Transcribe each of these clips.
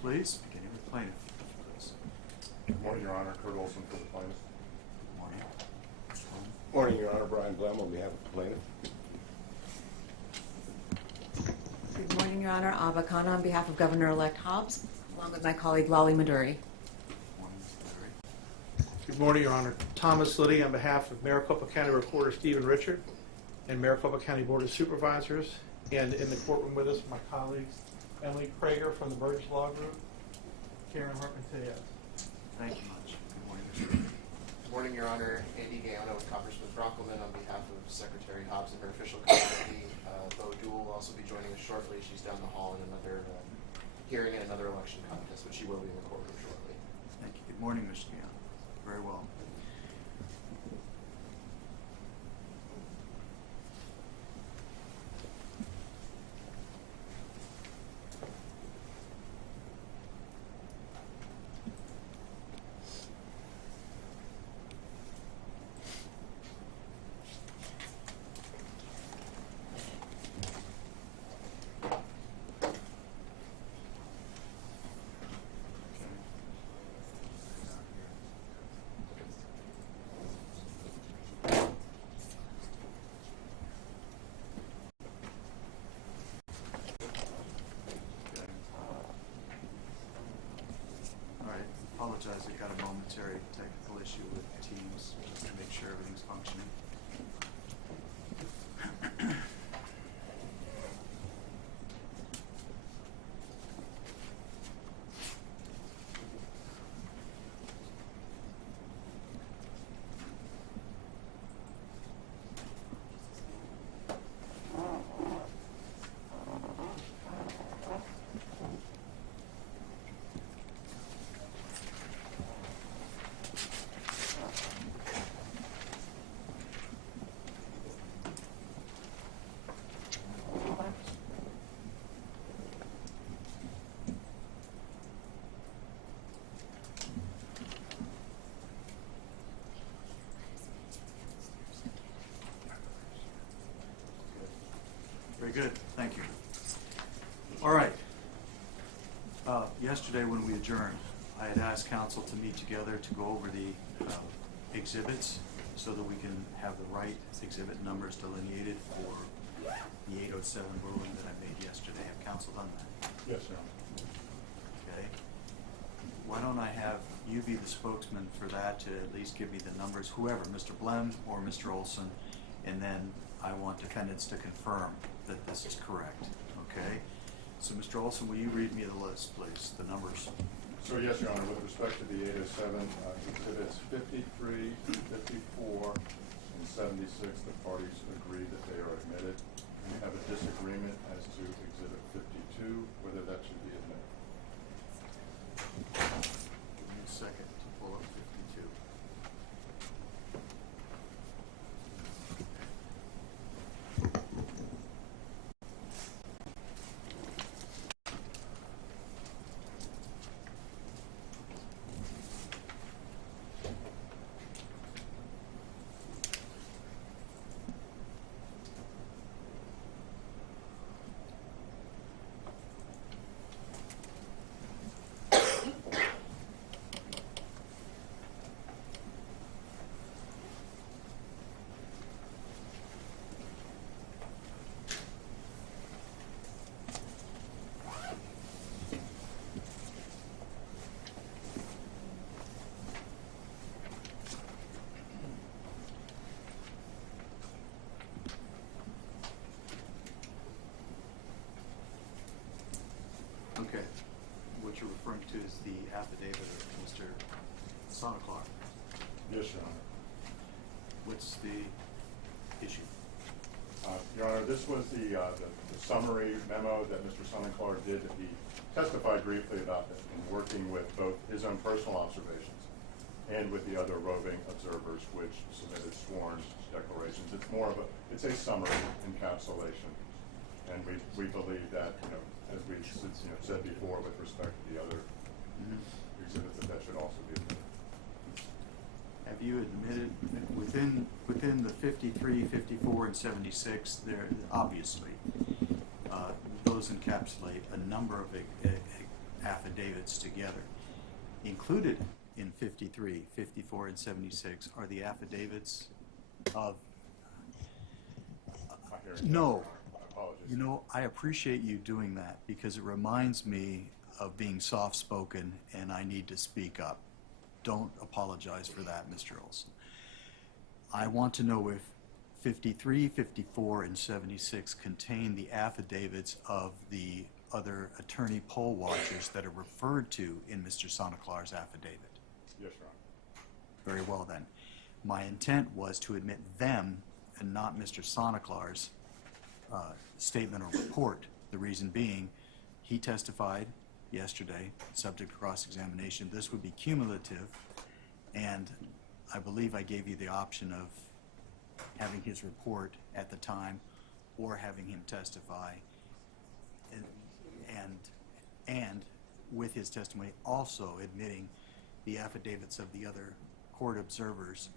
please, beginning with plaintiff, please. Good morning, Your Honor. Kurt Olson for the plaintiff. Good morning. Mr. Holmes. Morning, Your Honor. Brian Blem on behalf of the plaintiff. Good morning, Your Honor. Abba Khan on behalf of Governor-elect Hobbs, along with my colleague Lolly Maduri. Good morning, Mr. Barry. Good morning, Your Honor. Thomas Liddy on behalf of Maricopa County Recorder Stephen Richard and Maricopa County Board of Supervisors. And in the courtroom with us, my colleagues, Emily Prager from the Burgess Law Group, Karen Hartman-Tellez. Thank you much. Good morning, Mr. Barry. Good morning, Your Honor. Andy Gayano with Coppersmith Brockelman on behalf of Secretary Hobbs and her official committee. Bo Duell will also be joining us shortly. She's down the hall in another hearing in another election contest, but she will be in the courtroom shortly. Thank you. Good morning, Mr. Young. Very well. Apologize, I got a momentary technical issue with Teams just to make sure everything's functioning. Very good. Thank you. All right. Yesterday when we adjourned, I had asked counsel to meet together to go over the exhibits so that we can have the right exhibit numbers delineated for the 807 ruling that I made yesterday. Have counsel done that? Yes, Your Honor. Okay. Why don't I have you be the spokesman for that to at least give me the numbers, whoever, Mr. Blem or Mr. Olson, and then I want defendants to confirm that this is correct, okay? So, Mr. Olson, will you read me the list, please, the numbers? So, yes, Your Honor, with respect to the 807, exhibits 53, 54, and 76, the parties agree that they are admitted. We have a disagreement as to exhibit 52, whether that should be admitted. Give me a second to pull up 52. Okay. What you're referring to is the affidavit of Mr. Sonneklaar. Yes, Your Honor. What's the issue? Your Honor, this was the summary memo that Mr. Sonneklaar did. He testified briefly about that in working with both his own personal observations and with the other roving observers, which submitted sworn declarations. It's more of it's a summary encapsulation, and we believe that, as we said before with respect to the other exhibits, that should also be admitted. Have you admitted within the 53, 54, and 76, those encapsulate a number of affidavits together. Included in 53, 54, and 76 are the affidavits of, Not hearing you. no, Apologies. you know, I appreciate you doing that because it reminds me of being soft-spoken and I need to speak up. Don't apologize for that, Mr. Olson. I want to know if 53, 54, and 76 contain the affidavits of the other attorney poll watchers that are referred to in Mr. Sonaclar's affidavit. Yes, Your Honor. Very well then. My intent was to admit them and not Mr. Sonaclar's statement or report. The reason being, he testified yesterday, subject to cross-examination. This would be cumulative, and I believe I gave you the option of having his report at the time or having him testify, and with his testimony also admitting the affidavits of the other court observers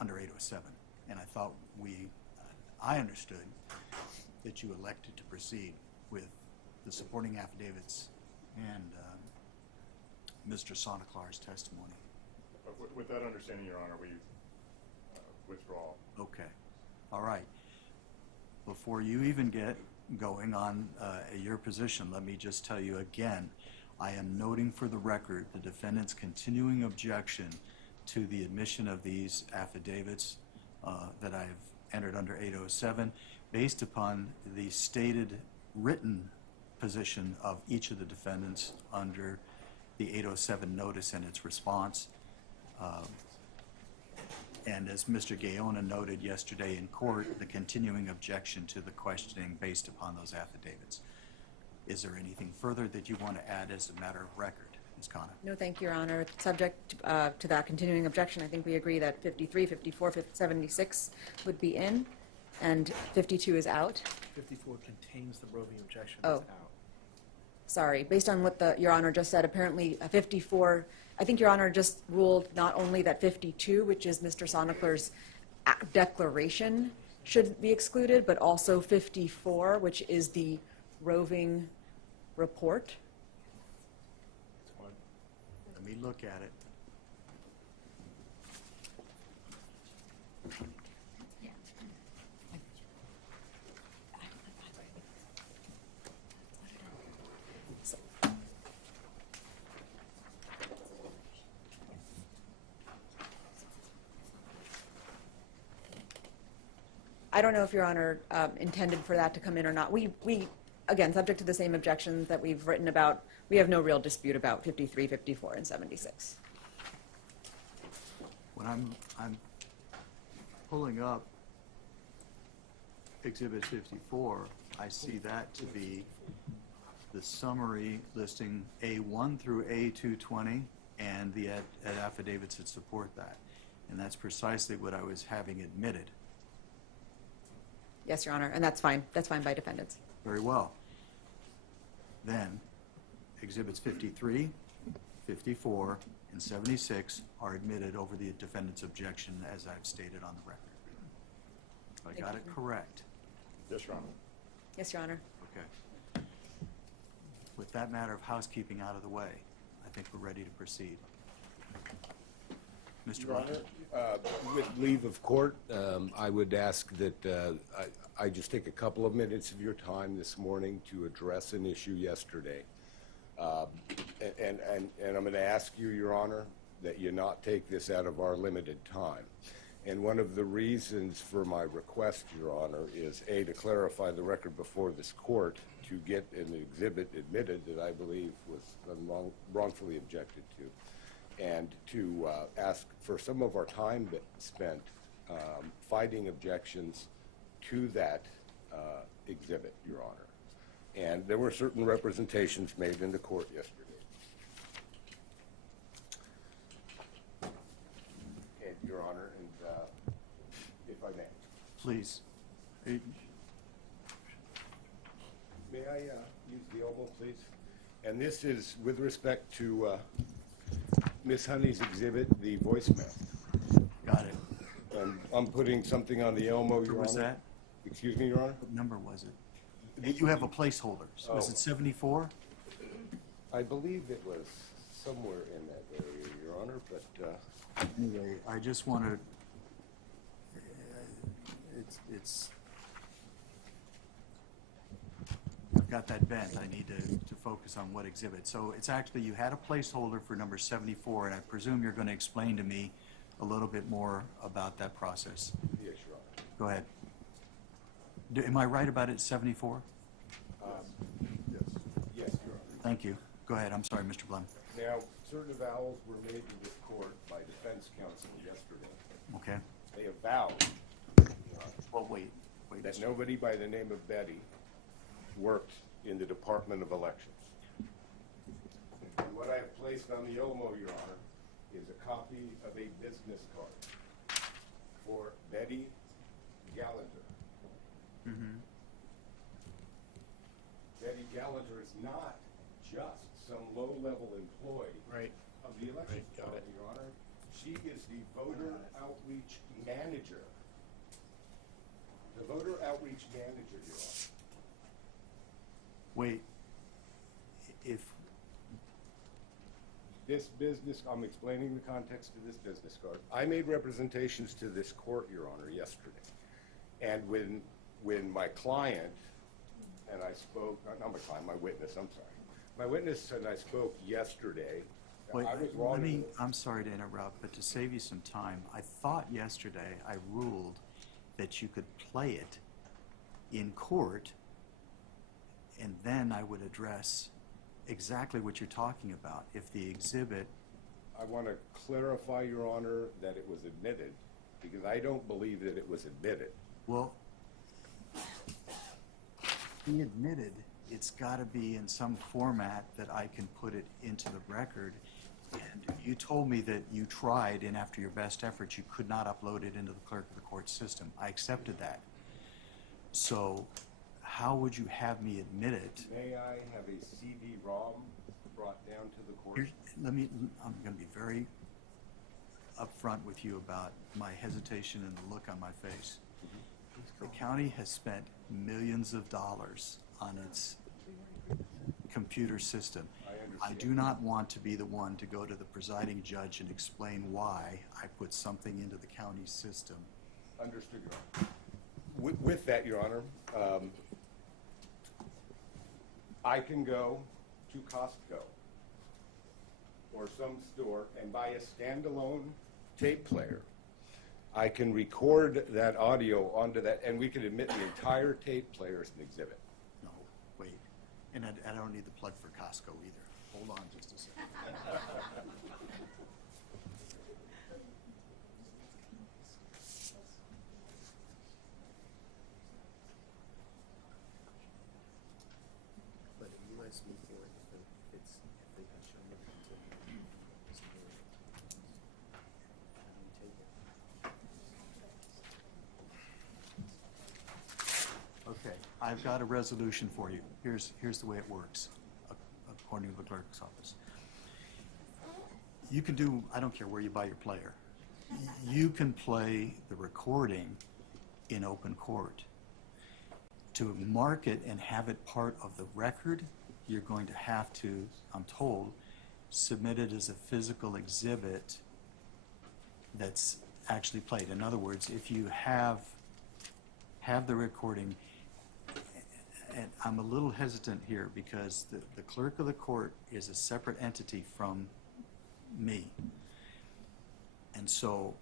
under 807. And I thought I understood that you elected to proceed with the supporting affidavits and Mr. Sonaclar's testimony. With that understanding, Your Honor, we withdraw. Okay. All right. Before you even get going on your position, let me just tell you again, I am noting for the record the defendant's continuing objection to the admission of these affidavits that I've entered under 807 based upon the stated written position of each of the defendants under the 807 notice and its response. And as Mr. Gaona noted yesterday in court, the continuing objection to the questioning based upon those affidavits. Is there anything further that you want to add as a matter of record, Ms. Khanna? No, thank you, Your Honor. Subject to that continuing objection, I think we agree that 53, 54, 76 would be in, and 52 is out. 54 contains the roving objection. Oh. It's out. Sorry, based on what Your Honor just said, apparently 54, I think Your Honor just ruled not only that 52, which is Mr. Sonaclar's declaration, should be excluded, but also 54, which is the roving report. Let me look at it. I don't know if Your Honor intended for that to come in or not. We again, subject to the same objections that we've written about, we have no real dispute about 53, 54, and 76. When I'm pulling up Exhibit 54, I see that to be the summary listing A1 through A220 and the affidavits that support that. And that's precisely what I was having admitted. Yes, Your Honor, and that's fine. That's fine by defendants. Very well. Then, Exhibits 53, 54, and 76 are admitted over the defendant's objection as I've stated on the record. I got it correct. Yes, Your Honor. Yes, Your Honor. Okay. With that matter of housekeeping out of the way, I think we're ready to proceed. Mr. Your Runter? Honor, with leave of court, I would ask that I just take a couple of minutes of your time this morning to address an issue yesterday. And I'm going to ask you, Your Honor, that you not take this out of our limited time. And one of the reasons for my request, Your Honor, is A, to clarify the record before this court to get an exhibit admitted that I believe was wrongfully objected to, and to ask for some of our time spent fighting objections to that exhibit, Your Honor. And there were certain representations made in the court yesterday. And, Your Honor, and if I may. Please. May I use the oval, please? And this is with respect to Miss Honey's exhibit, the voicemail. Got it. And I'm putting something on the Elmo, Your Honor. Where was that? Excuse me, Your Honor? What number was it? You have a placeholder. So was Oh. it 74? I believe it was somewhere in that area, Your Honor, but Anyway, I just want to, I've got that bent. I need to focus on what exhibit. So it's actually, you had a placeholder for number 74, and I presume you're going to explain to me a little bit more about that process. yes, Your Honor. Go ahead. Am I right about it, 74? Yes, Your Honor. Thank you. Go ahead. I'm sorry, Mr. Blum. Now, certain avowals were made to this court by defense counsel yesterday. Okay. They avowed, Your Honor, Well, wait. that nobody by the name of Betty worked in the Department of Elections. And what I have placed on the Elmo, Your Honor, is a copy of a business card for Betty Gallagher. Mm-hmm. Betty Gallagher is not just some low-level employee Right. of the Elections Right, got it. Department, Your Honor. She is the voter outreach manager. The voter outreach manager, Your Honor. Wait. If, This business, I'm explaining the context of this business card. I made representations to this court, Your Honor, yesterday. And when my client and I spoke, not my client, my witness, I'm sorry. My witness and I spoke yesterday. wait, I was wrong. I'm sorry to interrupt, but to save you some time, I thought yesterday I ruled that you could play it in court, and then I would address exactly what you're talking about. If the exhibit, I want to clarify, Your Honor, that it was admitted, because I don't believe that it was admitted. well, he admitted it's got to be in some format that I can put it into the record. And you told me that you tried, and after your best efforts, you could not upload it into the clerk of the court system. I accepted that. So how would you have me admit it? May I have a CD-ROM brought down to the court? Here's, I'm going to be very upfront with you about my hesitation and the look on my face. The county has spent millions of dollars on its computer system. I do not want to be the one to go to the presiding judge and explain why I put something into the county system. Understood, Your Honor. With that, Your Honor, I can go to Costco or some store and buy a standalone tape player. I can record that audio onto that, and we can admit the entire tape player as an exhibit. No, wait. And I don't need the plug for Costco either. Hold on just a second. But a USB port, if they can show me the content, Okay, I've got a resolution for you. Here's the way it works, according to the clerk's office. You can do, I don't care where you buy your player. You can play the recording in open court. To mark it and have it part of the record, you're going to have to, I'm told, submit it as a physical exhibit that's actually played. In other words, if you have the recording, and I'm a little hesitant here because the clerk of the court is a separate entity from me. And so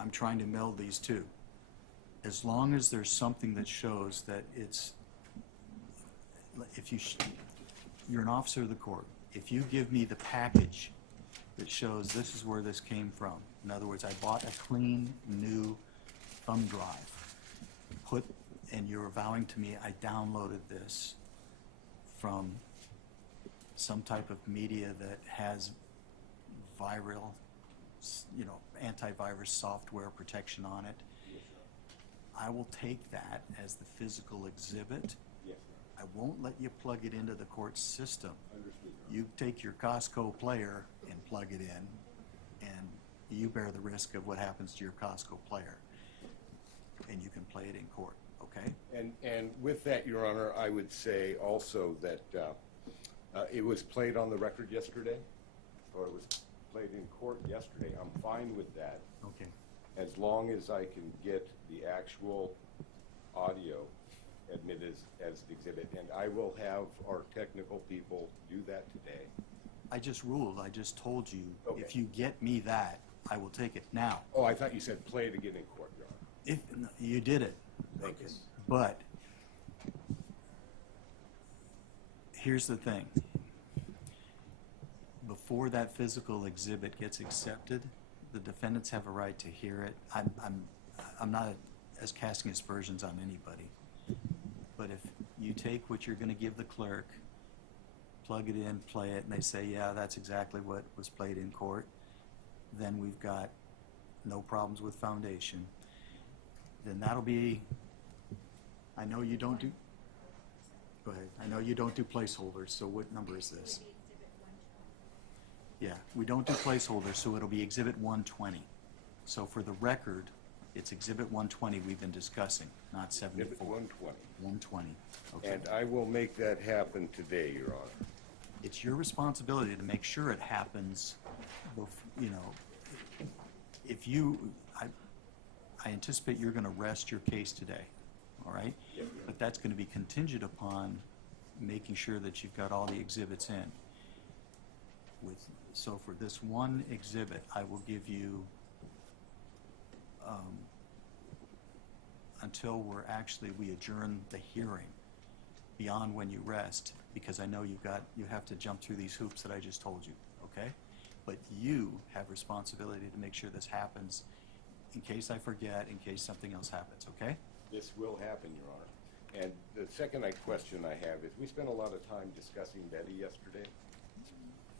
I'm trying to meld these two. As long as there's something that shows that it's, if you're an officer of the court, if you give me the package that shows this is where this came from, in other words, I bought a clean, new thumb drive, and you're avowing to me I downloaded this from some type of media that has viral, antivirus software protection on it, I will take that as the physical exhibit. Yes, I won't let you plug it into the court system. understood. You take your Costco player and plug it in, and you bear the risk of what happens to your Costco player. And you can play it in court, okay? And with that, Your Honor, I would say also that It was played on the record yesterday, or it was played in court yesterday. I'm fine with that, Okay. as long as I can get the actual audio admitted as the exhibit. And I will have our technical people do that today. I just ruled, I just told you, Okay. if you get me that, I will take it now. Oh, I thought you said play it again in court, Your Honor. If, you did it. Thank you. But here's the thing. Before that physical exhibit gets accepted, the defendants have a right to hear it. I'm not as casting aspersions on anybody. But if you take what you're going to give the clerk, plug it in, play it, and they say, yeah, that's exactly what was played in court, then we've got no problems with foundation. Then that'll be, I know you don't do, go ahead. I know you don't do placeholders, so what number is this? Yeah, we don't do placeholders, so it'll be Exhibit 120. So for the record, it's Exhibit 120 we've been discussing, not 74. Exhibit 120. 120, okay. And I will make that happen today, Your Honor. It's your responsibility to make sure it happens, you know, if you, I anticipate you're going to rest your case today, all right? Yep. But that's going to be contingent upon making sure that you've got all the exhibits in. So for this one exhibit, I will give you until we adjourn the hearing beyond when you rest, because I know you have to jump through these hoops that I just told you, okay? But you have responsibility to make sure this happens in case I forget, in case something else happens, okay? This will happen, Your Honor. And the second question I have is, we spent a lot of time discussing Betty yesterday,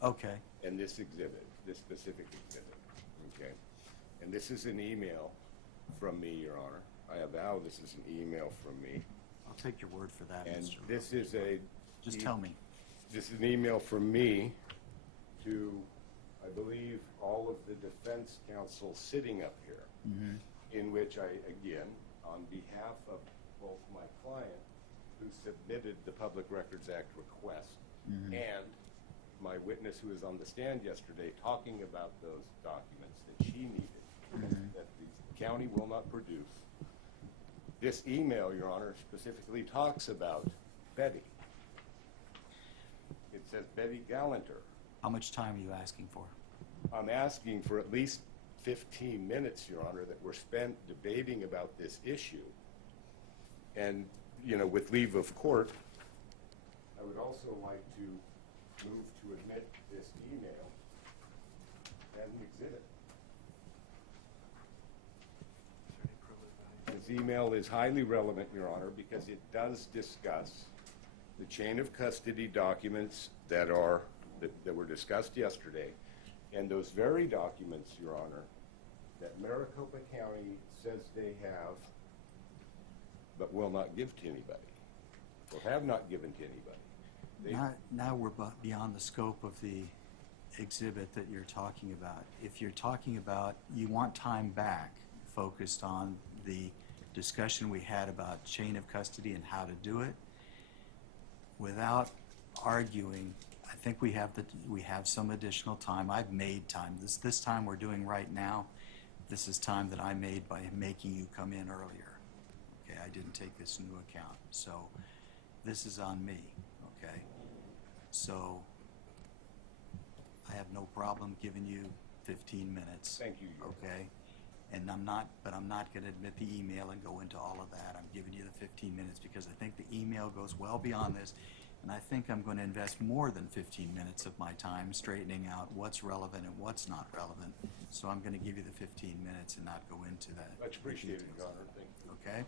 Okay. and this exhibit, this specific exhibit, okay? And this is an email from me, Your Honor. I avow this is an email from me. I'll take your word for that, And Mr. this is a... Just tell me. This is an email from me to, I believe, all of the defense counsel sitting up here, in which I, again, on behalf of both my client, who submitted the Public Records Act request, and my witness who was on the stand yesterday talking about those documents that she needed, that the county will not produce. This email, Your Honor, specifically talks about Betty. It says Betty Gallanter. How much time are you asking for? I'm asking for at least 15 minutes, Your Honor, that were spent debating about this issue. And, you know, with leave of court, I would also like to move to admit this email and exhibit. This email is highly relevant, Your Honor, because it does discuss the chain of custody documents that were discussed yesterday, and those very documents, Your Honor, that Maricopa County says they have but will not give to anybody, or have not given to anybody. Now we're beyond the scope of the exhibit that you're talking about. If you're talking about, you want time back focused on the discussion we had about chain of custody and how to do it, without arguing, I think we have some additional time. I've made time. This time we're doing right now, this is time that I made by making you come in earlier. Okay, I didn't take this into account. So this is on me, okay? So I have no problem giving you 15 minutes. Thank you, Your Honor. Okay? And I'm not going to admit the email and go into all of that. I'm giving you the 15 minutes because I think the email goes well beyond this, and I think I'm going to invest more than 15 minutes of my time straightening out what's relevant and what's not relevant. So I'm going to give you the 15 minutes and not go into that. Much appreciated, Your Honor. Thank you. Okay?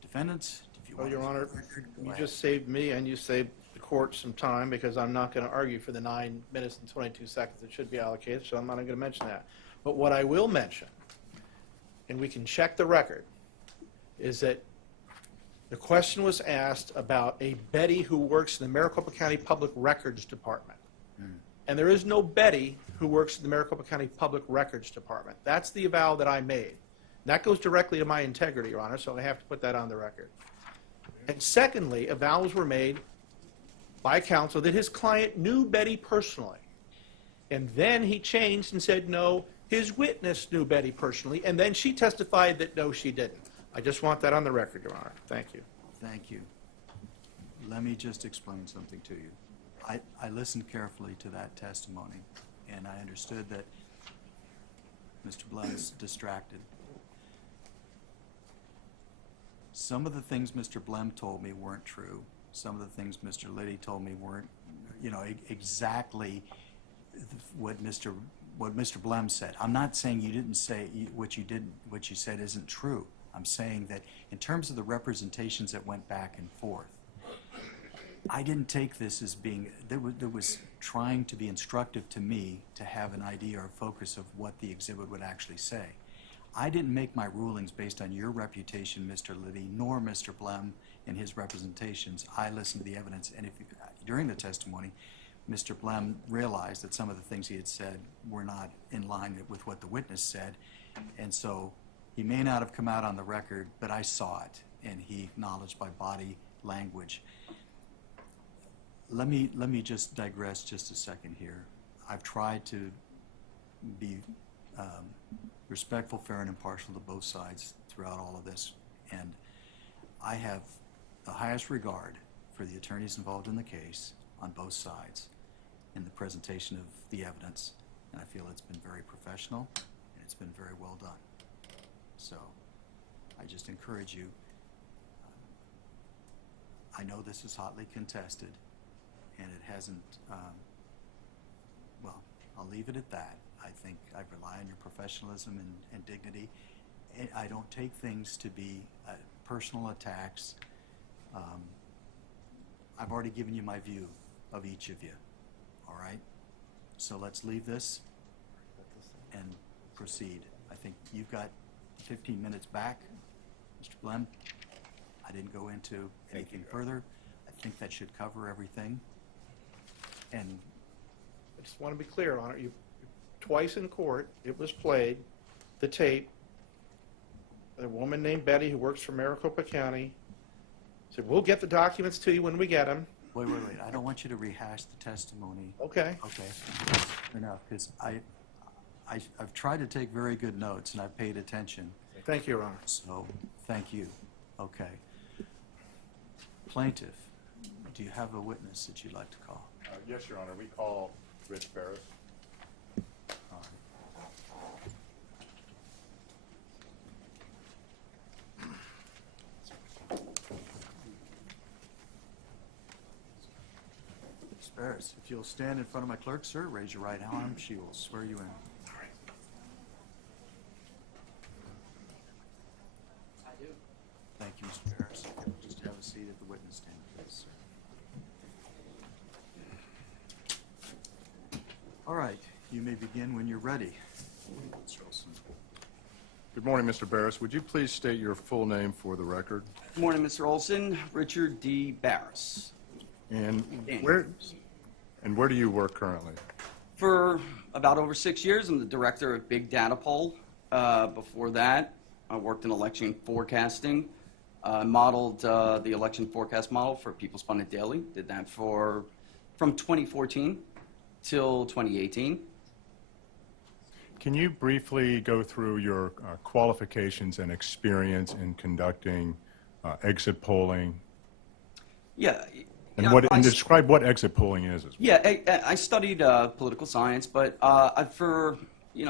Defendants, if you Well, want Your to- Honor, Go you ahead. just saved me and you saved the court some time because I'm not going to argue for the 9 minutes and 22 seconds that should be allocated, so I'm not going to mention that. But what I will mention, and we can check the record, is that the question was asked about a Betty who works in the Maricopa County Public Records Department. And there is no Betty who works in the Maricopa County Public Records Department. That's the avowal that I made. And that goes directly to my integrity, Your Honor, so I have to put that on the record. And secondly, avowals were made by counsel that his client knew Betty personally. And then he changed and said, no, his witness knew Betty personally, and then she testified that, no, she didn't. I just want that on the record, Your Honor. Thank you. Thank you. Let me just explain something to you. I listened carefully to that testimony, and I understood that Mr. Blum's distracted. Some of the things Mr. Blum told me weren't true. Some of the things Mr. Liddy told me weren't, exactly what Mr. Blum said. I'm not saying you didn't say what you said isn't true. I'm saying that in terms of the representations that went back and forth, I didn't take this as being, there was trying to be instructive to me to have an idea or focus of what the exhibit would actually say. I didn't make my rulings based on your reputation, Mr. Liddy, nor Mr. Blum and his representations. I listened to the evidence, and during the testimony, Mr. Blum realized that some of the things he had said were not in line with what the witness said, and so he may not have come out on the record, but I saw it, and he acknowledged by body language. Let me just digress just a second here. I've tried to be respectful, fair, and impartial to both sides throughout all of this, and I have the highest regard for the attorneys involved in the case on both sides in the presentation of the evidence, and I feel it's been very professional and it's been very well done. So I just encourage you. I know this is hotly contested, and it hasn't, well, I'll leave it at that. I think I rely on your professionalism and dignity. I don't take things to be personal attacks. I've already given you my view of each of you, all right? So let's leave this and proceed. I think you've got 15 minutes back, Mr. Blum. I didn't go into anything further. I think that should cover everything. And I just want to be clear on it. You twice in court, it was played, the tape. A woman named Betty who works for Maricopa County said, we'll get the documents to you when we get them. wait. I don't want you to rehash the testimony. Okay. Okay. Fair enough, because I've tried to take very good notes and I've paid attention. Thank you, Your Honor. So, thank you. Okay. Plaintiff, do you have a witness that you'd like to call? Yes, Your Honor. We call Rich Barris. All right. Ms. Barris, if you'll stand in front of my clerk, sir, raise your right arm. She will swear you in. I do. Thank you, Mr. Barris. Just have a seat at the witness stand, please, sir. All right, you may begin when you're ready, Mr. Olson. Good morning, Mr. Barris. Would you please state your full name for the record? Good morning, Mr. Olson. Richard D. Barris. And where do you work currently? For about over 6 years, I'm the director of Big Data Poll. Before that, I worked in election forecasting. Modeled the election forecast model for People's Pundit Daily. Did that from 2014 till 2018. Can you briefly go through your qualifications and experience in conducting exit polling? Yeah. And describe what exit polling is as well. Yeah, I studied political science, but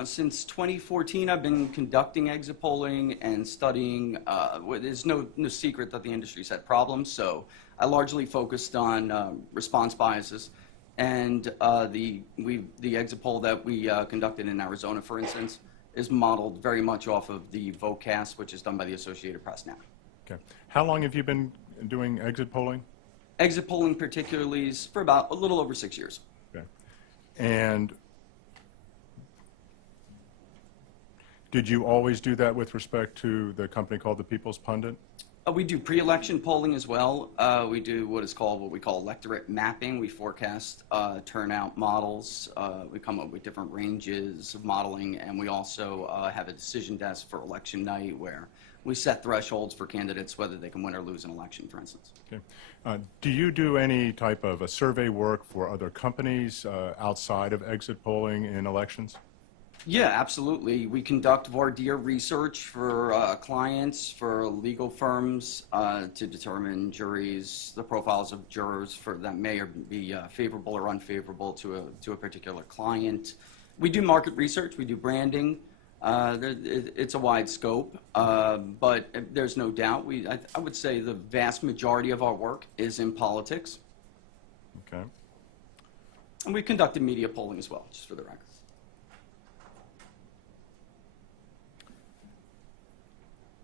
since 2014, I've been conducting exit polling and studying. There's no secret that the industry's had problems, so I largely focused on response biases. And the exit poll that we conducted in Arizona, for instance, is modeled very much off of the VoteCast, which is done by the Associated Press now. Okay. How long have you been doing exit polling? Exit polling particularly is for about a little over 6 years. Okay. And did you always do that with respect to the company called the People's Pundit? We do pre-election polling as well. We do what we call electorate mapping. We forecast turnout models. We come up with different ranges of modeling, and we also have a decision desk for election night where We set thresholds for candidates, whether they can win or lose an election, for instance. Okay. Do you do any type of a survey work for other companies outside of exit polling in elections? Yeah, absolutely. We conduct voir dire research for clients, for legal firms, to determine juries, the profiles of jurors that may be favorable or unfavorable to a particular client. We do market research, we do branding. It's a wide scope, but there's no doubt. I would say the vast majority of our work is in politics. Okay. And we've conducted media polling as well, just for the record.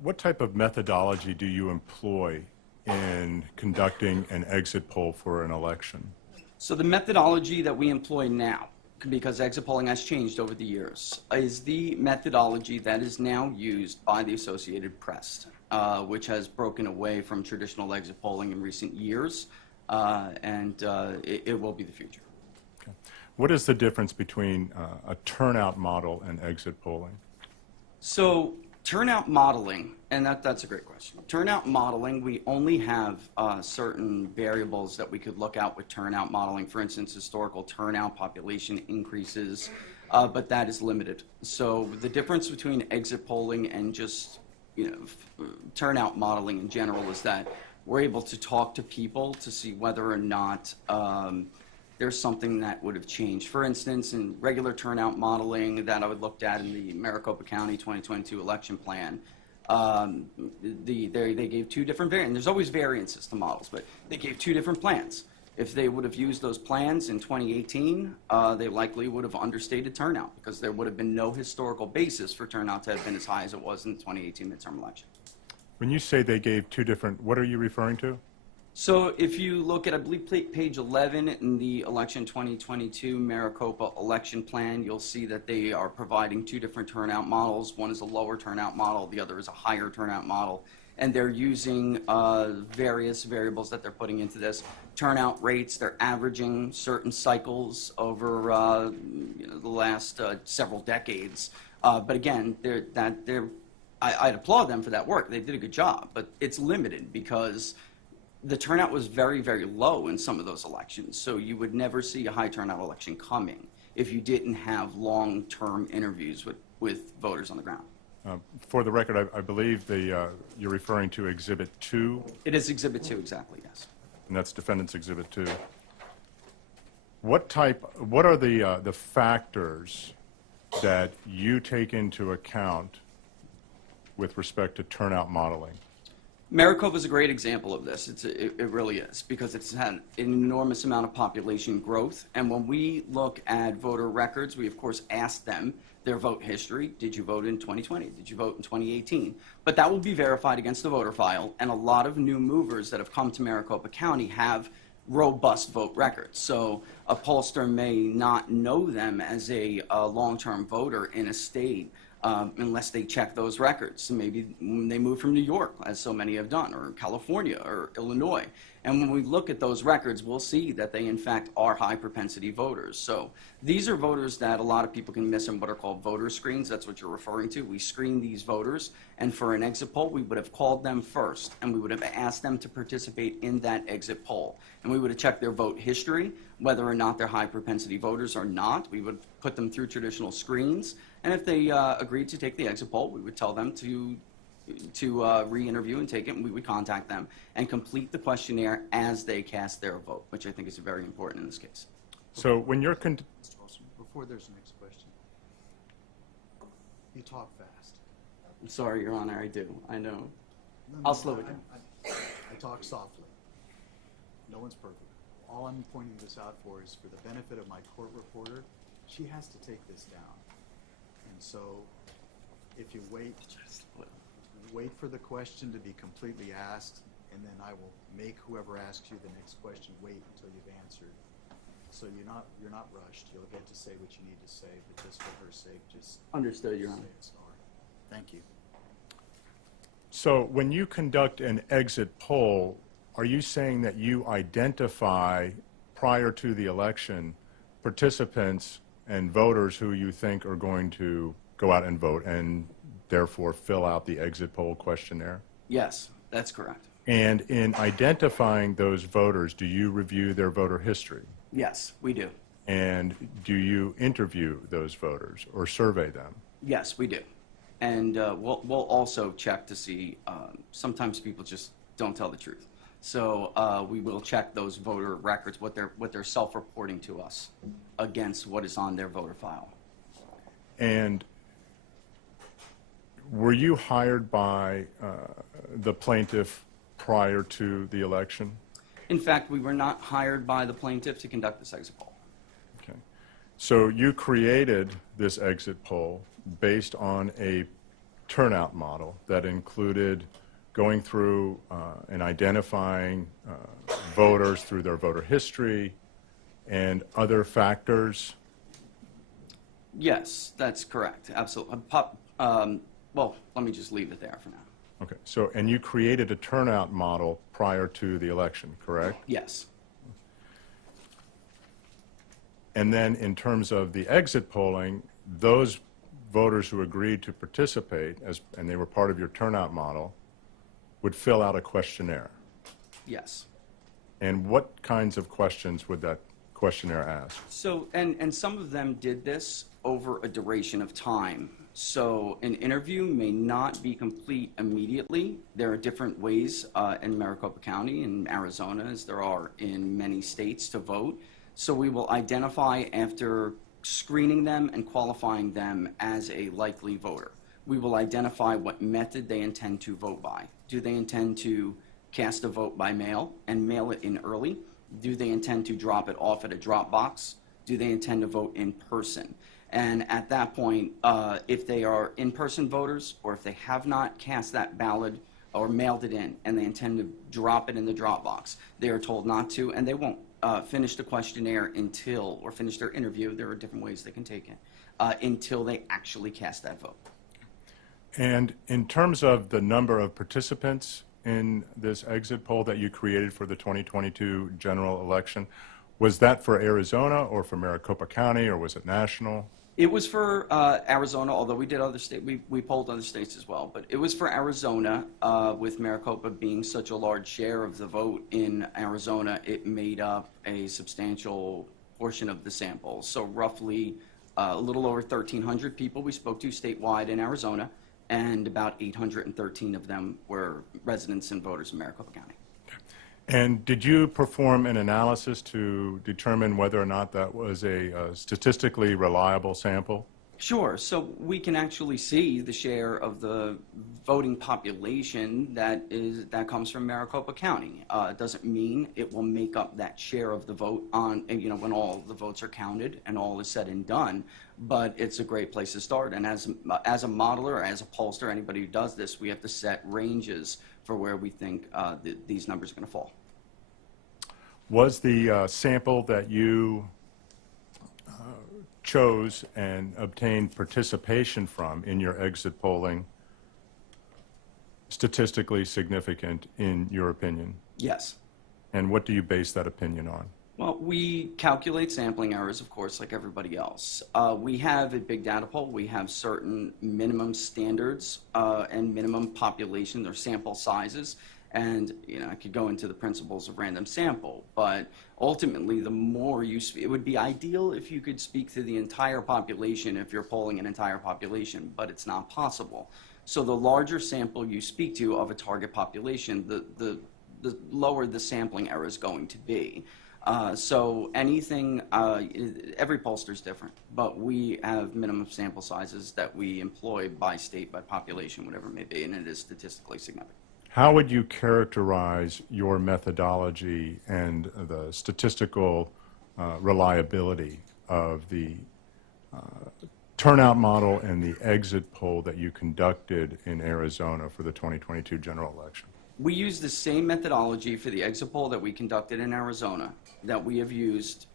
What type of methodology do you employ in conducting an exit poll for an election? So the methodology that we employ now, because exit polling has changed over the years, is the methodology that is now used by the Associated Press, which has broken away from traditional exit polling in recent years, and it will be the future. Okay. What is the difference between a turnout model and exit polling? So turnout modeling, and that's a great question. Turnout modeling, we only have certain variables that we could look at with turnout modeling. For instance, historical turnout, population increases, but that is limited. So the difference between exit polling and just turnout modeling in general is that we're able to talk to people to see whether or not there's something that would have changed. For instance, in regular turnout modeling that I would looked at in the Maricopa County 2022 election plan, they gave two different variants. There's always variances to models, but they gave two different plans. If they would have used those plans in 2018, they likely would have understated turnout because there would have been no historical basis for turnout to have been as high as it was in the 2018 midterm election. When you say they gave two different, what are you referring to? So if you look at, I believe, page 11 in the election 2022 Maricopa election plan, you'll see that they are providing two different turnout models. One is a lower turnout model, the other is a higher turnout model. And they're using various variables that they're putting into this. Turnout rates, they're averaging certain cycles over the last several decades. But again, I'd applaud them for that work. They did a good job, but it's limited because the turnout was very, very low in some of those elections. So you would never see a high turnout election coming if you didn't have long-term interviews with voters on the ground. For the record, I believe you're referring to Exhibit 2. It is Exhibit 2, exactly, yes. And that's Defendant's Exhibit 2. What are the factors that you take into account with respect to turnout modeling? Maricopa is a great example of this. It really is, because it's had an enormous amount of population growth. And when we look at voter records, we of course ask them their vote history. Did you vote in 2020? Did you vote in 2018? But that will be verified against the voter file. And a lot of new movers that have come to Maricopa County have robust vote records. So a pollster may not know them as a long-term voter in a state unless they check those records. So maybe they move from New York, as so many have done, or California, or Illinois. And when we look at those records, we'll see that they, in fact, are high-propensity voters. So these are voters that a lot of people can miss in what are called voter screens. That's what you're referring to. We screen these voters, and for an exit poll, we would have called them first, and we would have asked them to participate in that exit poll. And we would have checked their vote history, whether or not they're high-propensity voters or not. We would put them through traditional screens. And if they agreed to take the exit poll, we would tell them to re-interview and take it, and we would contact them and complete the questionnaire as they cast their vote, which I think is very important in this case. So when you're Mr. Olson, before there's the next question, you talk fast. I'm sorry, Your Honor, I do. I know. No, I'll slow it down. I talk softly. No one's perfect. All I'm pointing this out for is for the benefit of my court reporter, she has to take this down. And so if you wait for the question to be completely asked, and then I will make whoever asks you the next question wait until you've answered. So you're not rushed. You'll get to say what you need to say, but just for her sake, just Understood, Your Honor. say it slower. Thank you. So when you conduct an exit poll, are you saying that you identify prior to the election participants and voters who you think are going to go out and vote? And therefore fill out the exit poll questionnaire? Yes, that's correct. And in identifying those voters, do you review their voter history? Yes, we do. And do you interview those voters or survey them? Yes, we do. And we'll also check to see, sometimes people just don't tell the truth. So we will check those voter records, what they're self-reporting to us against what is on their voter file. And were you hired by the plaintiff prior to the election? In fact, we were not hired by the plaintiff to conduct this exit poll. Okay. So you created this exit poll based on a turnout model that included going through and identifying voters through their voter history and other factors? Yes, that's correct. Absolutely. Well, let me just leave it there for now. Okay. So, and you created a turnout model prior to the election, correct? Yes. And then in terms of the exit polling, those voters who agreed to participate, and they were part of your turnout model, would fill out a questionnaire. Yes. And what kinds of questions would that questionnaire ask? So, and some of them did this over a duration of time. So an interview may not be complete immediately. There are different ways in Maricopa County and Arizona, as there are in many states, to vote. So we will identify, after screening them and qualifying them as a likely voter, we will identify what method they intend to vote by. Do they intend to cast a vote by mail and mail it in early? Do they intend to drop it off at a drop box? Do they intend to vote in person? And at that point, if they are in-person voters, or if they have not cast that ballot or mailed it in and they intend to drop it in the drop box, they are told not to, and they won't finish the questionnaire until, or finish their interview, there are different ways they can take it, until they actually cast that vote. And in terms of the number of participants in this exit poll that you created for the 2022 general election, was that for Arizona or for Maricopa County, or was it national? It was for Arizona, although we did other states, we polled other states as well, but it was for Arizona, with Maricopa being such a large share of the vote in Arizona, it made up a substantial portion of the sample. So roughly a little over 1,300 people we spoke to statewide in Arizona, and about 813 of them were residents and voters in Maricopa County. And did you perform an analysis to determine whether or not that was a statistically reliable sample? Sure. So we can actually see the share of the voting population that comes from Maricopa County. It doesn't mean it will make up that share of the vote on, when all the votes are counted and all is said and done. But it's a great place to start. And as a modeler, as a pollster, anybody who does this, we have to set ranges for where we think these numbers are going to fall. Was the sample that you chose and obtained participation from in your exit polling statistically significant in your opinion? Yes. And what do you base that opinion on? Well, we calculate sampling errors, of course, like everybody else. We have a big data pool. We have certain minimum standards and minimum population or sample sizes. And, I could go into the principles of random sample, but ultimately, the more it would be ideal if you could speak to the entire population if you're polling an entire population, but it's not possible. So the larger sample you speak to of a target population, the lower the sampling error is going to be. So anything, every pollster is different, but we have minimum sample sizes that we employ by state, by population, whatever it may be, and it is statistically significant. How would you characterize your methodology and the statistical reliability of the turnout model and the exit poll that you conducted in Arizona for the 2022 general election? We use the same methodology for the exit poll that we conducted in Arizona that we have used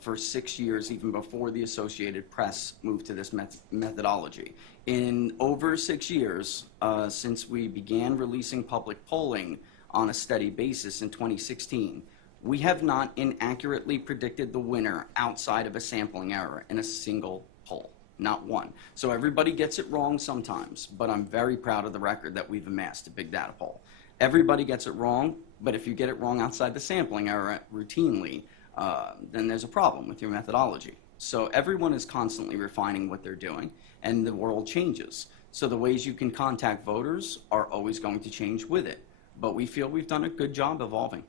for 6 years, even before the Associated Press moved to this methodology. In over 6 years, since we began releasing public polling on a steady basis in 2016, we have not inaccurately predicted the winner outside of a sampling error in a single poll. not one. So everybody gets it wrong sometimes, but I'm very proud of the record that we've amassed a big data poll. Everybody gets it wrong, but if you get it wrong outside the sampling area routinely, then there's a problem with your methodology. So everyone is constantly refining what they're doing, and the world changes. So the ways you can contact voters are always going to change with it. But we feel we've done a good job evolving.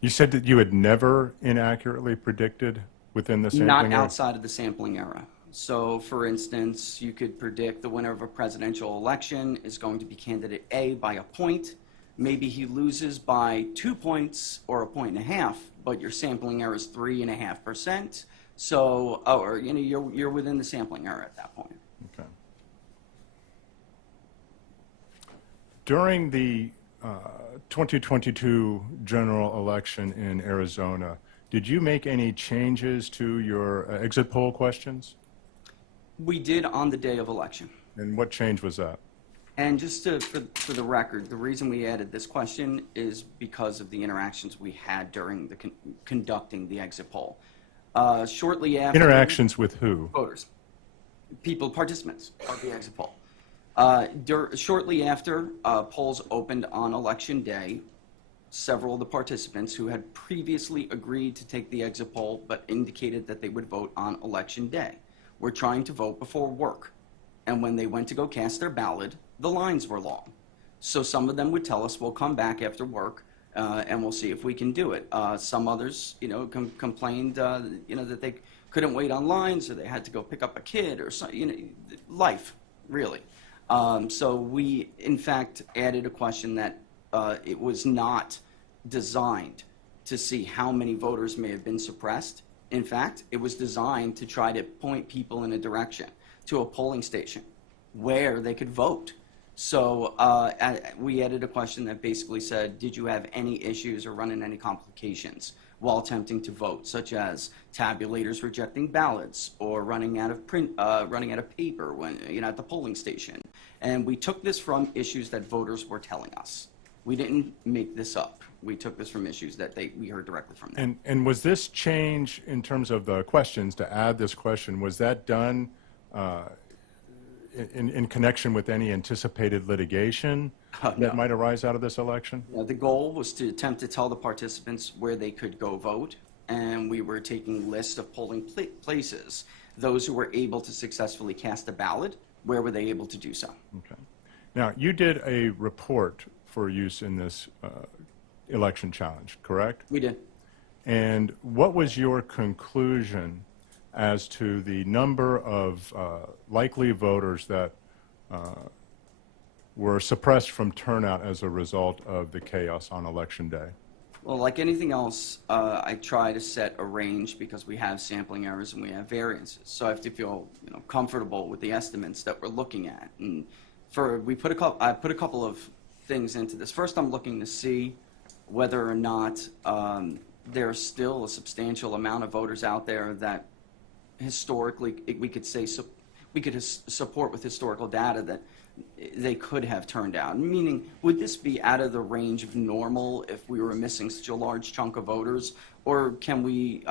You said that you had never inaccurately predicted within the sampling Not area? outside of the sampling era. So, for instance, you could predict the winner of a presidential election is going to be candidate A by a point. Maybe he loses by 2 points or 1.5 points, but your sampling error is 3.5%. So, or you're within the sampling error at that point. Okay. During the 2022 general election in Arizona, did you make any changes to your exit poll questions? We did on the day of election. And what change was that? And just for the record, the reason we added this question is because of the interactions we had during the conducting the exit poll. Shortly after... Interactions with who? Voters. People, participants of the exit poll. Shortly after polls opened on election day, several of the participants who had previously agreed to take the exit poll but indicated that they would vote on election day were trying to vote before work. And when they went to go cast their ballot, the lines were long. So some of them would tell us, we'll come back after work and we'll see if we can do it. Some others, complained, that they couldn't wait on lines, or they had to go pick up a kid, or something, life, really. So we, in fact, added a question that it was not designed to see how many voters may have been suppressed. In fact, it was designed to try to point people in a direction to a polling station where they could vote. So we added a question that basically said, did you have any issues or run into any complications while attempting to vote, such as tabulators rejecting ballots or running out of paper when at the polling station? And we took this from issues that voters were telling us. We didn't make this up. We took this from issues that we heard directly from them. And was this change in terms of the questions, to add this question, was that done in connection with any anticipated litigation No. that might arise out of this election? The goal was to attempt to tell the participants where they could go vote, and we were taking lists of polling places. Those who were able to successfully cast a ballot, where were they able to do so? Okay. Now, you did a report for use in this election challenge, correct? We did. And what was your conclusion as to the number of likely voters that were suppressed from turnout as a result of the chaos on election day? Well, like anything else, I try to set a range because we have sampling errors and we have variances. So I have to feel comfortable with the estimates that we're looking at. And I put a couple of things into this. First, I'm looking to see whether or not there's still a substantial amount of voters out there that historically we could support with historical data that they could have turned out. Meaning, would this be out of the range of normal if we were missing such a large chunk of voters, or can we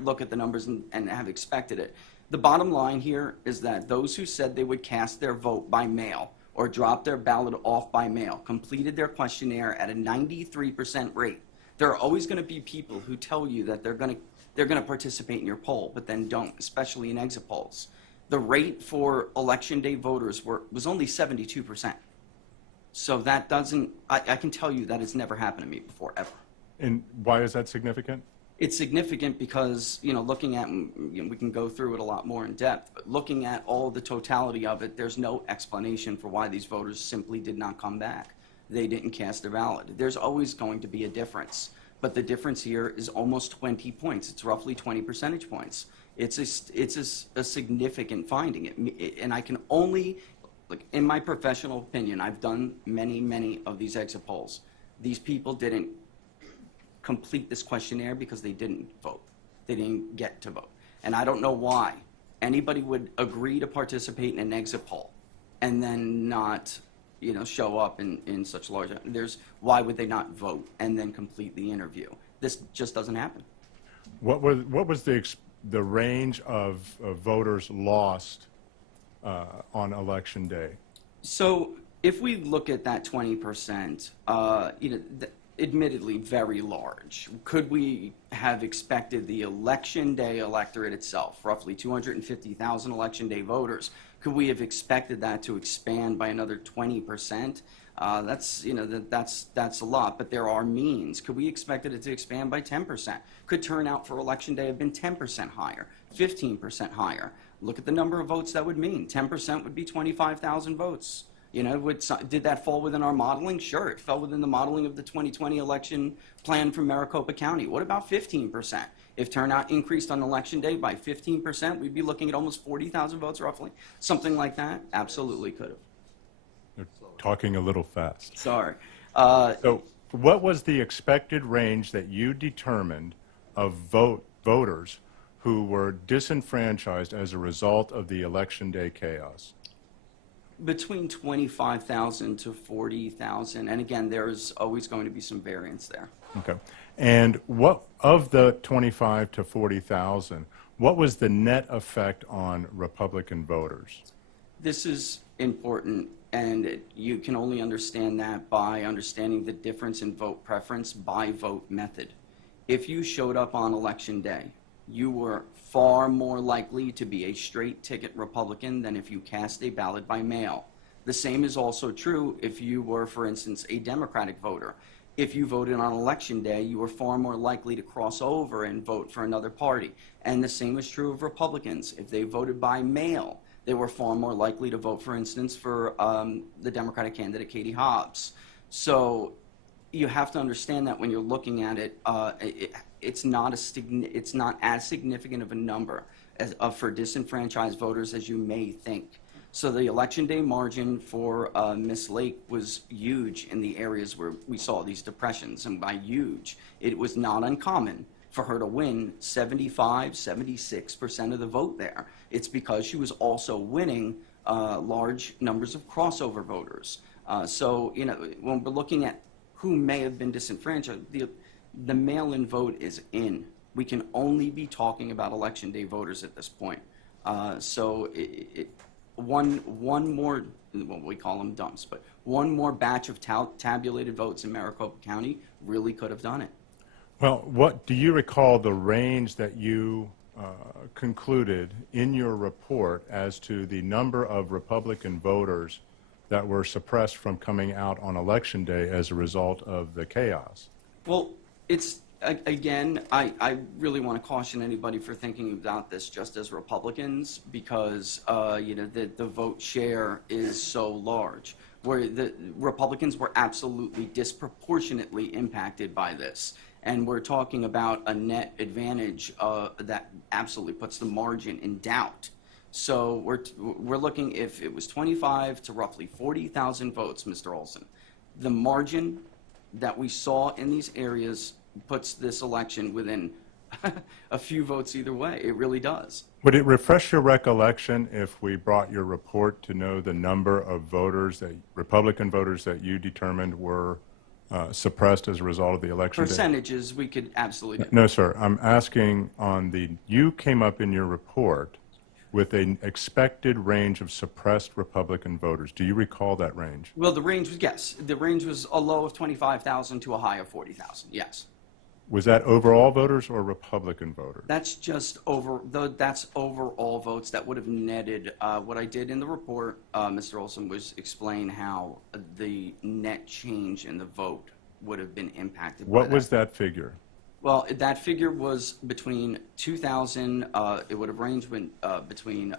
look at the numbers and have expected it? The bottom line here is that those who said they would cast their vote by mail or drop their ballot off by mail completed their questionnaire at a 93% rate. There are always going to be people who tell you that they're going to participate in your poll, but then don't, especially in exit polls. The rate for election day voters was only 72%. So that doesn't, I can tell you that it's never happened to me before, ever. And why is that significant? It's significant because, looking at, we can go through it a lot more in depth, but looking at all the totality of it, there's no explanation for why these voters simply did not come back. They didn't cast their ballot. There's always going to be a difference, but the difference here is almost 20 points. It's roughly 20 percentage points. It's a significant finding. And I can only, in my professional opinion, I've done many of these exit polls. These people didn't complete this questionnaire because they didn't vote. They didn't get to vote. And I don't know why anybody would agree to participate in an exit poll and then not, show up in such large, why would they not vote and then complete the interview? This just doesn't happen. What was the the range of voters lost on election day? So if we look at that 20%, admittedly very large, could we have expected the election day electorate itself, roughly 250,000 election day voters, could we have expected that to expand by another 20%? That's a lot, but there are means. Could we expect it to expand by 10%? Could turnout for election day have been 10% higher, 15% higher? Look at the number of votes that would mean. 10% would be 25,000 votes. Did that fall within our modeling? Sure, it fell within the modeling of the 2020 election plan for Maricopa County. What about 15%? If turnout increased on election day by 15%, we'd be looking at almost 40,000 votes roughly. Something like that? Absolutely could have. You're talking a little fast. Sorry. So what was the expected range that you determined of voters who were disenfranchised as a result of the election day chaos? Between 25,000 to 40,000, and again, there's always going to be some variance there. Okay. And what of the 25 to 40,000, what was the net effect on Republican voters? This is important, and you can only understand that by understanding the difference in vote preference by vote method. If you showed up on election day, you were far more likely to be a straight ticket Republican than if you cast a ballot by mail. The same is also true if you were, for instance, a Democratic voter. If you voted on election day, you were far more likely to cross over and vote for another party. And the same is true of Republicans. If they voted by mail, they were far more likely to vote, for instance, for the Democratic candidate, Katie Hobbs. So you have to understand that when you're looking at it, it's not as significant of a number for disenfranchised voters as you may think. So the election day margin for Ms. Lake was huge in the areas where we saw these depressions, and by huge, it was not uncommon for her to win 75, 76% of the vote there. It's because she was also winning large numbers of crossover voters. So, when we're looking at who may have been disenfranchised, the mail-in vote is in. We can only be talking about election day voters at this point. So one more, well, we call them dumps, but one more batch of tabulated votes in Maricopa County really could have done it. Well, what do you recall the range that you concluded in your report as to the number of Republican voters that were suppressed from coming out on election day as a result of the chaos? Well, it's, again, I really want to caution anybody for thinking about this just as Republicans, because the vote share is so large, where the Republicans were absolutely disproportionately impacted by this. And we're talking about a net advantage that absolutely puts the margin in doubt. So we're looking, if it was 25 to roughly 40,000 votes, Mr. Olson, the margin that we saw in these areas puts this election within a few votes either way. It really does. Would it refresh your recollection if we brought your report to know the number of voters, Republican voters, that you determined were suppressed as a result of the election day? Percentages, we could absolutely do. No, sir. I'm asking you came up in your report with an expected range of suppressed Republican voters. Do you recall that range? Well, the range was, yes. The range was a low of 25,000 to a high of 40,000, yes. Was that overall voters or Republican voters? That's just that's overall votes that would have netted. What I did in the report, Mr. Olson, was explain how the net change in the vote would have been impacted. What was that figure? Well, that figure was between 2,000. It would have ranged between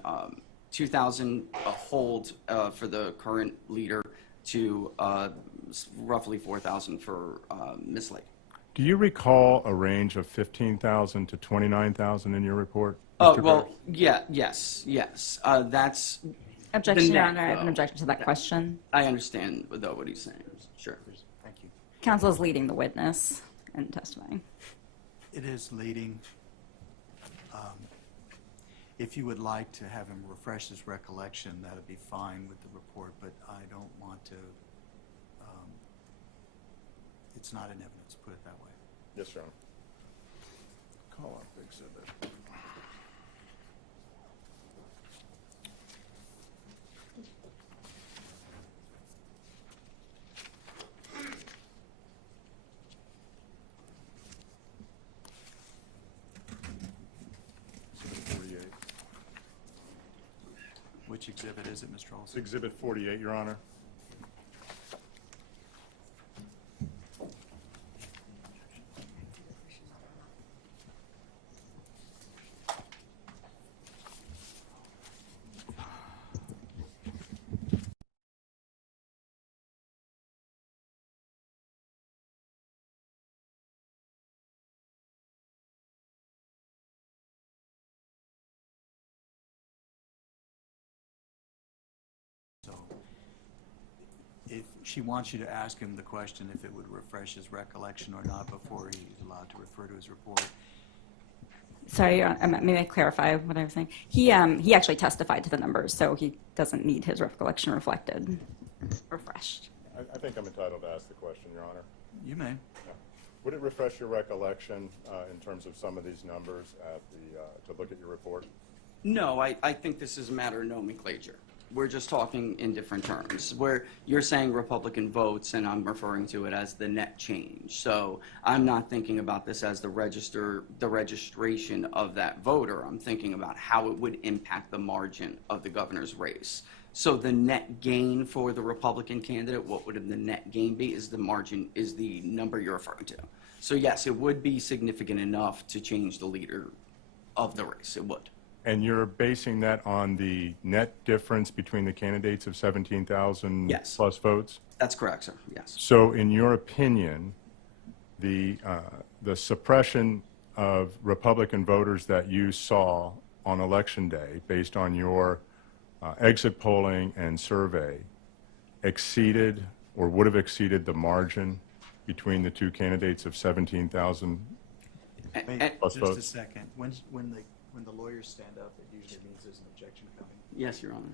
2,000 hold for the current leader to roughly 4,000 for Ms. Lake. Do you recall a range of 15,000 to 29,000 in your report? Oh, Mr. well, Barris? yes. That's Objection, the Your net, Honor. I have an though. objection to that question. I understand, though, what he's saying. Sure. Thank you. Counsel is leading the witness in testifying. It is leading. If you would like to have him refresh his recollection, that would be fine with the report, but I don't want to, it's not in evidence, put it that way. Yes, Your Honor. Call up exhibit. Which exhibit is it, Mr. It's Olson? Exhibit 48, Your Honor. So if she wants you to ask him the question if it would refresh his recollection or not before he's allowed to refer to his report. Sorry, Your Honor, may I clarify what I was saying? He actually testified to the numbers, so he doesn't need his recollection refreshed. I think I'm entitled to ask the question, Your Honor. You may. Would it refresh your recollection in terms of some of these numbers to look at your report? No, I think this is a matter of nomenclature. We're just talking in different terms, where you're saying Republican votes, and I'm referring to it as the net change. So I'm not thinking about this as the registration of that voter. I'm thinking about how it would impact the margin of the governor's race. So the net gain for the Republican candidate, what would the net gain be, is the margin, is the number you're referring to. So yes, it would be significant enough to change the leader of the race. It would. And you're basing that on the net difference between the candidates of 17,000 Yes. plus votes? That's correct, sir. Yes. So in your opinion, the suppression of Republican voters that you saw on Election Day, based on your exit polling and survey, exceeded or would have exceeded the margin between the two candidates of 17,000 Wait, plus just a votes? second. When the lawyers stand up, it usually means there's an objection coming. Yes, Your Honor.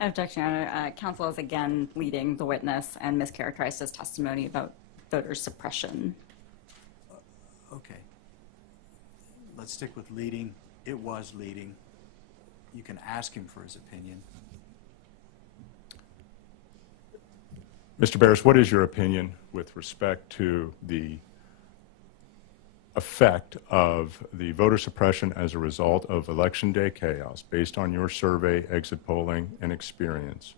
Objection, Your Honor. Counsel is again leading the witness and mischaracterized his testimony about voter suppression. Okay. Let's stick with leading. It was leading. You can ask him for his opinion. Mr. Barris, what is your opinion with respect to the effect of the voter suppression as a result of Election Day chaos, based on your survey, exit polling, and experience,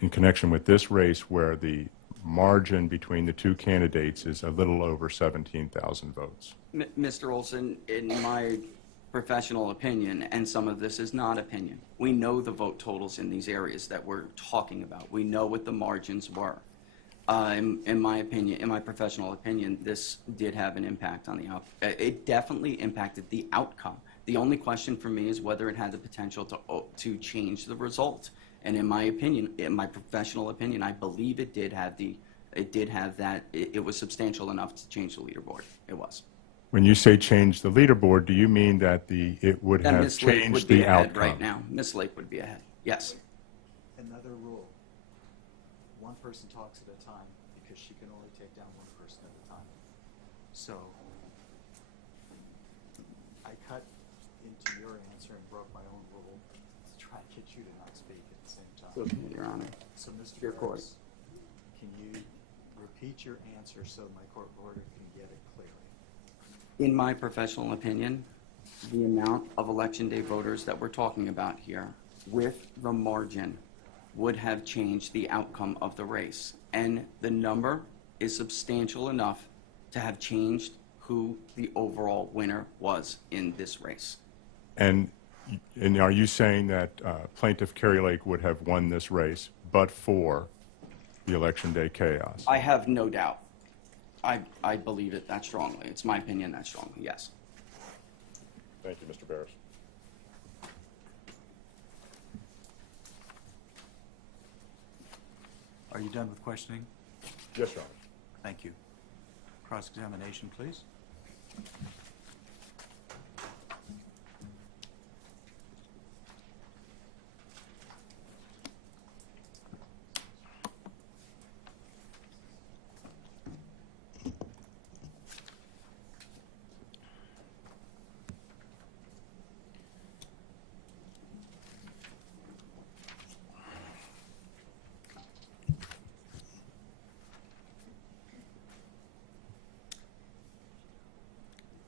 in connection with this race where the margin between the two candidates is a little over 17,000 votes? Mr. Olson, in my professional opinion, and some of this is not opinion, we know the vote totals in these areas that we're talking about. We know what the margins were. In my opinion, in my professional opinion, this did have an impact on the outcome. It definitely impacted the outcome. The only question for me is whether it had the potential to change the result. And in my opinion, in my professional opinion, I believe it did have that. It was substantial enough to change the leaderboard. It was. When you say change the leaderboard, do you mean that it would Then have Ms. Lake changed would be the ahead outcome? right now. Ms. Lake would be ahead. Yes. Another rule. One person talks at a time because she can only take down one person at a time. So I cut into your answer and broke my own rule to try and get you to not speak at the same time. Okay, Your Honor. So Mr. Your court. Barris, can you repeat your answer so my court reporter can get it clearly? In my professional opinion, the amount of Election Day voters that we're talking about here, with the margin, would have changed the outcome of the race. And the number is substantial enough to have changed who the overall winner was in this race. And are you saying that plaintiff Kari Lake would have won this race but for the Election Day chaos? I have no doubt. I believe it that strongly. It's my opinion that strongly, yes. Thank you, Mr. Barris. Are you done with questioning? Yes, Your Honor. Thank you. Cross-examination, please.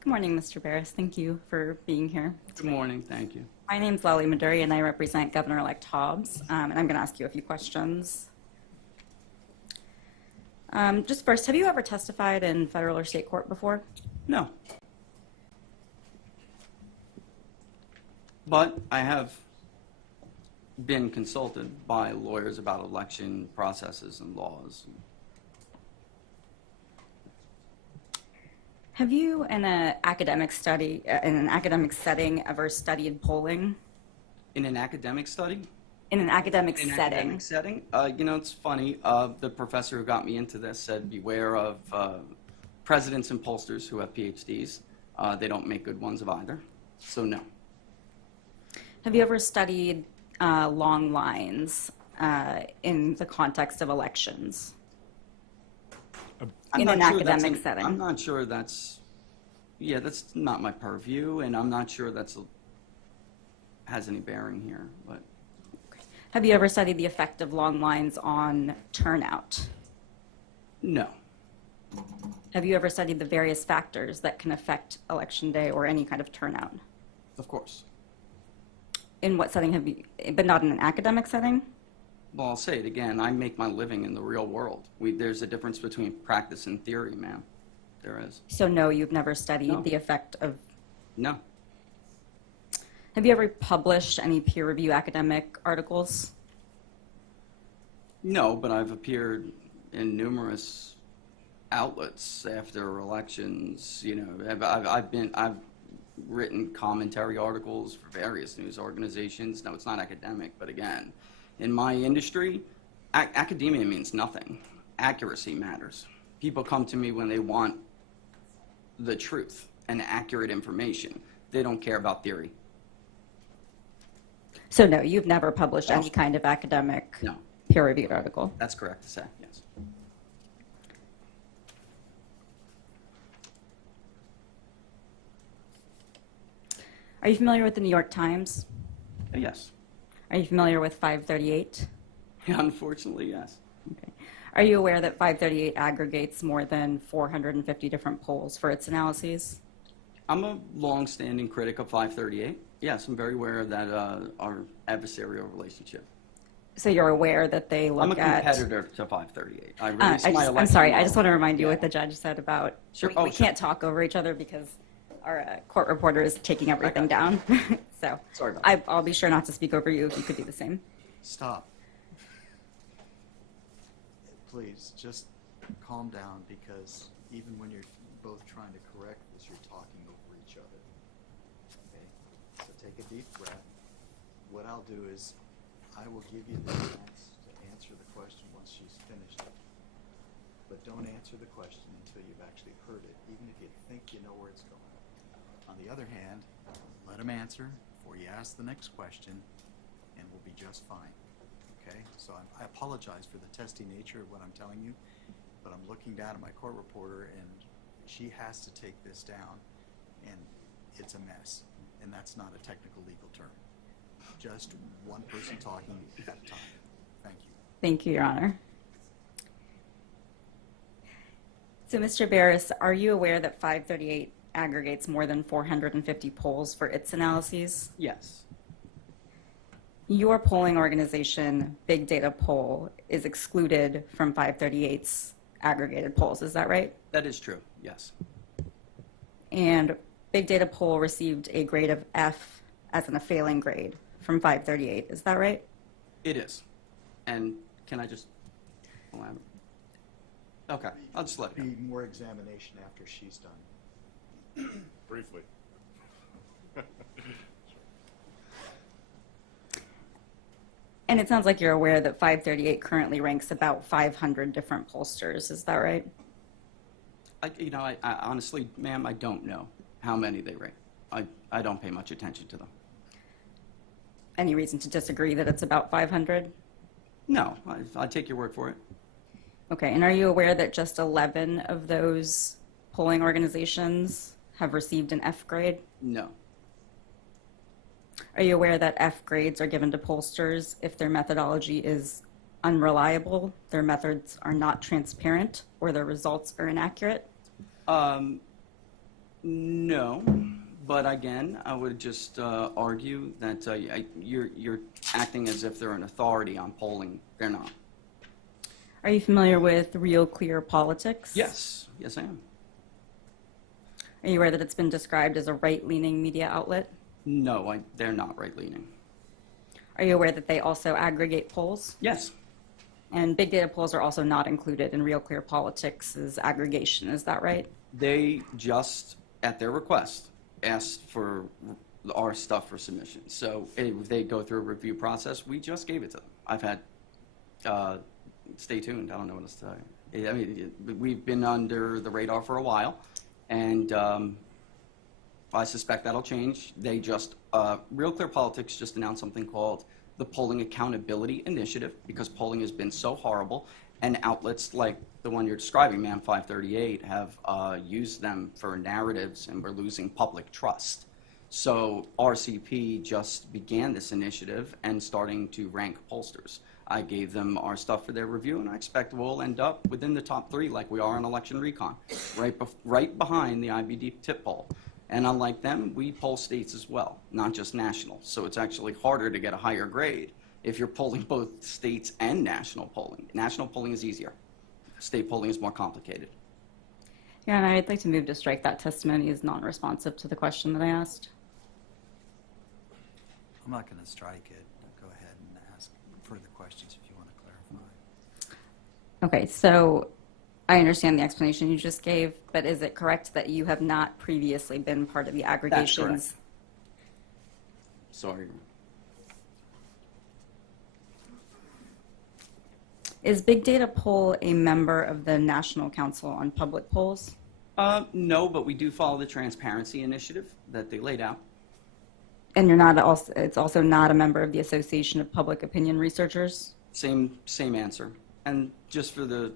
Good morning, Mr. Barris. Thank you for being here. Good morning, thank you. My name's Lally Maduri, and I represent Governor-elect Hobbs, and I'm going to ask you a few questions. Just first, have you ever testified in federal or state court before? No. But I have been consulted by lawyers about election processes and laws. Have you, in an academic setting, ever studied polling? In an academic study? In an academic In an setting? academic setting? It's funny. The professor who got me into this said, beware of presidents and pollsters who have PhDs. They don't make good ones of either. So no. Have you ever studied long lines in the context of elections? In an academic setting? I'm not sure that's not my purview, and I'm not sure has any bearing here. But Have you ever studied the effect of long lines on turnout? no. Have you ever studied the various factors that can affect election day or any kind of turnout? Of course. In what setting have you, but not in an academic setting? Well, I'll say it again. I make my living in the real world. There's a difference between practice and theory, ma'am. There is. So no, you've never studied No. the effect of. No. Have you ever published any peer review academic articles? No, but I've appeared in numerous outlets after elections. I've written commentary articles for various news organizations. No, it's not academic, but again, in my industry, academia means nothing. Accuracy matters. People come to me when they want the truth and accurate information. They don't care about theory. So no, you've never published any kind of academic No. peer-reviewed article? That's correct to say, yes. Are you familiar with the New York Times? Yes. Are you familiar with 538? Unfortunately, yes. Okay. Are you aware that 538 aggregates more than 450 different polls for its analyses? I'm a long-standing critic of 538. Yes, I'm very aware of that, our adversarial relationship. So you're aware that they I'm a look at... competitor to 538. I released my I'm election sorry, I model. just want to remind you Yeah. what the judge said about... Sure. We Oh, sure. can't talk over each other because our court reporter is taking everything Okay. down. So Sorry about that. I'll be sure not to speak over you if you could do the same. Stop. Please, just calm down, because even when you're both trying to correct this, you're talking over each other. Okay? So take a deep breath. What I'll do is I will give you the chance to answer the question once she's finished it. But don't answer the question until you've actually heard it, even if you think you know where it's going. On the other hand, let him answer before you ask the next question, and we'll be just fine. Okay? So I apologize for the testy nature of what I'm telling you, but I'm looking down at my court reporter, and she has to take this down, and it's a mess. And that's not a technical legal term. Just one person talking at a time. Thank you. Thank you, Your Honor. So, Mr. Barris, are you aware that 538 aggregates more than 450 polls for its analyses? Yes. Your polling organization, Big Data Poll, is excluded from 538's aggregated polls. Is that right? That is true, yes. And Big Data Poll received a grade of F as in a failing grade from 538. Is that right? It is. And can I just elaborate? Okay, I'll just let it go. Be more examination after she's done. Briefly. And it sounds like you're aware that 538 currently ranks about 500 different pollsters. Is that right? I honestly, ma'am, I don't know how many they rate. I don't pay much attention to them. Any reason to disagree that it's about 500? No, I take your word for it. Okay, and are you aware that just 11 of those polling organizations have received an F grade? No. Are you aware that F grades are given to pollsters if their methodology is unreliable, their methods are not transparent, or their results are inaccurate? No, But again, I would just argue that you're acting as if they're an authority on polling. They're not. Are you familiar with Real Clear Politics? Yes, yes, I am. Are you aware that it's been described as a right-leaning media outlet? No, they're not right-leaning. Are you aware that they also aggregate polls? Yes, And big data polls are also not included in Real Clear Politics' aggregation, is that right? they just, at their request, asked for our stuff for submission. So if they go through a review process, we just gave it to them. I've had, stay tuned, I don't know what else to tell you. I mean, we've been under the radar for a while, and I suspect that'll change. They just, Real Clear Politics just announced something called the Polling Accountability Initiative, because polling has been so horrible, and outlets like the one you're describing, Man 538, have used them for narratives, and we're losing public trust. So RCP just began this initiative and starting to rank pollsters. I gave them our stuff for their review, and I expect we'll end up within the top 3 like we are in election recon, right behind the IBD tip poll. And unlike them, we poll states as well, not just national. So it's actually harder to get a higher grade if you're polling both states and national polling. National polling is easier. State polling is more complicated. Yeah, and I'd like to move to strike that testimony as non-responsive to the question that I asked. I'm not going to strike it. Go ahead and ask further questions if you want to clarify. Okay, so I understand the explanation you just gave, but is it correct that you have not previously been part of the aggregations? That's correct. Sorry. Is Big Data Poll a member of the National Council on Public Polls? No, but we do follow the transparency initiative that they laid out. And you're not also, it's also not a member of the Association of Public Opinion Researchers? Same answer. And just for the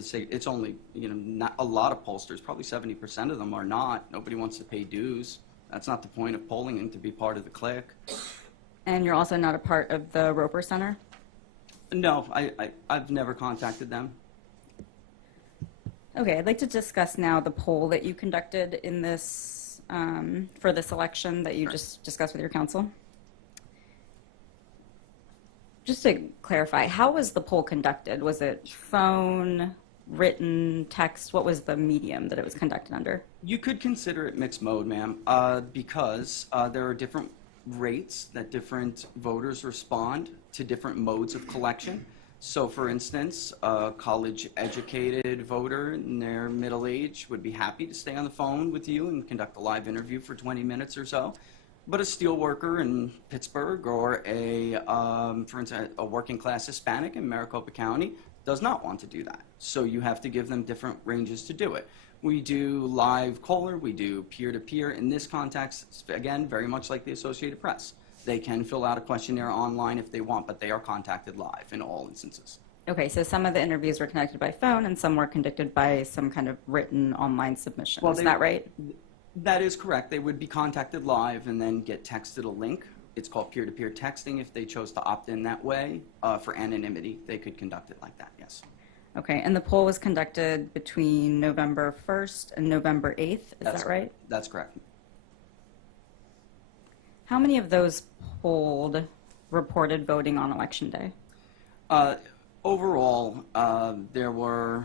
sake, it's only, not a lot of pollsters, probably 70% of them are not. Nobody wants to pay dues. That's not the point of polling, and to be part of the clique. And you're also not a part of the Roper Center? No, I've never contacted them. Okay, I'd like to discuss now the poll that you conducted in this, for this election that you just discussed with your counsel. Just to clarify, how was the poll conducted? Was it phone, written, text? What was the medium that it was conducted under? You could consider it mixed mode, ma'am, because there are different rates that different voters respond to different modes of collection. So, for instance, a college-educated voter in their middle age would be happy to stay on the phone with you and conduct a live interview for 20 minutes or so. But a steel worker in Pittsburgh or for instance, a working-class Hispanic in Maricopa County does not want to do that. So you have to give them different ranges to do it. We do live caller, we do peer-to-peer. In this context, again, very much like the Associated Press. They can fill out a questionnaire online if they want, but they are contacted live in all instances. Okay, so some of the interviews were conducted by phone and some were conducted by some kind of written online submission. Well, is that right? That is correct. They would be contacted live and then get texted a link. It's called peer-to-peer texting. If they chose to opt in that way for anonymity, they could conduct it like that, yes. Okay, and the poll was conducted between November 1st and November 8th, is that right? That's correct. How many of those polled reported voting on Election Day? Overall, there were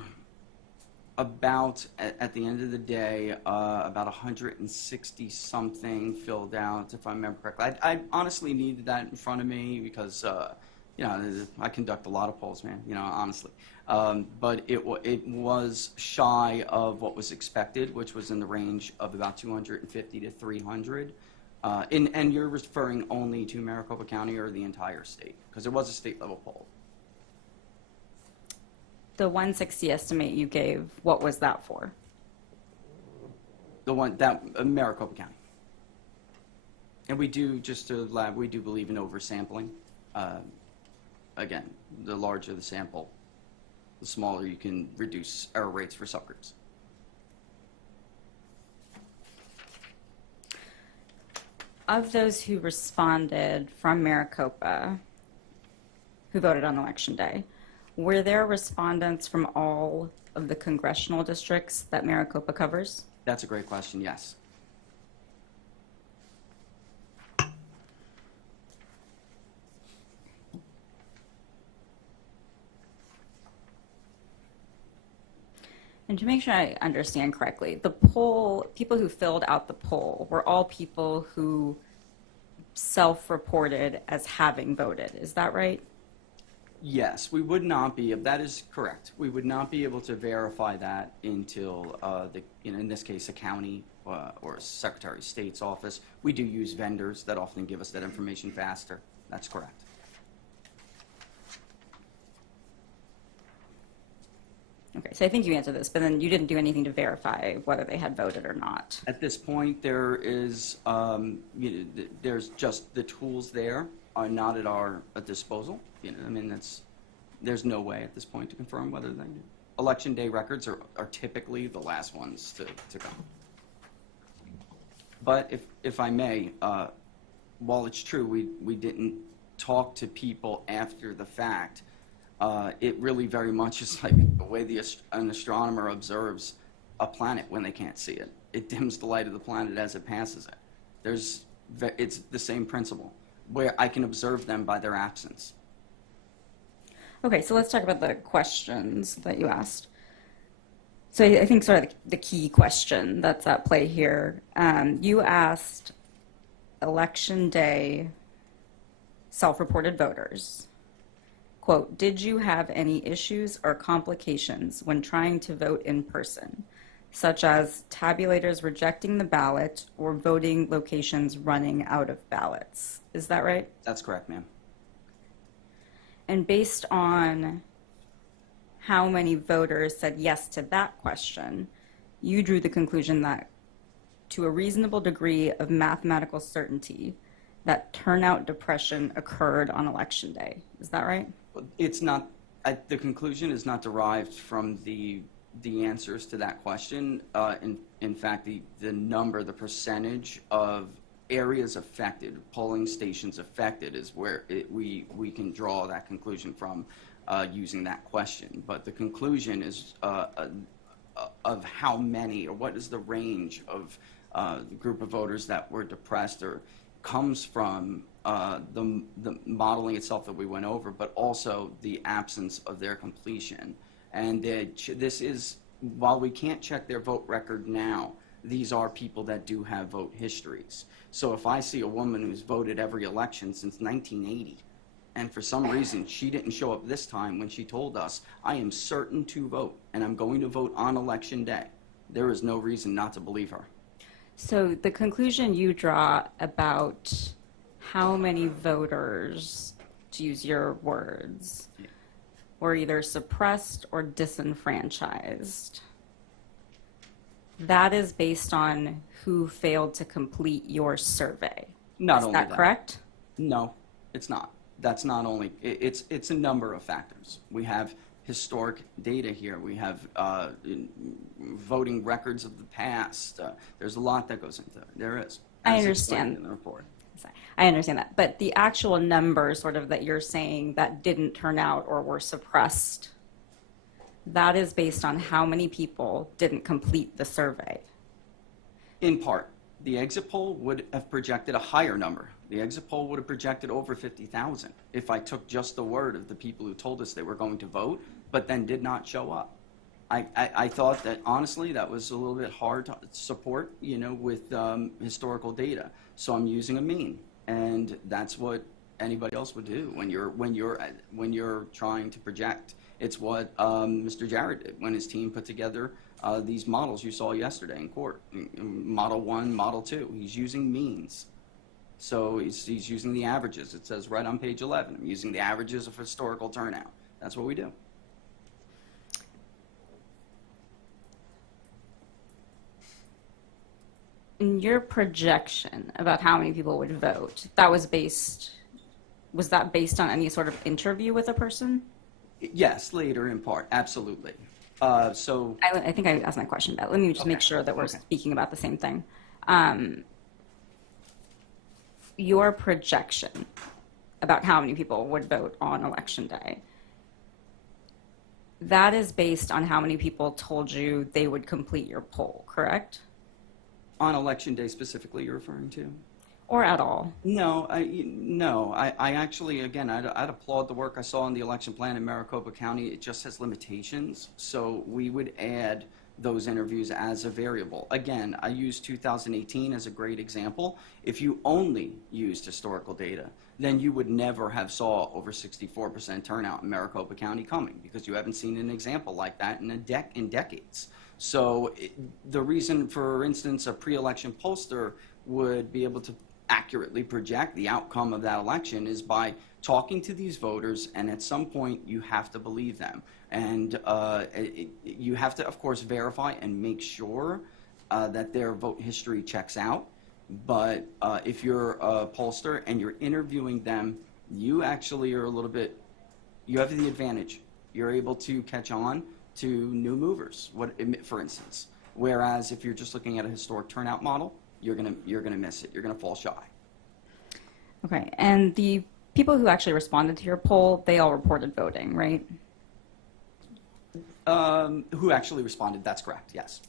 about, at the end of the day, about 160 something filled out, if I remember correctly. I honestly needed that in front of me because, I conduct a lot of polls, man, honestly. But it was shy of what was expected, which was in the range of about 250 to 300. And you're referring only to Maricopa County or the entire state? Because it was a state-level poll. The 160 estimate you gave, what was that for? The one that Maricopa County. And we do, we do believe in oversampling. Again, the larger the sample, the smaller you can reduce error rates for subgroups. Of those who responded from Maricopa, who voted on Election Day, were there respondents from all of the congressional districts that Maricopa covers? That's a great question, yes. And to make sure I understand correctly, the poll, people who filled out the poll were all people who self-reported as having voted. Is that right? Yes, we would not be, that is correct. We would not be able to verify that until, in this case, a county or a Secretary of State's office. We do use vendors that often give us that information faster. That's correct. Okay, so I think you answered this, but then you didn't do anything to verify whether they had voted or not. At this point, there is, there's just the tools there are not at our disposal. I mean, there's no way at this point to confirm whether they do. Election day records are typically the last ones to come. But if I may, while it's true we didn't talk to people after the fact, it really very much is like the way an astronomer observes a planet when they can't see it. It dims the light of the planet as it passes it. It's the same principle, where I can observe them by their absence. Okay, so let's talk about the questions that you asked. So I think sort of the key question that's at play here, you asked election day self-reported voters, quote, did you have any issues or complications when trying to vote in person, such as tabulators rejecting the ballot or voting locations running out of ballots? Is that right? That's correct, ma'am. And based on how many voters said yes to that question, you drew the conclusion that to a reasonable degree of mathematical certainty that turnout depression occurred on election day. Is that right? It's not, the conclusion is not derived from the answers to that question. In fact, the percentage of areas affected, polling stations affected, is where we can draw that conclusion from using that question. But the conclusion is of how many, or what is the range of the group of voters that were depressed, or comes from the modeling itself that we went over, but also the absence of their completion. And this is, while we can't check their vote record now, these are people that do have vote histories. So if I see a woman who's voted every election since 1980, and for some reason she didn't show up this time when she told us, I am certain to vote, and I'm going to vote on election day, there is no reason not to believe her. So the conclusion you draw about how many voters, to use your words, were either suppressed or disenfranchised, that is based on who failed to complete your survey. Not is only that correct? No, it's not. That's not only, it's a number of factors. We have historic data here. We have voting records of the past. There's a lot that goes into it. There is. I as understand. explained in the report. I understand that. But the actual numbers sort of that you're saying that didn't turn out or were suppressed, that is based on how many people didn't complete the survey. In part, the exit poll would have projected a higher number. The exit poll would have projected over 50,000 if I took just the word of the people who told us they were going to vote, but then did not show up. I thought that, honestly, that was a little bit hard to support, with historical data. So I'm using a mean, and that's what anybody else would do when you're trying to project. It's what Mr. Jarrett did when his team put together these models you saw yesterday in court, Model 1, Model 2. He's using means. So he's using the averages. It says right on page 11, I'm using the averages of historical turnout. That's what we do. In your projection about how many people would vote, was that based on any sort of interview with a person? Yes, later in part, absolutely. So I think I asked my question, but let me just make sure that we're speaking about the same thing. Your projection about how many people would vote on election day, that is based on how many people told you they would complete your poll, correct? on election day specifically you're referring to? or at all? No, I actually, again, I'd applaud the work I saw in the election plan in Maricopa County. It just has limitations, so we would add those interviews as a variable. Again, I use 2018 as a great example. If you only used historical data, then you would never have saw over 64% turnout in Maricopa County coming, because you haven't seen an example like that in decades. So the reason, for instance, a pre-election pollster would be able to accurately project the outcome of that election is by talking to these voters, and at some point you have to believe them. And you have to, of course, verify and make sure that their vote history checks out. But if you're a pollster and you're interviewing them, you actually are you have the advantage. You're able to catch on to new movers, for instance. Whereas if you're just looking at a historic turnout model, you're gonna miss it. You're gonna fall shy. Okay, and the people who actually responded to your poll, they all reported voting, right? Who actually responded? That's correct. Yes.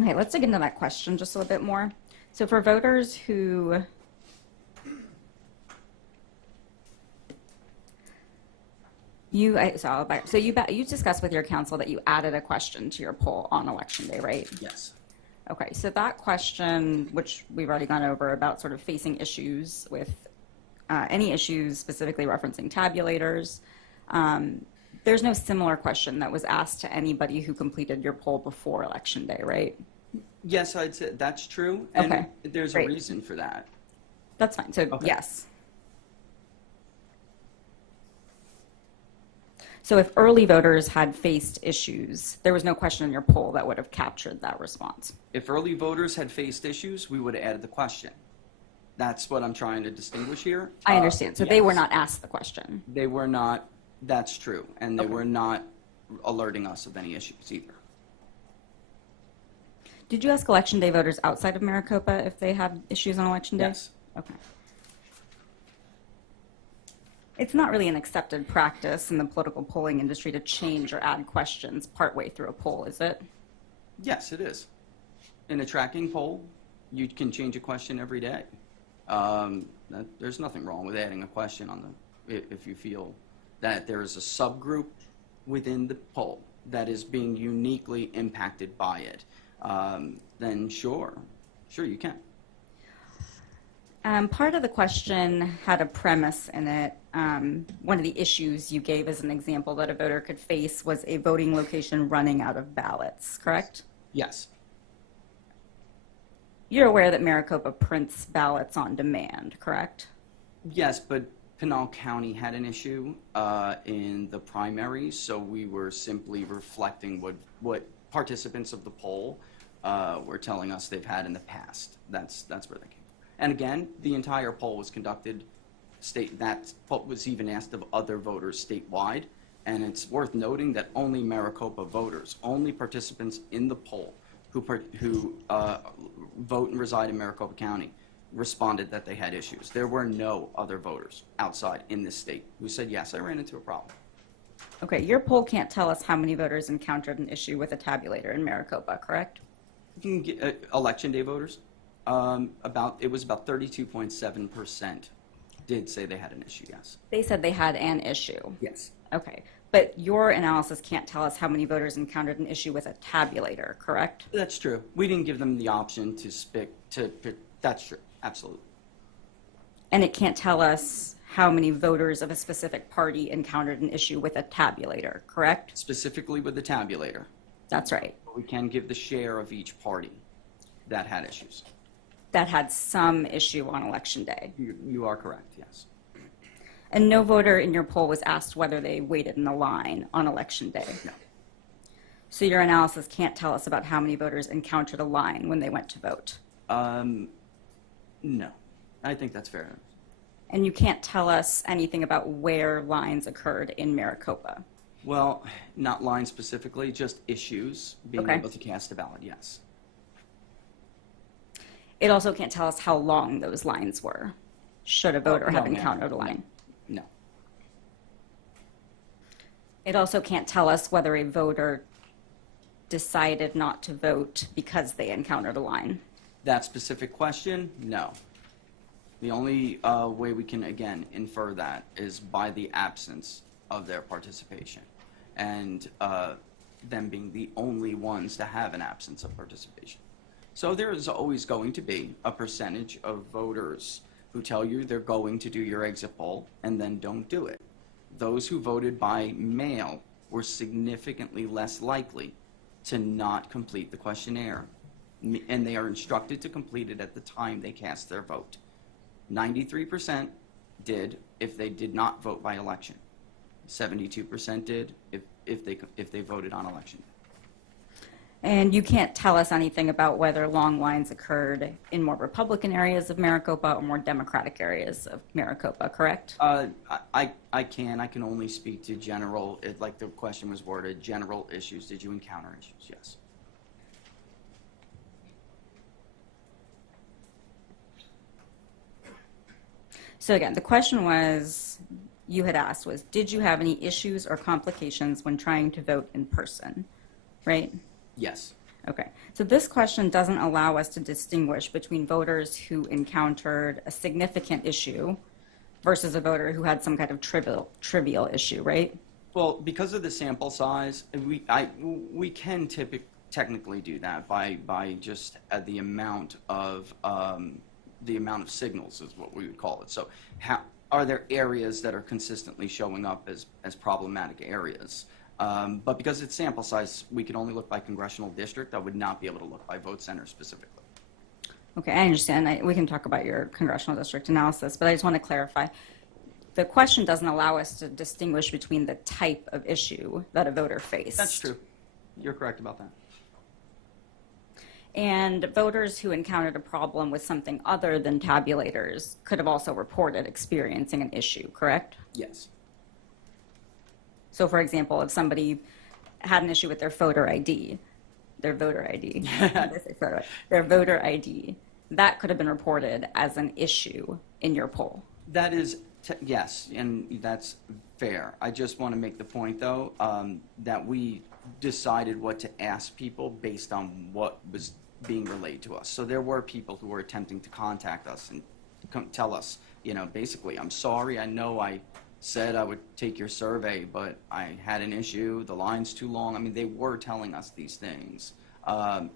Okay, let's dig into that question just a little bit more. So for voters who you discussed with your counsel that you added a question to your poll on election day, right? Yes. Okay, so that question, which we've already gone over about sort of facing issues with any issues specifically referencing tabulators, there's no similar question that was asked to anybody who completed your poll before election day, right? Yes, I'd say that's true. And Okay, there's great. a reason for that. That's fine. So Okay. yes. So if early voters had faced issues, there was no question in your poll that would have captured that response. If early voters had faced issues, we would have added the question. That's what I'm trying to distinguish here. I understand. So they were Yes. not asked the question. They were not. That's true. And they Okay. were not alerting us of any issues either. Did you ask election day voters outside of Maricopa if they had issues on election day? Yes. Okay. It's not really an accepted practice in the political polling industry to change or add questions partway through a poll, is it? Yes, it is. In a tracking poll, you can change a question every day. There's nothing wrong with adding a question on if you feel that there is a subgroup within the poll that is being uniquely impacted by it. Then sure you can. Part of the question had a premise in it. One of the issues you gave as an example that a voter could face was a voting location running out of ballots, correct? Yes. You're aware that Maricopa prints ballots on demand, correct? Yes, but Pinal County had an issue in the primaries, so we were simply reflecting what participants of the poll were telling us they've had in the past. That's where they came from. And again, the entire poll was conducted that was even asked of other voters statewide, and it's worth noting that only Maricopa voters, only participants in the poll who vote and reside in Maricopa County responded that they had issues. There were no other voters outside in this state who said, yes, I ran into a problem. Okay, your poll can't tell us how many voters encountered an issue with a tabulator in Maricopa, correct? You can get election day voters. It was about 32.7% did say they had an issue, yes. They said they had an issue. Yes. Okay, but your analysis can't tell us how many voters encountered an issue with a tabulator, correct? That's true. We didn't give them the option that's true, absolutely. And it can't tell us how many voters of a specific party encountered an issue with a tabulator, correct? Specifically with the tabulator. That's right. But we can give the share of each party that had issues. That had some issue on election day. You are correct, yes. And no voter in your poll was asked whether they waited in the line on election day. No. So your analysis can't tell us about how many voters encountered a line when they went to vote. No. I think that's fair. And you can't tell us anything about where lines occurred in Maricopa. Well, not lines specifically, just issues, being Okay. able to cast a ballot, yes. It also can't tell us how long those lines were. should a voter Oh, have no, ma'am. encountered a line. No. It also can't tell us whether a voter decided not to vote because they encountered a line. That specific question, no. The only way we can, again, infer that is by the absence of their participation, and them being the only ones to have an absence of participation. So there is always going to be a percentage of voters who tell you they're going to do your exit poll and then don't do it. Those who voted by mail were significantly less likely to not complete the questionnaire, and they are instructed to complete it at the time they cast their vote. 93% did if they did not vote by election. 72% did if they voted on election day. And you can't tell us anything about whether long lines occurred in more Republican areas of Maricopa or more Democratic areas of Maricopa, correct? I can only speak to general, like the question was worded, general issues. Did you encounter issues? Yes. So again, the question you had asked was, did you have any issues or complications when trying to vote in person, right? Yes. Okay, so this question doesn't allow us to distinguish between voters who encountered a significant issue versus a voter who had some kind of trivial issue, right? Well, because of the sample size, we can technically do that by just the amount of signals is what we would call it. So, are there areas that are consistently showing up as problematic areas? But because it's sample size, we can only look by congressional district. I would not be able to look by vote center specifically. Okay, I understand. We can talk about your congressional district analysis, but I just want to clarify. The question doesn't allow us to distinguish between the type of issue that a voter faced. That's true. You're correct about that. And voters who encountered a problem with something other than tabulators could have also reported experiencing an issue, correct? Yes. So, for example, if somebody had an issue with their voter ID, their voter ID, that could have been reported as an issue in your poll. That is, yes, and that's fair. I just want to make the point, though, that we decided what to ask people based on what was being relayed to us. So there were people who were attempting to contact us and tell us, basically, I'm sorry, I know I said I would take your survey, but I had an issue, the line's too long. I mean, they were telling us these things.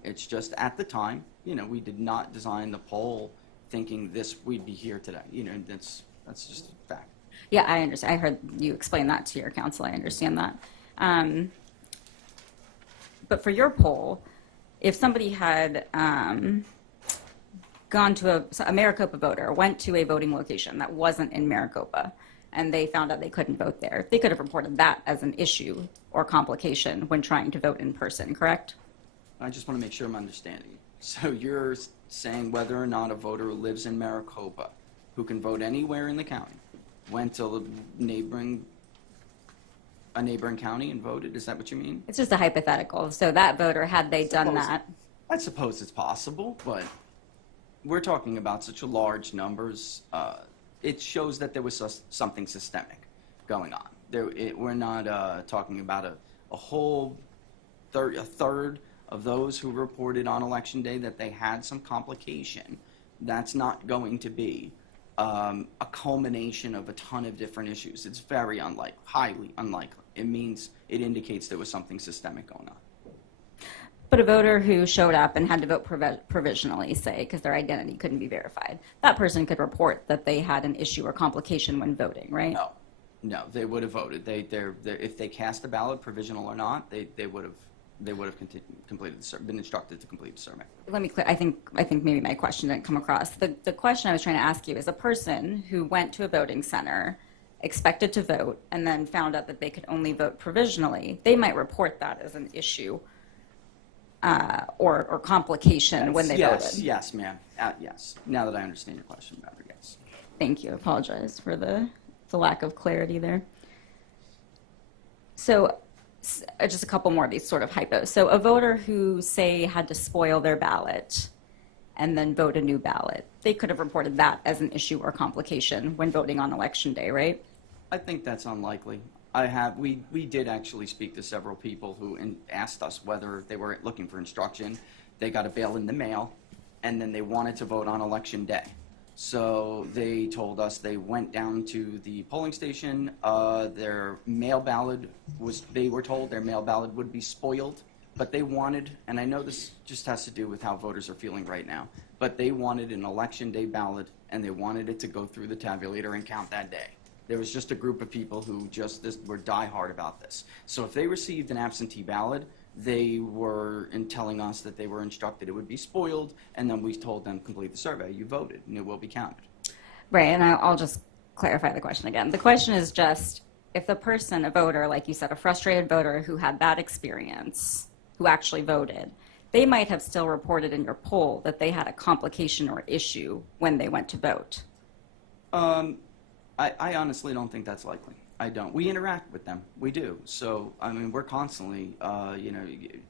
It's just at the time, we did not design the poll thinking we'd be here today. That's just a fact. Yeah, I understand. I heard you explain that to your counsel. I understand that. But for your poll, if somebody had gone to a Maricopa voter, went to a voting location that wasn't in Maricopa, and they found out they couldn't vote there, they could have reported that as an issue or complication when trying to vote in person, correct? I just want to make sure I'm understanding. So you're saying whether or not a voter who lives in Maricopa, who can vote anywhere in the county, went to a neighboring county and voted? Is that what you mean? It's just a hypothetical. So that voter, had they done that? I suppose it's possible, but we're talking about such large numbers. It shows that there was something systemic going on. We're not talking about a whole third of those who reported on election day that they had some complication. That's not going to be a culmination of a ton of different issues. It's very unlikely, highly unlikely. It indicates there was something systemic going on. But a voter who showed up and had to vote provisionally, say, because their identity couldn't be verified, that person could report that they had an issue or complication when voting, right? No, they would have voted. If they cast a ballot, provisional or not, they would have been instructed to complete the survey. Let me clear. I think maybe my question didn't come across. The question I was trying to ask you is a person who went to a voting center, expected to vote, and then found out that they could only vote provisionally, they might report that as an issue or complication when they voted. Yes, ma'am. Yes. Now that I understand your question better, yes. Thank you. I apologize for the lack of clarity there. So just a couple more of these sort of hypos. So a voter who, say, had to spoil their ballot and then vote a new ballot. They could have reported that as an issue or complication when voting on election day, right? I think that's unlikely. We did actually speak to several people who asked us whether they were looking for instruction. They got a bail in the mail, and then they wanted to vote on election day. So they told us they went down to the polling station. Their mail ballot they were told their mail ballot would be spoiled, but they wanted, and I know this just has to do with how voters are feeling right now, but they wanted an election day ballot, and they wanted it to go through the tabulator and count that day. There was just a group of people who were diehard about this. So if they received an absentee ballot, they were telling us that they were instructed it would be spoiled, and then we told them complete the survey. You voted, and it will be counted. Right, and I'll just clarify the question again. The question is just if the person, a voter, like you said, a frustrated voter who had bad experience, who actually voted, they might have still reported in your poll that they had a complication or issue when they went to vote. I honestly don't think that's likely. I don't. We interact with them. We do. So, I mean, we're constantly,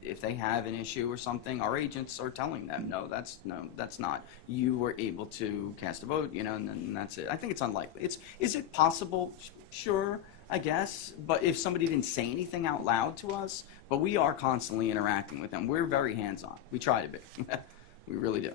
if they have an issue or something, our agents are telling them, no, that's not. You were able to cast a vote, and then that's it. I think it's unlikely. Is it possible? Sure, I guess. But if somebody didn't say anything out loud to us, but we are constantly interacting with them. We're very hands-on. We try to be. We really do.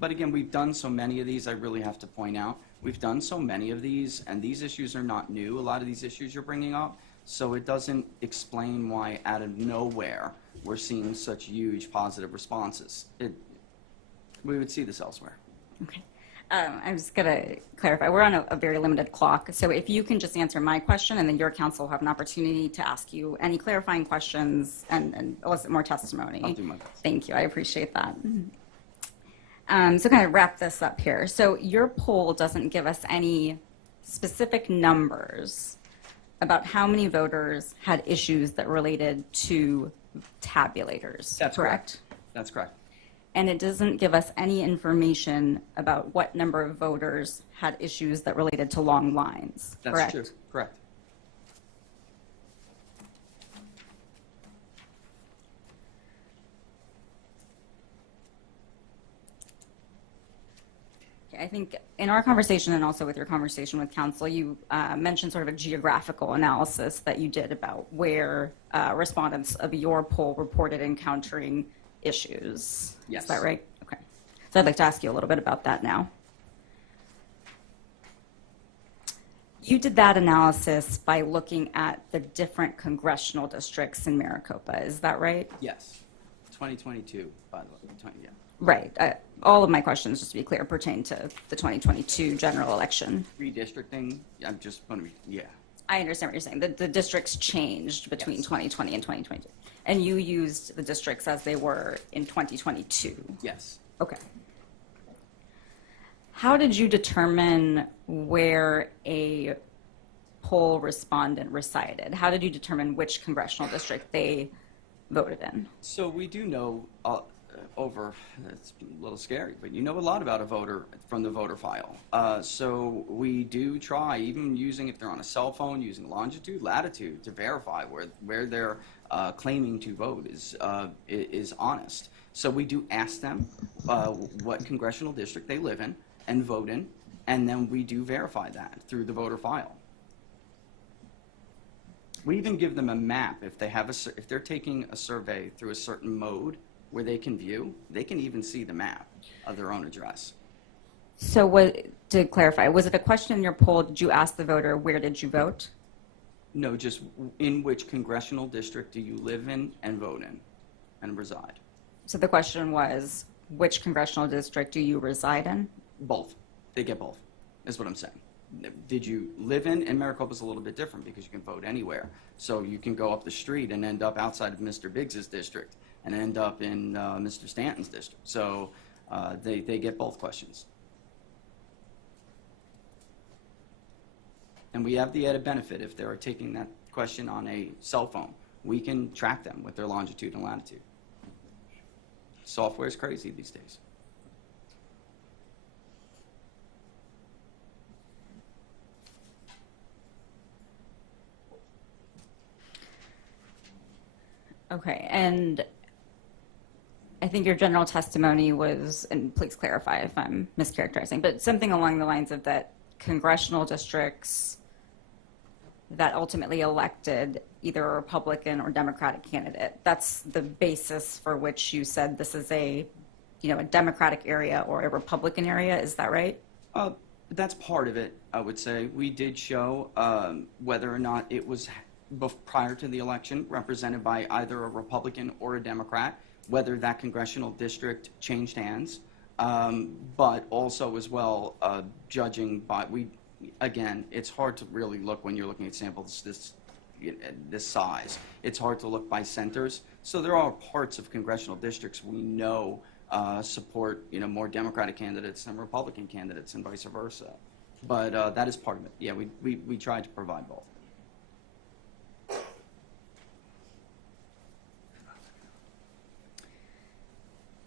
But again, we've done so many of these, I really have to point out. We've done so many of these, and these issues are not new, a lot of these issues you're bringing up. So it doesn't explain why out of nowhere we're seeing such huge positive responses. We would see this elsewhere. Okay. I'm just going to clarify. We're on a very limited clock. So if you can just answer my question, and then your counsel will have an opportunity to ask you any clarifying questions and elicit more testimony. I'll do my best. Thank you. I appreciate that. So kind of wrap this up here. So your poll doesn't give us any specific numbers about how many voters had issues that related to tabulators. That's correct? That's correct. And it doesn't give us any information about what number of voters had issues that related to long lines. That's correct? true. Correct. I think in our conversation and also with your conversation with counsel, you mentioned sort of a geographical analysis that you did about where respondents of your poll reported encountering issues. Yes. Is that right? Okay. So I'd like to ask you a little bit about that now. You did that analysis by looking at the different congressional districts in Maricopa. Is that right? Yes. 2022, by the way. Yeah. Right. All of my questions, just to be clear, pertain to the 2022 general election. Redistricting, I'm just going to be, yeah. I understand what you're saying. The districts changed between Yes. 2020 and 2022. And you used the districts as they were in 2022. Yes. Okay. How did you determine where a poll respondent resided? How did you determine which congressional district they voted in? So we do know it's a little scary, but you know a lot about a voter from the voter file. So we do try, even using, if they're on a cell phone, using longitude, latitude to verify where they're claiming to vote is honest. So we do ask them what congressional district they live in and vote in, and then we do verify that through the voter file. We even give them a map if they have if they're taking a survey through a certain mode where they can view, they can even see the map of their own address. So to clarify, was it a question in your poll, did you ask the voter, where did you vote? No, just in which congressional district do you live in and vote in and reside? So the question was, which congressional district do you reside in? Both. They get both, is what I'm saying. Did you live in, and Maricopa's a little bit different because you can vote anywhere. So you can go up the street and end up outside of Mr. Biggs's district and end up in Mr. Stanton's district. So they get both questions. And we have the added benefit if they're taking that question on a cell phone. We can track them with their longitude and latitude. Software is crazy these days. Okay, and I think your general testimony was, and please clarify if I'm mischaracterizing, but something along the lines of that congressional districts that ultimately elected either a Republican or Democratic candidate. That's the basis for which you said this is a Democratic area or a Republican area. Is that right? That's part of it, I would say. We did show whether or not it was prior to the election represented by either a Republican or a Democrat, whether that congressional district changed hands, but also as well judging by, again, it's hard to really look when you're looking at samples this size. It's hard to look by centers. So there are parts of congressional districts we know support more Democratic candidates than Republican candidates and vice versa. But that is part of it. Yeah, we tried to provide both.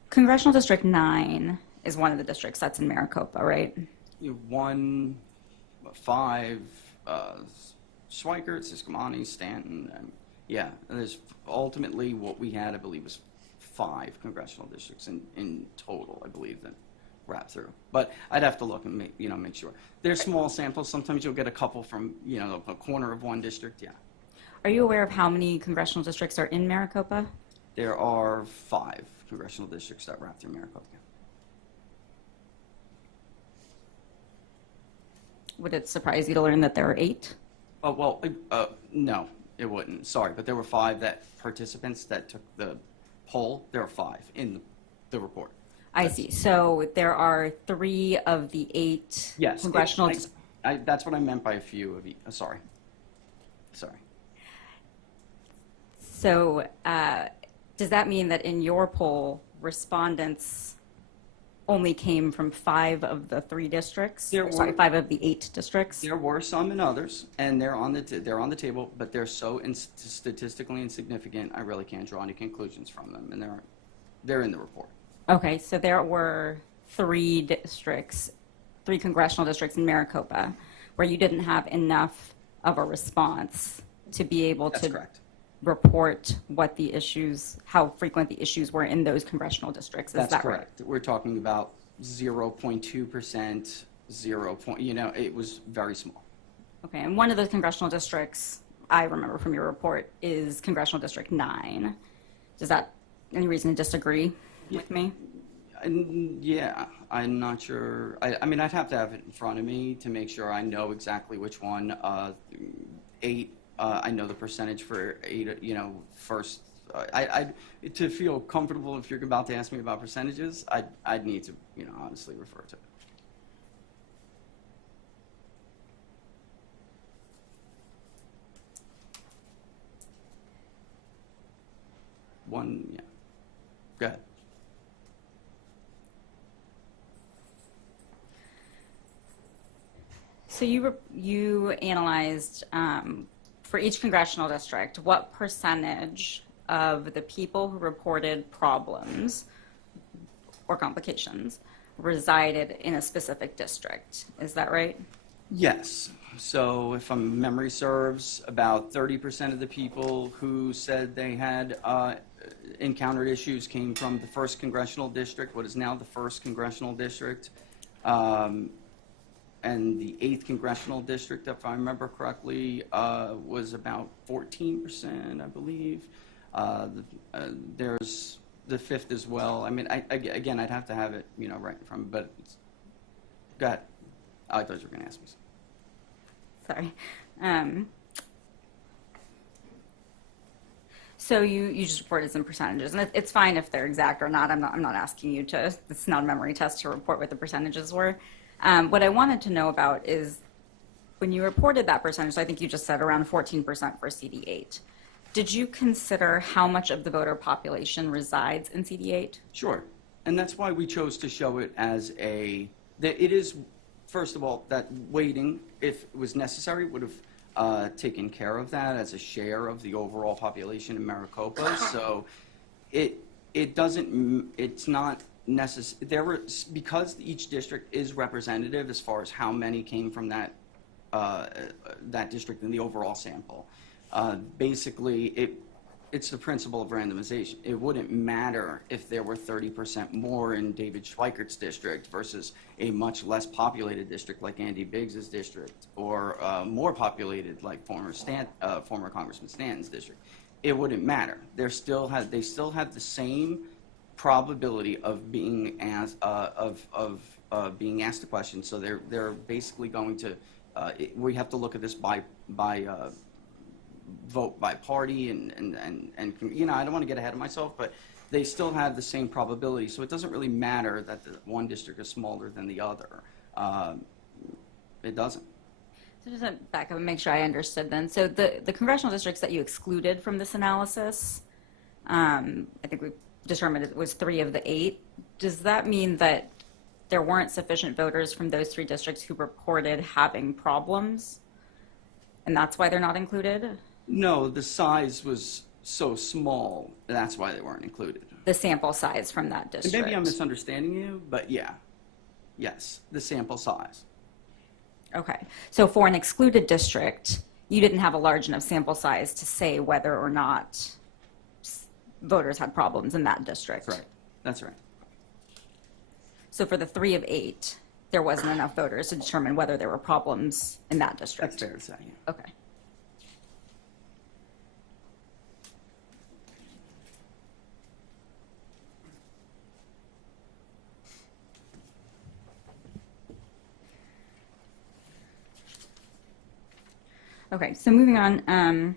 Congressional District 9 is one of the districts that's in Maricopa, right? 1, 5, Schweikert, Sisquamani, Stanton. Yeah, there's ultimately what we had, I believe, was 5 congressional districts in total, I believe, that wrapped through. But I'd have to look and make sure. They're small samples. Sometimes you'll get a couple from a corner of one district. Yeah. Are you aware of how many congressional districts are in Maricopa? There are 5 congressional districts that wrap through Maricopa. Would it surprise you to learn that there are 8? Oh, well, no, it wouldn't. Sorry, but there were 5 participants that took the poll. There are 5 in the report. I see. So there are 3 of the 8 Yes, congressional. that's what I meant by a few of each. Sorry. So does that mean that in your poll, respondents only came from 5 of the 3 districts? Sorry, 5 of the 8 districts? There were some in others, and they're on the table, but they're so statistically insignificant, I really can't draw any conclusions from them, and they're in the report. Okay, so there were 3 congressional districts in Maricopa where you didn't have enough of a response to be able That's to correct. report how frequent the issues were in those congressional districts. Is that correct. Right? We're talking about 0.2%, it was very small. Okay, and one of those congressional districts I remember from your report is Congressional District 9. Is that any reason to disagree with me? Yeah, I'm not sure. I mean, I'd have to have it in front of me to make sure I know exactly which one. 8, I know the percentage for 8, first. To feel comfortable if you're about to ask me about percentages, I'd need to, honestly refer to it. Yeah. Go ahead. So you analyzed for each congressional district what percentage of the people who reported problems or complications resided in a specific district. Is that right? Yes. So if memory serves, about 30% of the people who said they had encountered issues came from the 1st Congressional District, what is now the 1st Congressional District. And the 8th Congressional District, if I remember correctly, was about 14%, I believe. There's the 5th as well. I mean, again, I'd have to have it, right in front of me, but go ahead. I thought you were going to ask me something. Sorry. So you just reported some percentages, and it's fine if they're exact or not. I'm not asking you to. It's not a memory test to report what the percentages were. What I wanted to know about is when you reported that percentage, I think you just said around 14% for CD8. Did you consider how much of the voter population resides in CD8? Sure. And that's why we chose to show it as that it is, first of all, that weighting, if it was necessary, would have taken care of that as a share of the overall population in Maricopa. So it's not necessary. Because each district is representative as far as how many came from that district in the overall sample. Basically, It's the principle of randomization. It wouldn't matter if there were 30% more in David Schweikert's district versus a much less populated district like Andy Biggs's district, or more populated like former Congressman Stanton's district. It wouldn't matter. They still have the same probability of being asked being asked a question. So they're basically going to. We have to look at this by vote by party and you know, I don't want to get ahead of myself, but they still have the same probability. So it doesn't really matter that the one district is smaller than the other. It doesn't. So just to back up and make sure I understood then. So the congressional districts that you excluded from this analysis, I think we determined it was 3 of the 8. Does that mean that there weren't sufficient voters from those 3 districts who reported having problems, and that's why they're not included? No, the size was so small, that's why they weren't included. The sample size from that And district. maybe I'm misunderstanding you, but yeah. Yes, the sample size. Okay. So for an excluded district, you didn't have a large enough sample size to say whether or not voters had problems in that district. Right. That's right. So for the 3 of 8, there wasn't enough voters to determine whether there were problems in that district. That's fair to say. Yeah. Okay. Okay, so moving on,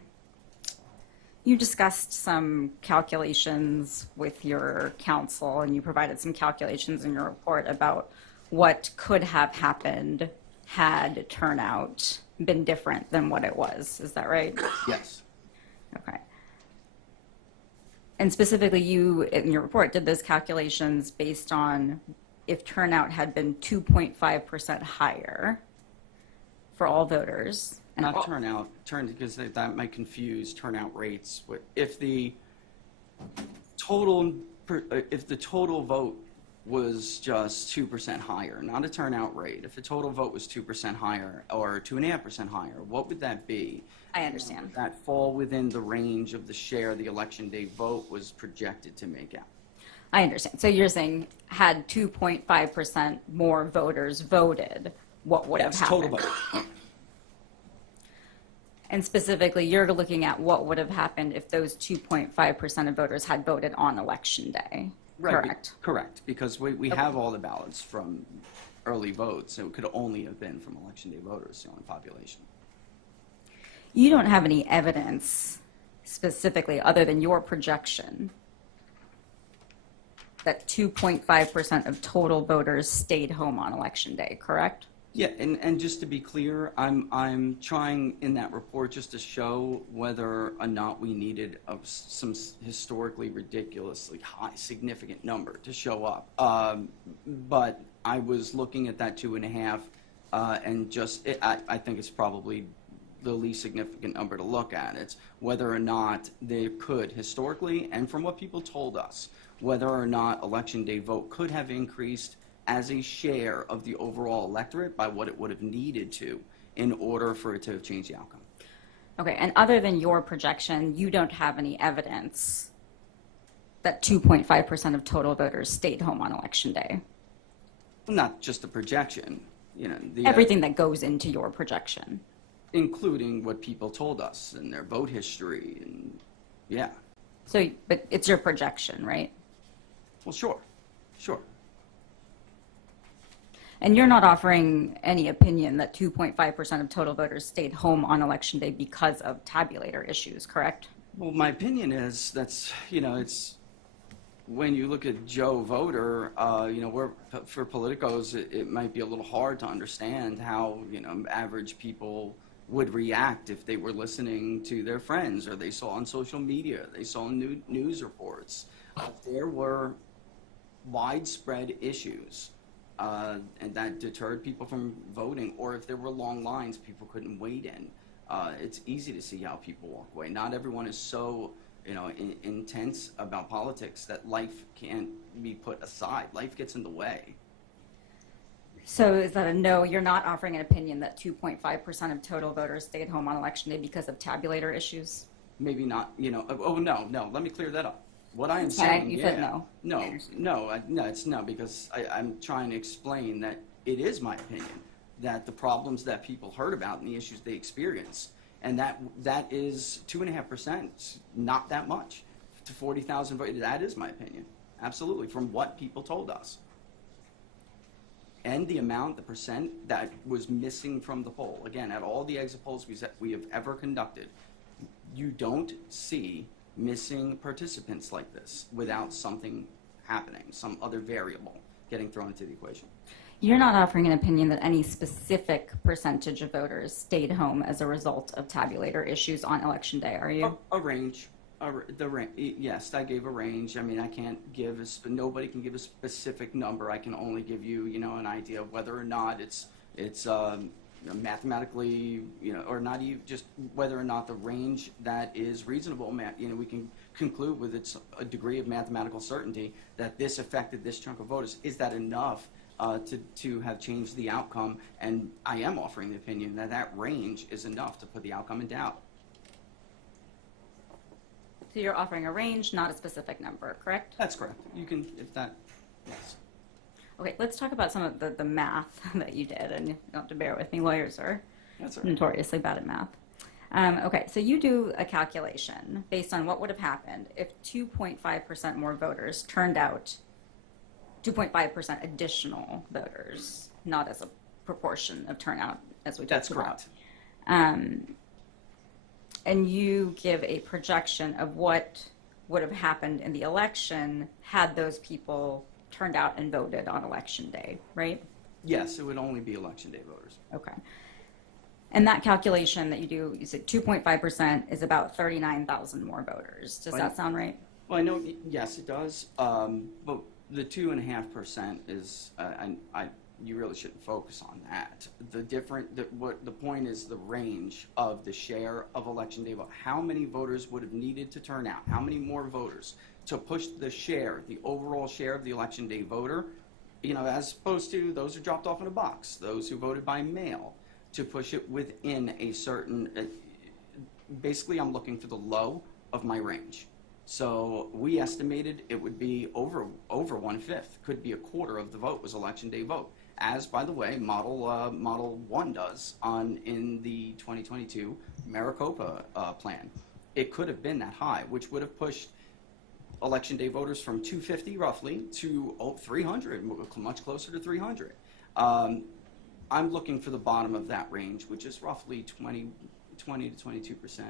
you discussed some calculations with your counsel, and you provided some calculations in your report about what could have happened had turnout been different than what it was. Is that right? Yes. Okay. And specifically, you, in your report, did those calculations based on if turnout had been 2.5% higher for all voters. And Not turnout, because that might confuse turnout rates. If the total vote was just 2% higher, not a turnout rate, if the total vote was 2% higher or 2.5% higher, what would that be? I understand. Would that fall within the range of the share the election day vote was projected to make out? I understand. So you're saying had 2.5% more voters voted, what would have happened? Total vote. And specifically, you're looking at what would have happened if those 2.5% of voters had voted on election day, correct? Correct, because we have all the ballots from early votes, so it could only have been from election day voters, the only population. You don't have any evidence specifically other than your projection that 2.5% of total voters stayed home on election day, correct? Yeah, and just to be clear, I'm trying in that report just to show whether or not we needed some historically ridiculously high, significant number to show up. But I was looking at that 2.5, and I think it's probably the least significant number to look at. It's whether or not they could historically, and from what people told us, whether or not election day vote could have increased as a share of the overall electorate by what it would have needed to in order for it to have changed the outcome. Okay, and other than your projection, you don't have any evidence that 2.5% of total voters stayed home on election day? Not just a projection, you know. Everything that goes into your projection. Including what people told us and their vote history, and yeah. So, but it's your projection, right? Well, sure. And you're not offering any opinion that 2.5% of total voters stayed home on election day because of tabulator issues, correct? Well, my opinion is it's when you look at Joe voter, for politicos, it might be a little hard to understand how, average people would react if they were listening to their friends or they saw on social media, they saw in news reports. There were widespread issues and that deterred people from voting, or if there were long lines people couldn't wait in. It's easy to see how people walk away. Not everyone is so intense about politics that life can't be put aside. Life gets in the way. So is that a no? You're not offering an opinion that 2.5% of total voters stayed home on election day because of tabulator issues? Maybe not, oh, no, let me clear that up. What I am That's fine. saying, You yeah. said no. No, it's no, because I'm trying to explain that it is my opinion that the problems that people heard about and the issues they experienced, and that is 2.5%, not that much to 40,000 voters. That is my opinion, absolutely, from what people told us. And the amount, the percent that was missing from the poll. Again, at all the exit polls we have ever conducted, you don't see missing participants like this without something happening, some other variable getting thrown into the equation. You're not offering an opinion that any specific percentage of voters stayed home as a result of tabulator issues on election day, are you? A range. Yes, I gave a range. I mean, I can't give nobody can give a specific number. I can only give you, an idea of whether or not it's mathematically, or not even just whether or not the range that is reasonable. We can conclude with a degree of mathematical certainty that this affected this chunk of voters. Is that enough to have changed the outcome? And I am offering the opinion that range is enough to put the outcome in doubt. So you're offering a range, not a specific number, correct? That's correct. You can, yes. Okay, let's talk about some of the math that you did, and you don't have to bear with me. Lawyers are That's all right. notoriously bad at math. Okay, so you do a calculation based on what would have happened if 2.5% more voters turned out, 2.5% additional voters, not as a proportion of turnout as we That's talked about. correct. And you give a projection of what would have happened in the election had those people turned out and voted on election day, right? Yes, it would only be election day voters. Okay. And that calculation that you do, you said 2.5% is about 39,000 more voters. Does that sound right? Well, I know, yes, it does. But the 2.5% is, you really shouldn't focus on that. The point is the range of the share of election day vote. How many voters would have needed to turn out? How many more voters to push the overall share of the election day voter, as opposed to those who dropped off in a box, those who voted by mail, to push it within a certain, basically I'm looking for the low of my range. So we estimated it would be over 1/5, could be a quarter of the vote was election day vote. As, by the way, Model 1 does in the 2022 Maricopa plan. It could have been that high, which would have pushed election day voters from 250 roughly to 300, much closer to 300. I'm looking for the bottom of that range, which is roughly 20 to 22%.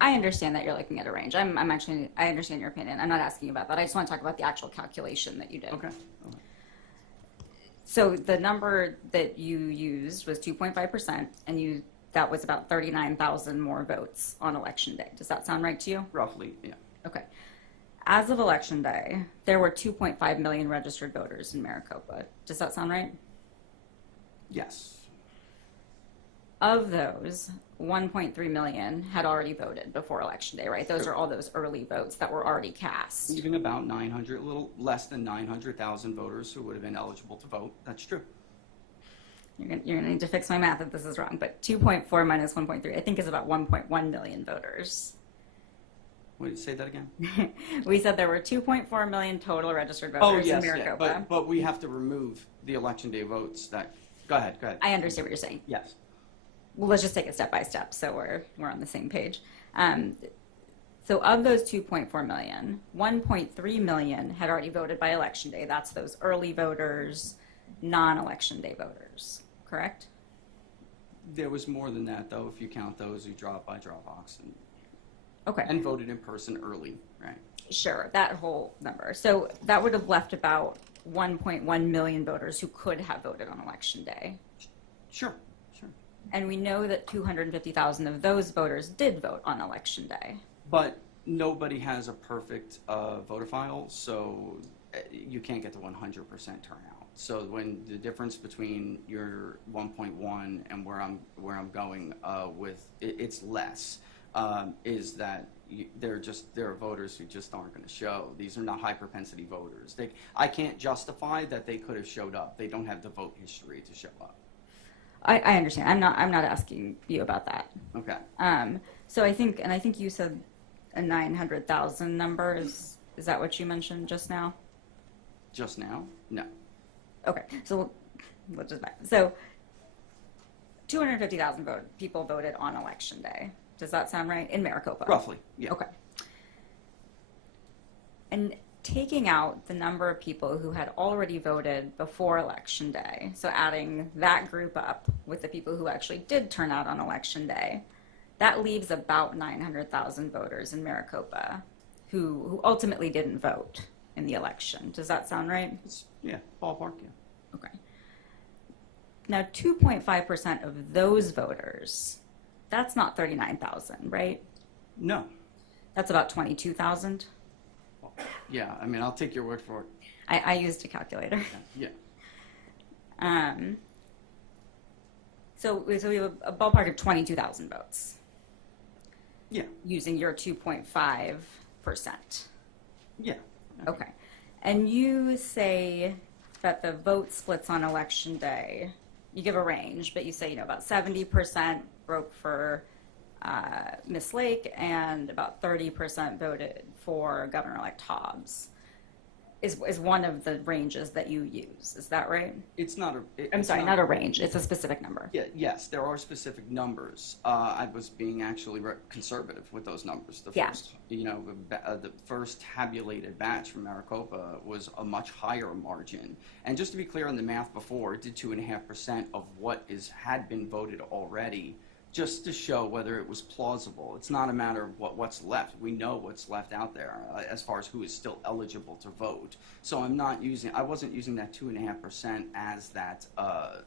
I understand that you're looking at a range. I understand your opinion. I'm not asking about that. I just want to talk about the actual calculation that you did. Okay. So the number that you used was 2.5%, and that was about 39,000 more votes on election day. Does that sound right to you? Roughly, yeah. Okay. As of election day, there were 2.5 million registered voters in Maricopa. Does that sound right? Yes. Of those, 1.3 million had already voted before election day, right? Those are all those early votes that were already cast. Leaving about 900, a little less than 900,000 voters who would have been eligible to vote. That's true. You're going to need to fix my math if this is wrong, but 2.4 minus 1.3, I think, is about 1.1 million voters. Wait, say that again? We said there were 2.4 million total registered voters in Maricopa. Yeah, but we have to remove the election day votes that, go ahead. I understand what you're saying. Yes. Well, let's just take it step by step so we're on the same page. So of those 2.4 million, 1.3 million had already voted by election day. That's those early voters, non-election day voters, correct? There was more than that, though, if you count those who dropped by drop-box Okay. and voted in person early, right? Sure, that whole number. So that would have left about 1.1 million voters who could have voted on election day. Sure. And we know that 250,000 of those voters did vote on election day. But nobody has a perfect voter file, so you can't get to 100% turnout. So when the difference between your 1.1 and where I'm going with it's less, is that there are voters who just aren't going to show. These are not high propensity voters. I can't justify that they could have showed up. They don't have the vote history to show up. I understand. I'm not asking you about that. Okay. So I think you said a 900,000 number. Is that what you mentioned just now? Just now? No. Okay, so let's just back. So 250,000 people voted on election day. Does that sound right? In Maricopa? Roughly, yeah. Okay. And taking out the number of people who had already voted before election day, so adding that group up with the people who actually did turn out on election day, that leaves about 900,000 voters in Maricopa who ultimately didn't vote in the election. Does that sound right? Yeah, ballpark, yeah. Okay. Now, 2.5% of those voters, that's not 39,000, right? No. That's about 22,000. Yeah, I mean, I'll take your word for it. I used a calculator. Yeah. So we have a ballpark of 22,000 votes Yeah. using your 2.5%. Yeah. Okay. And you say that the vote splits on election day, you give a range, but you say, about 70% broke for Miss Lake and about 30% voted for Governor-elect Hobbs is one of the ranges that you use. Is that right? It's not a... I'm sorry, not a range. It's a specific number. Yeah, yes, there are specific numbers. I was being actually conservative with those numbers. The Yeah. first, the first tabulated batch from Maricopa was a much higher margin. And just to be clear on the math before, it did 2.5% of what had been voted already, just to show whether it was plausible. It's not a matter of what's left. We know what's left out there as far as who is still eligible to vote. So I wasn't using that 2.5% as that, I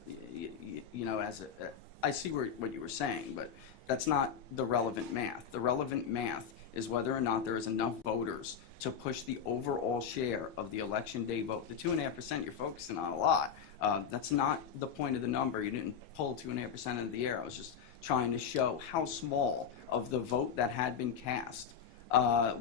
see what you were saying, but that's not the relevant math. The relevant math is whether or not there is enough voters to push the overall share of the election day vote. The 2.5% you're focusing on a lot. That's not the point of the number. You didn't pull 2.5% out of the air. I was just trying to show how small of the vote that had been cast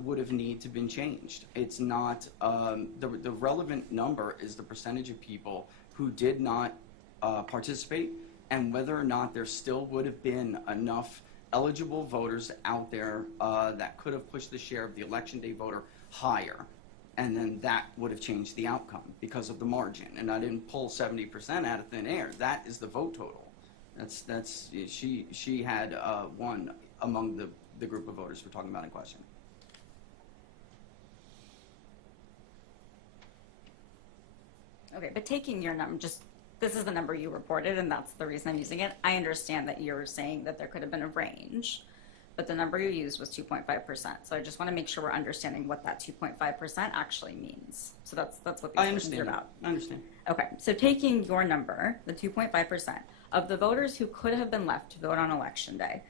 would have need to been changed. It's not, the relevant number is the percentage of people who did not participate and whether or not there still would have been enough eligible voters out there that could have pushed the share of the election day voter higher. And then that would have changed the outcome because of the margin. And I didn't pull 70% out of thin air. That is the vote total. She had won among the group of voters we're talking about in question. Okay, but taking your number, this is the number you reported, and that's the reason I'm using it. I understand that you're saying that there could have been a range, but the number you used was 2.5%. So I just want to make sure we're understanding what that 2.5% actually means. So that's what these questions are about. I understand. Okay, so taking your number, the 2.5%, of the voters who could have been left to vote on election day,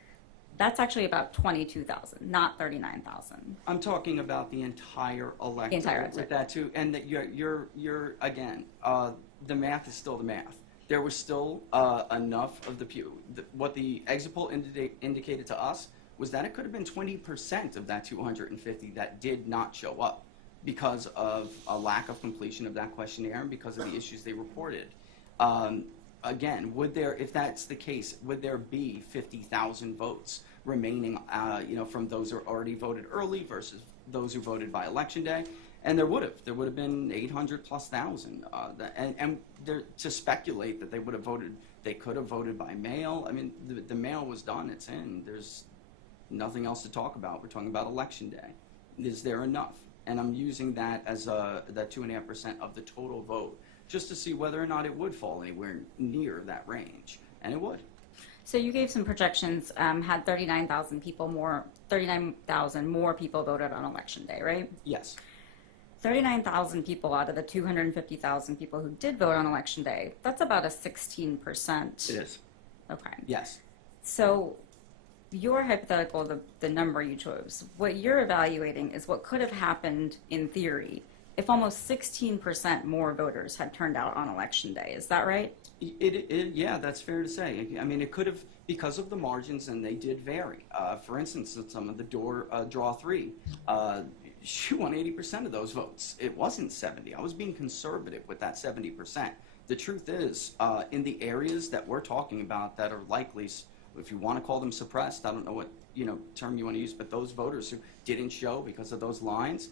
that's actually about 22,000, not 39,000. I'm talking about the entire electorate. The entire electorate. With that too, and that you're again, the math is still the math. There was still enough of what the exit poll indicated to us was that it could have been 20% of that 250 that did not show up because of a lack of completion of that questionnaire and because of the issues they reported. Again, if that's the case, would there be 50,000 votes remaining, from those who already voted early versus those who voted by election day? And there would have been 800,000+. And to speculate that they could have voted by mail. I mean, the mail was done, it's in. There's nothing else to talk about. We're talking about election day. Is there enough? And I'm using that as that 2.5% of the total vote, just to see whether or not it would fall anywhere near that range, and it would. So you gave some projections, had 39,000 more people voted on election day, right? Yes. 39,000 people out of the 250,000 people who did vote on election day, that's about a 16%. It is. Okay. Yes. So your hypothetical, the number you chose, what you're evaluating is what could have happened in theory if almost 16% more voters had turned out on election day. Is that right? Yeah, that's fair to say. I mean, it could have, because of the margins, and they did vary. For instance, some of the draw three, she won 80% of those votes. It wasn't 70. I was being conservative with that 70%. The truth is, in the areas that we're talking about that are likely if you want to call them suppressed, I don't know what, term you want to use, but those voters who didn't show because of those lines,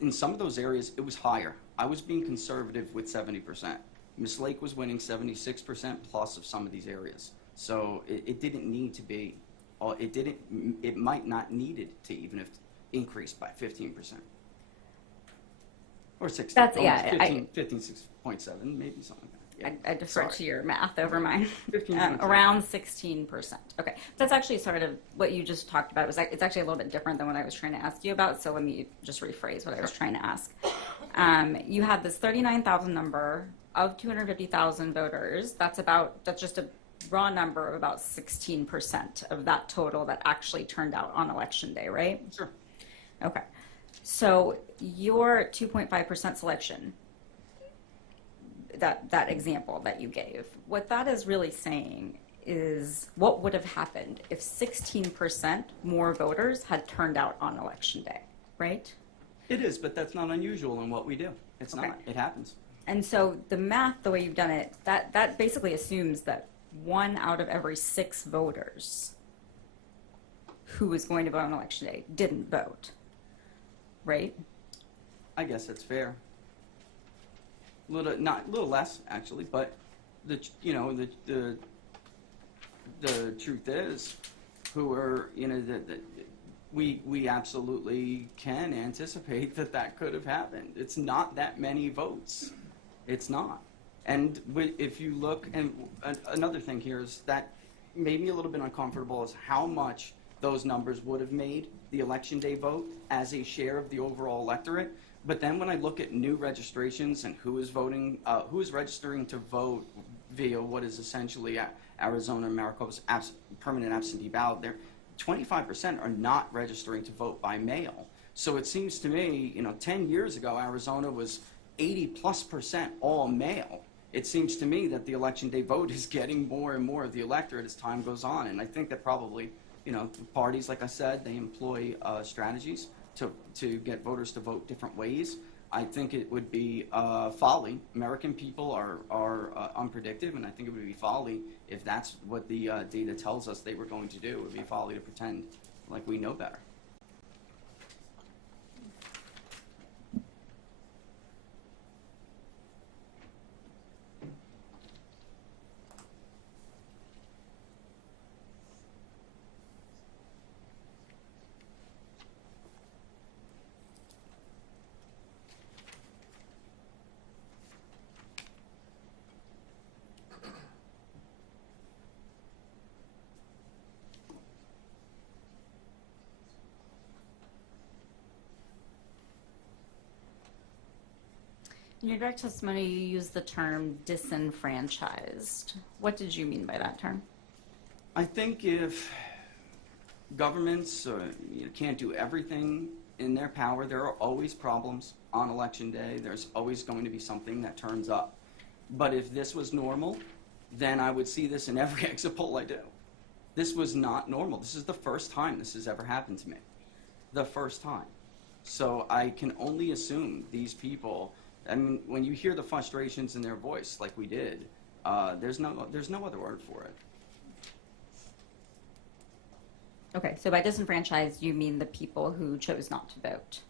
in some of those areas, it was higher. I was being conservative with 70%. Miss Lake was winning 76% plus of some of these areas. So it didn't need to be, it might not needed to even have increased by 15%. Or 16, That's, almost yeah, 15.7, maybe something like that. Yeah. I defer Sorry. to your math over mine. 15.7. Around 16%. Okay, that's actually sort of what you just talked about. It's actually a little bit different than what I was trying to ask you about. So let me just rephrase what I was trying to ask. You had this 39,000 number of 250,000 voters. That's just a raw number of about 16% of that total that actually turned out on election day, right? Sure. Okay, so your 2.5% selection, that example that you gave, what that is really saying is what would have happened if 16% more voters had turned out on election day, right? It is, but that's not unusual in what we do. It's Okay. not. It happens. And so the math, the way you've done it, that basically assumes that 1 out of every 6 voters who was going to vote on election day didn't vote, right? I guess that's fair. A little less actually, but the truth is, we absolutely can anticipate that could have happened. It's not that many votes. It's not. And if you look, and another thing here is that made me a little bit uncomfortable is how much those numbers would have made the election day vote as a share of the overall electorate. But then when I look at new registrations and who is voting, who is registering to vote via what is essentially Arizona and Maricopa's permanent absentee ballot, there, 25% are not registering to vote by mail. So it seems to me, 10 years ago, Arizona was 80+% all mail. It seems to me that the election day vote is getting more and more of the electorate as time goes on. And I think that probably, parties, like I said, they employ strategies to get voters to vote different ways. I think it would be folly. American people are unpredictable, and I think it would be folly if that's what the data tells us they were going to do. It would be folly to pretend like we know better. In your direct testimony, you used the term disenfranchised. What did you mean by that term? I think if governments can't do everything in their power, there are always problems on election day. There's always going to be something that turns up. But if this was normal, then I would see this in every exit poll I do. This was not normal. This is the first time this has ever happened to me. The first time. So I can only assume these people, I mean, when you hear the frustrations in their voice like we did, there's no other word for it. Okay, so by disenfranchised, you mean the people who chose not to vote.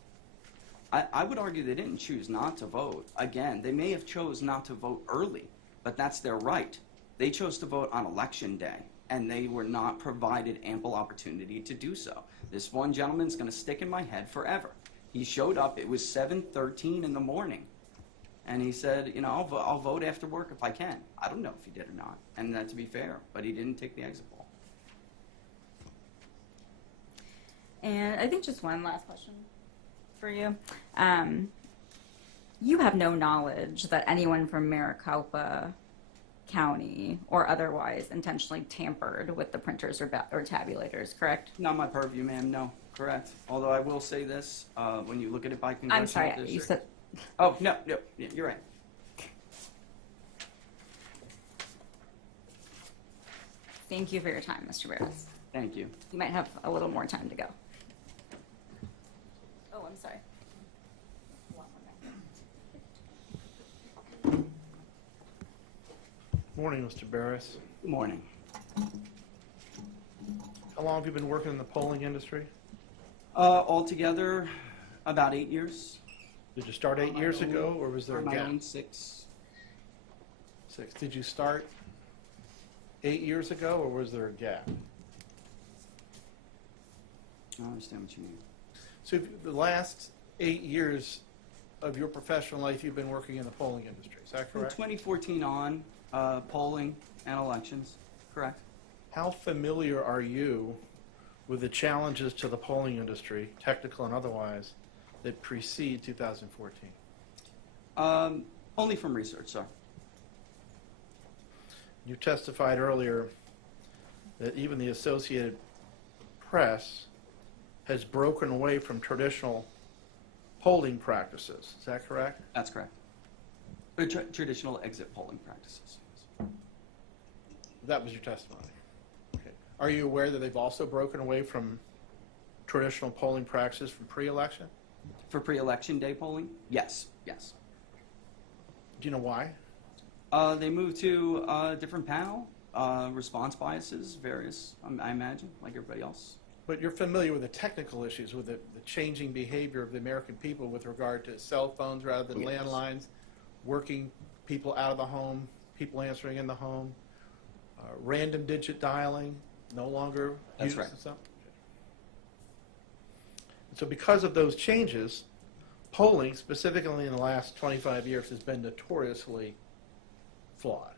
I would argue they didn't choose not to vote. Again, they may have chose not to vote early, but that's their right. They chose to vote on election day, and they were not provided ample opportunity to do so. This one gentleman's going to stick in my head forever. He showed up, it was 7:13 in the morning, and he said, I'll vote after work if I can. I don't know if he did or not, and that to be fair, but he didn't take the exit poll. And I think just one last question for you. You have no knowledge that anyone from Maricopa County or otherwise intentionally tampered with the printers or tabulators, correct? Not my purview, ma'am, no, correct. Although I will say this, when you look at it by congressional I'm sorry, district. you said... Oh, no, you're right. Thank you for your time, Mr. Barris. Thank you. You might have a little more time to go. Oh, I'm sorry. Morning, Mr. Barris. Good morning. How long have you been working in the polling industry? Altogether, about 8 years. Did you start 8 years ago, or was there For a my gap? own 6. 6. Did you start 8 years ago, or was there a gap? I understand what you mean. So the last 8 years of your professional life, you've been working in the polling industry, is that From correct? 2014 on, polling and elections, correct? How familiar are you with the challenges to the polling industry, technical and otherwise, that precede 2014? Only from research, sir. You testified earlier that even the Associated Press has broken away from traditional polling practices. Is that correct? That's correct. Traditional exit polling practices. That was your testimony. Okay. Are you aware that they've also broken away from traditional polling practices from pre-election? For pre-election day polling? Yes, yes. Do you know why? They moved to a different panel, response biases, various, I imagine, like everybody else. But you're familiar with the technical issues, with the changing behavior of the American people with regard to cell phones rather than Yes. landlines, working people out of the home, people answering in the home, random digit dialing, no longer That's used right. and stuff. So because of those changes, polling, specifically in the last 25 years, has been notoriously flawed,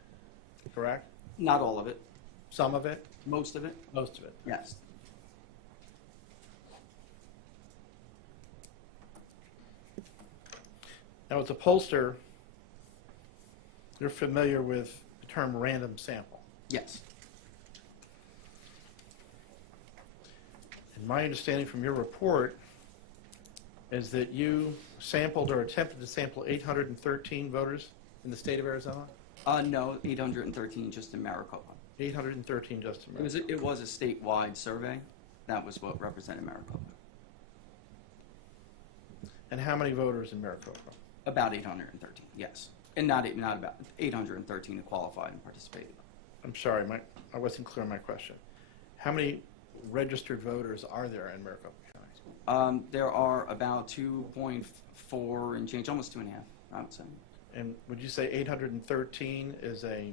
correct? Not all of it. Some of it, Most of it? most of it. Yes. Now, as a pollster, you're familiar with the term random sample. Yes. And my understanding from your report is that you sampled or attempted to sample 813 voters in the state of Arizona? No, 813 just in Maricopa. 813 just in It was a statewide survey. That was what represented Maricopa. And how many voters in Maricopa? About 813, yes. And not about 813 who qualified and participated. I'm sorry, I wasn't clear on my question. How many registered voters are there in Maricopa County? There are about 2.4 and change, almost 2.5, I would say. And would you say 813 is a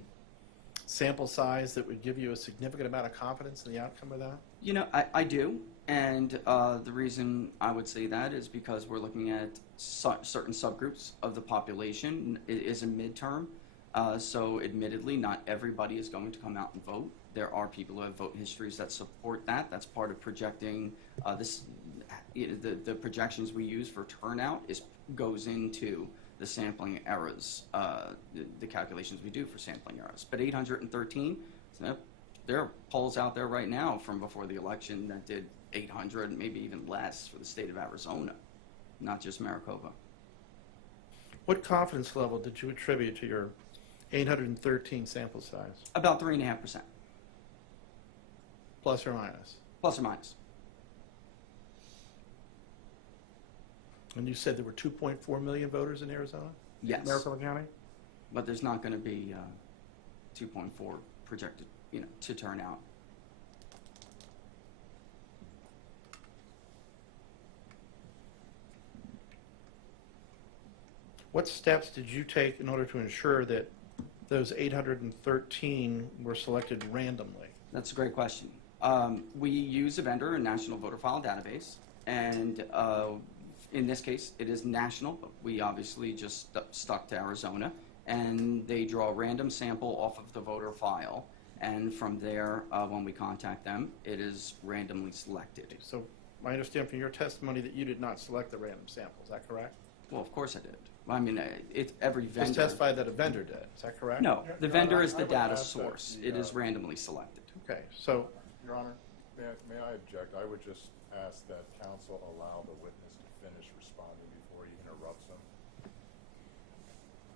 sample size that would give you a significant amount of confidence in the outcome of that? You know, I do, and the reason I would say that is because we're looking at certain subgroups of the population. It is a midterm, so admittedly, not everybody is going to come out and vote. There are people who have vote histories that support that. That's part of projecting the projections we use for turnout goes into the sampling errors, the calculations we do for sampling errors. But 813, there are polls out there right now from before the election that did 800, maybe even less for the state of Arizona, not just Maricopa. What confidence level did you attribute to your 813 sample size, About 3.5%, plus or minus? plus or minus. And you said there were 2.4 million voters in Arizona? Yes, Maricopa County? but there's not going to be 2.4 projected, to turn out. What steps did you take in order to ensure that those 813 were selected randomly? That's a great question. We use a vendor, a national voter file database, and in this case, it is national, but we obviously just stuck to Arizona, and they draw a random sample off of the voter file, and from there, when we contact them, it is randomly selected. So I understand from your testimony that you did not select the random sample, is that correct? Well, of course I did. I mean, every Just vendor. testified that a vendor did, is that correct? No, the Your vendor Honor, is I the would data ask that source. the, It is randomly selected. Okay, so Your Honor, may I object? I would just ask that counsel allow the witness to finish responding before he interrupts him.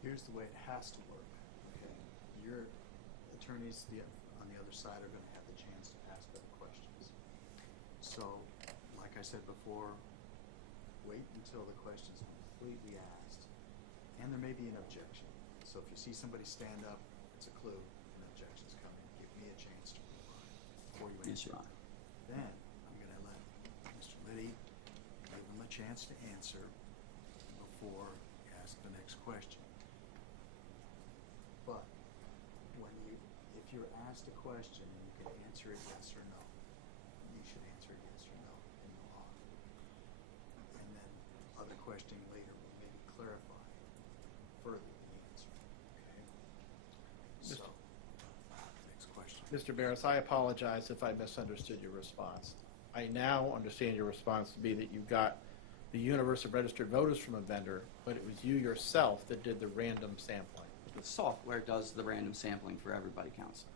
Here's the way it has to work, okay? Your attorneys on the other side are gonna have the chance to ask better questions. So, like I said before, wait until the question's completely asked. And there may be an objection. So if you see somebody stand up, it's a clue, an objection's coming. Give me a chance to reply before you Yes, answer. Your Honor. then I'm going to let Mr. Liddy give him a chance to answer before you ask the next question. But if you're asked a question and you can answer it yes or no, you should answer it yes or no in the law. And then other questioning later will maybe clarify further the answer. Okay? So, next question. Mr. Barris, I apologize if I misunderstood your response. I now understand your response to be that you got the universe of registered voters from a vendor, but it was you yourself that did the random sampling. The software does the random sampling for everybody, Council.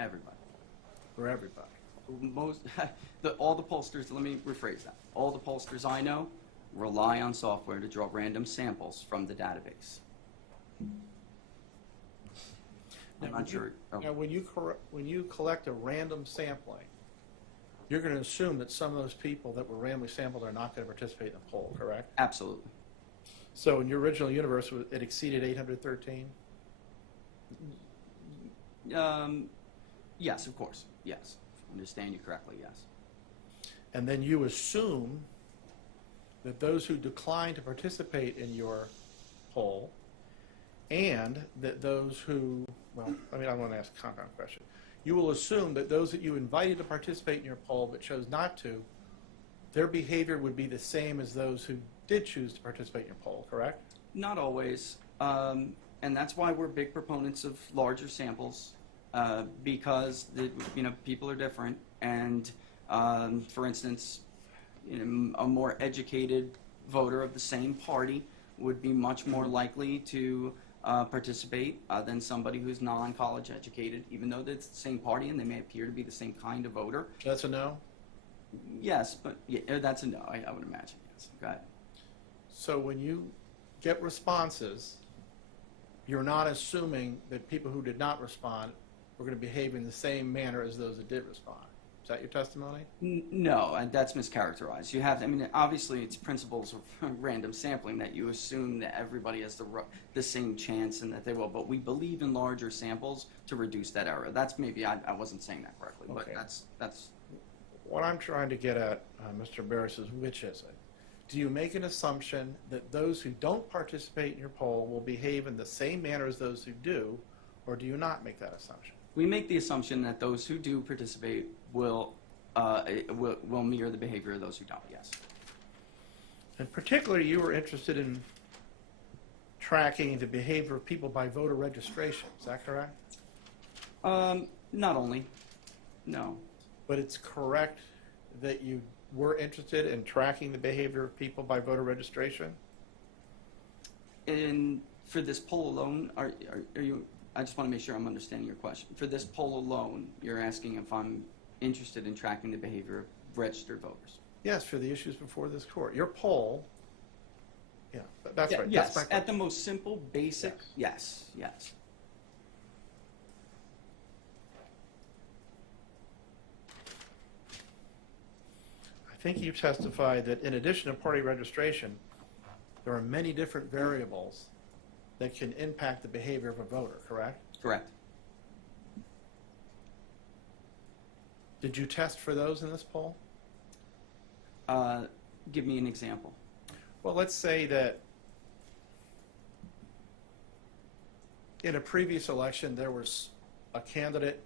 Everybody. For everybody. Most, all the pollsters, let me rephrase that. All the pollsters I know rely on software to draw random samples from the database. I'm not sure. Now, when you collect a random sampling, you're going to assume that some of those people that were randomly sampled are not going to participate in the poll, correct? Absolutely. So in your original universe, it exceeded 813? Yes, of course. Yes. If I understand you correctly, yes. And then you assume that those who declined to participate in your poll and that those who, well, I want to ask a compound question. You will assume that those that you invited to participate in your poll but chose not to, their behavior would be the same as those who did choose to participate in your poll, correct? Not always. And that's why we're big proponents of larger samples because people are different. And for instance, a more educated voter of the same party would be much more likely to participate than somebody who's non-college educated, even though it's the same party and they may appear to be the same kind of voter. That's a no? Yes, but yeah, that's a no, I would imagine, yes. Go ahead. So when you get responses, you're not assuming that people who did not respond were going to behave in the same manner as those that did respond. Is that your testimony? No, and that's mischaracterized. You have, obviously it's principles of random sampling that you assume that everybody has the same chance and that they will, but we believe in larger samples to reduce that error. That's maybe, I wasn't saying that correctly, Okay. but that's. What I'm trying to get at, Mr. Barris, is which is it? Do you make an assumption that those who don't participate in your poll will behave in the same manner as those who do, or do you not make that assumption? We make the assumption that those who do participate will mirror the behavior of those who don't, yes. And particularly, you were interested in tracking the behavior of people by voter registration. Is that correct? Not only, no. But it's correct that you were interested in tracking the behavior of people by voter registration? And for this poll alone, are you, I just want to make sure I'm understanding your question. For this poll alone, you're asking if I'm interested in tracking the behavior of registered voters? Yes, for the issues before this court. Your poll, yeah, that's Yeah, right. yes, That's my question. at the most simple, basic, yes. I think you testified that in addition to party registration, there are many different variables that can impact the behavior of a voter, correct? Correct. Did you test for those in this poll? Give me an example. Well, let's say that in a previous election there was a candidate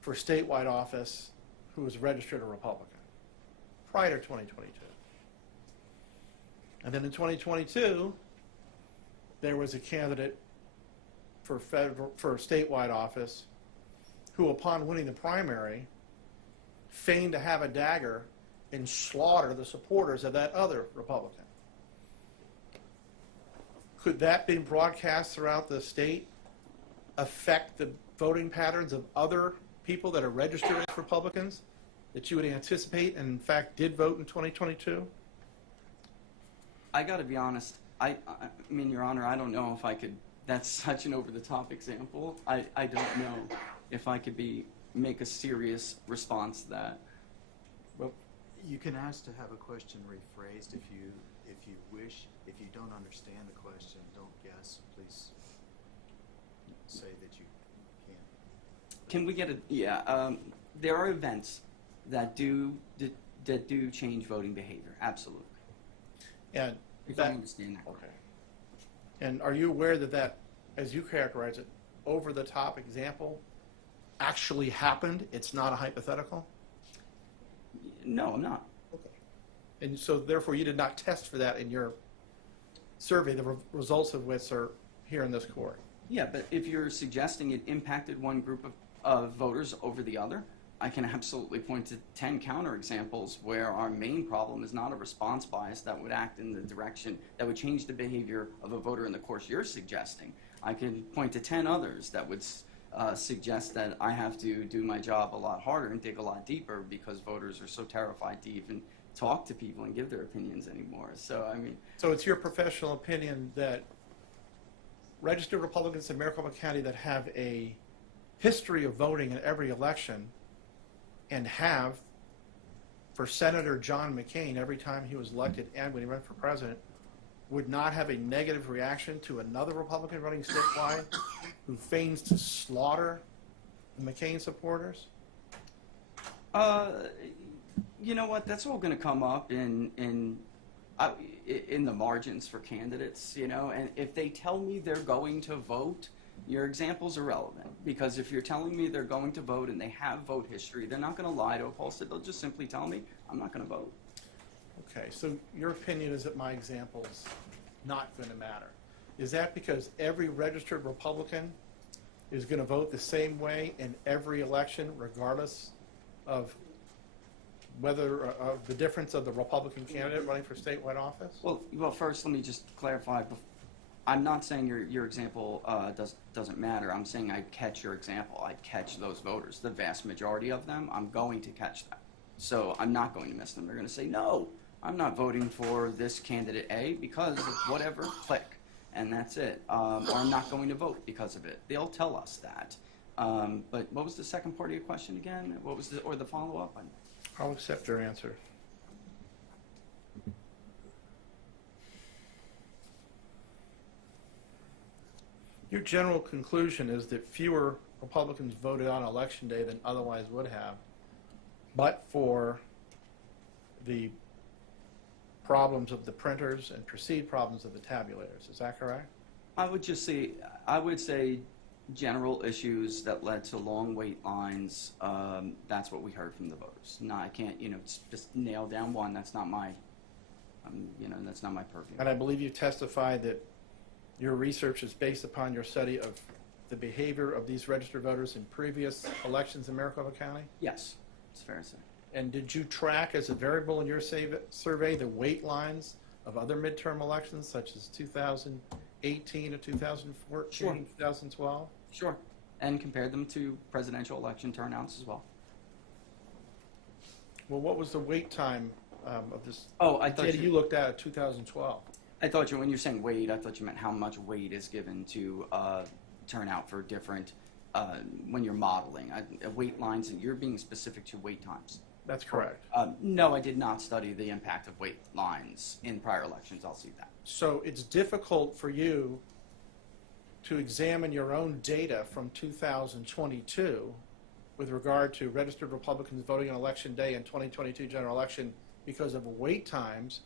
for statewide office who was registered a Republican prior to 2022. And then in 2022, there was a candidate for statewide office who, upon winning the primary, feigned to have a dagger and slaughter the supporters of that other Republican. Could that be broadcast throughout the state affect the voting patterns of other people that are registered as Republicans that you would anticipate and in fact did vote in 2022? I got to be honest. I mean, Your Honor, I don't know if I could. That's such an over-the-top example. I don't know if I could make a serious response to that. Well, you can ask to have a question rephrased if you wish. If you don't understand the question, don't guess. Please say that you can. Can we get a? Yeah. There are events that do change voting behavior. Absolutely. And If I that, understand that okay. correctly. And are you aware that that, as you characterize it, over-the-top example actually happened? It's not a hypothetical? No, I'm not. Okay. And so therefore you did not test for that in your survey, the results of which are here in this court? Yeah, but if you're suggesting it impacted one group of voters over the other, I can absolutely point to 10 counterexamples where our main problem is not a response bias that would act in the direction that would change the behavior of a voter in the course you're suggesting. I can point to 10 others that would suggest that I have to do my job a lot harder and dig a lot deeper because voters are so terrified to even talk to people and give their opinions anymore. So, I mean... So it's your professional opinion that registered Republicans in Maricopa County that have a history of voting in every election and have, for Senator John McCain, every time he was elected and when he ran for president, would not have a negative reaction to another Republican running statewide who feigns to slaughter the McCain supporters? You know what? That's all going to come up in the margins for candidates, you know, and if they tell me they're going to vote, your example's irrelevant, because if you're telling me they're going to vote and they have vote history, they're not going to lie to a pollster. They'll just simply tell me, I'm not going to vote. Okay, so your opinion is that my example's not going to matter. Is that because every registered Republican is going to vote the same way in every election, regardless of whether the difference of the Republican candidate running for statewide office? Well, first, let me just clarify. I'm not saying your example doesn't matter. I'm saying I'd catch your example. I'd catch those voters. The vast majority of them, I'm going to catch them. So I'm not going to miss them. They're going to say, no, I'm not voting for this candidate A because of whatever, click, and that's it. Or I'm not going to vote because of it. They'll tell us that. But what was the second part of your question again? What was the follow-up? I'll accept your answer. Your general conclusion is that fewer Republicans voted on Election Day than otherwise would have, but for the problems of the printers and perceived problems of the tabulators. Is that correct? I would say general issues that led to long wait lines. That's what we heard from the voters. No, I can't, just nail down one. That's not my, that's not my purview. And I believe you testified that your research is based upon your study of the behavior of these registered voters in previous elections in Maricopa County? Yes, it's fair to say. And did you track as a variable in your survey the wait lines of other midterm elections, such as 2018 or 2014, Sure. 2012? Sure, and compared them to presidential election turnouts as well. Well, what was the wait time of this Oh, I thought data you looked at 2012? I thought when you're saying weight, I thought you meant how much weight is given to turnout for different, when you're modeling. Wait lines, and you're being specific to wait times. That's correct. No, I did not study the impact of wait lines in prior elections. I'll see that. So it's difficult for you to examine your own data from 2022 with regard to registered Republicans voting on Election Day and 2022 general election because of wait times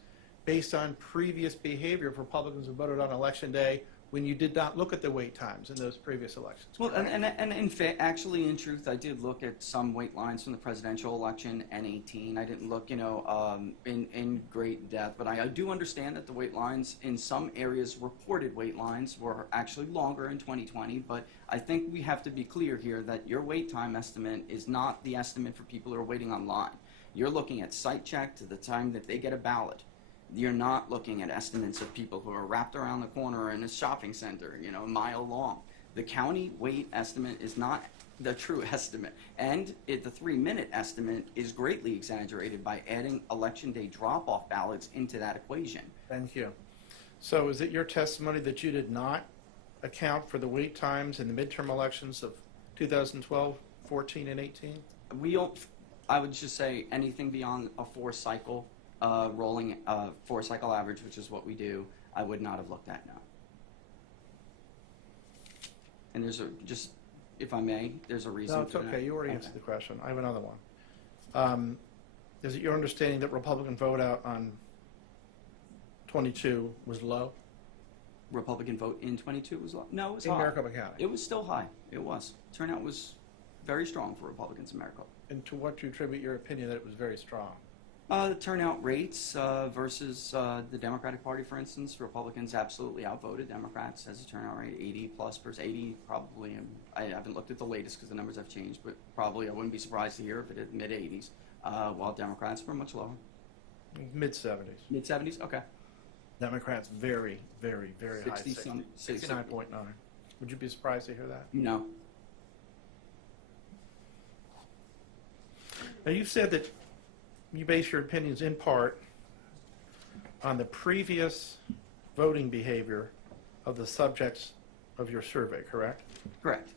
based on previous behavior of Republicans who voted on Election Day when you did not look at the wait times in those previous elections. Well, and in fact, actually, in truth, I did look at some wait lines from the presidential election and 18. I didn't look, in great depth, but I do understand that the wait lines in some areas, reported wait lines, were actually longer in 2020. But I think we have to be clear here that your wait time estimate is not the estimate for people who are waiting online. You're looking at site check to the time that they get a ballot. You're not looking at estimates of people who are wrapped around the corner in a shopping center, a mile long. The county wait estimate is not the true estimate. And the 3-minute estimate is greatly exaggerated by adding Election Day drop-off ballots into that equation. Thank you. So is it your testimony that you did not account for the wait times in the midterm elections of 2012, 14, and 18? I would just say anything beyond a 4-cycle rolling 4-cycle average, which is what we do, I would not have looked at now. And if I may, there's a reason. No, it's for okay. that. You already answered the question. I have another one. Is it your understanding that Republican vote out on 22 was low Republican vote in 22 was low. No, it was in high. Maricopa County? It was still high. It was. Turnout was very strong for Republicans in Maricopa. And to what do you attribute your opinion that it was very strong? The turnout rates versus the Democratic Party, for instance, Republicans absolutely outvoted Democrats as a turnout rate, 80+%, 80 probably. And I haven't looked at the latest because the numbers have changed, but probably I wouldn't be surprised to hear if it hit mid-80s, while Democrats were much lower. Mid-70s. Mid-70s? Okay. Democrats very, very, very high. 60-some. 69.9. Would you be surprised to hear that? No. Now, you said that you base your opinions in part on the previous voting behavior of the subjects of your survey, correct? Correct.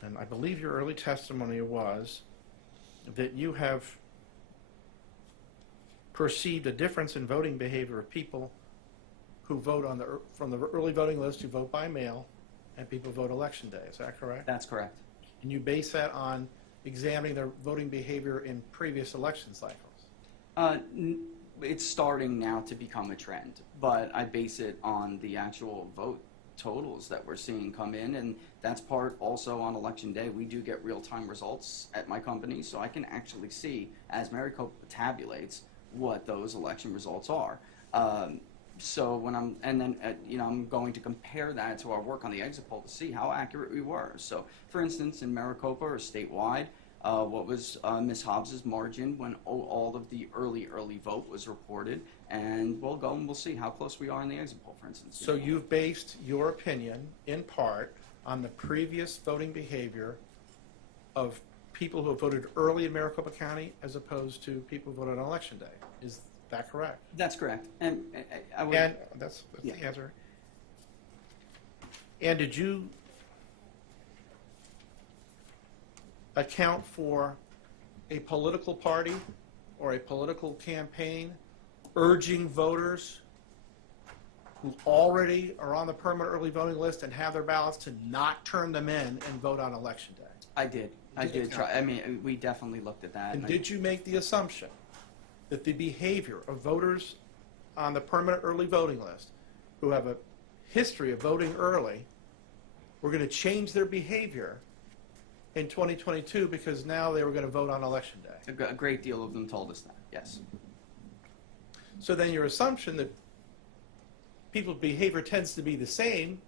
And I believe your early testimony was that you have perceived a difference in voting behavior of people who vote on from the early voting list who vote by mail and people who vote election day. Is that correct? That's correct. And you base that on examining their voting behavior in previous election cycles? It's starting now to become a trend, but I base it on the actual vote totals that we're seeing come in, and that's part also on election day. We do get real-time results at my company, so I can actually see, as Maricopa tabulates, what those election results are. So when I'm going to compare that to our work on the exit poll to see how accurate we were. So, for instance, in Maricopa or statewide, what was Ms. Hobbs's margin when all of the early vote was reported, and we'll go and we'll see how close we are in the exit poll, for instance. So you've based your opinion in part on the previous voting behavior of people who have voted early in Maricopa County as opposed to people who voted on election day. Is that correct? That's correct. And I would. And that's Yeah. the answer. And did you account for a political party or a political campaign urging voters who already are on the permanent early voting list and have their ballots to not turn them in and vote on election day? I did. I did try. I mean, we definitely looked at that. And did you make the assumption that the behavior of voters on the permanent early voting list who have a history of voting early were going to change their behavior in 2022 because now they were going to vote on election day? A great deal of them told us that, yes. So then your assumption that people's behavior tends to be the same,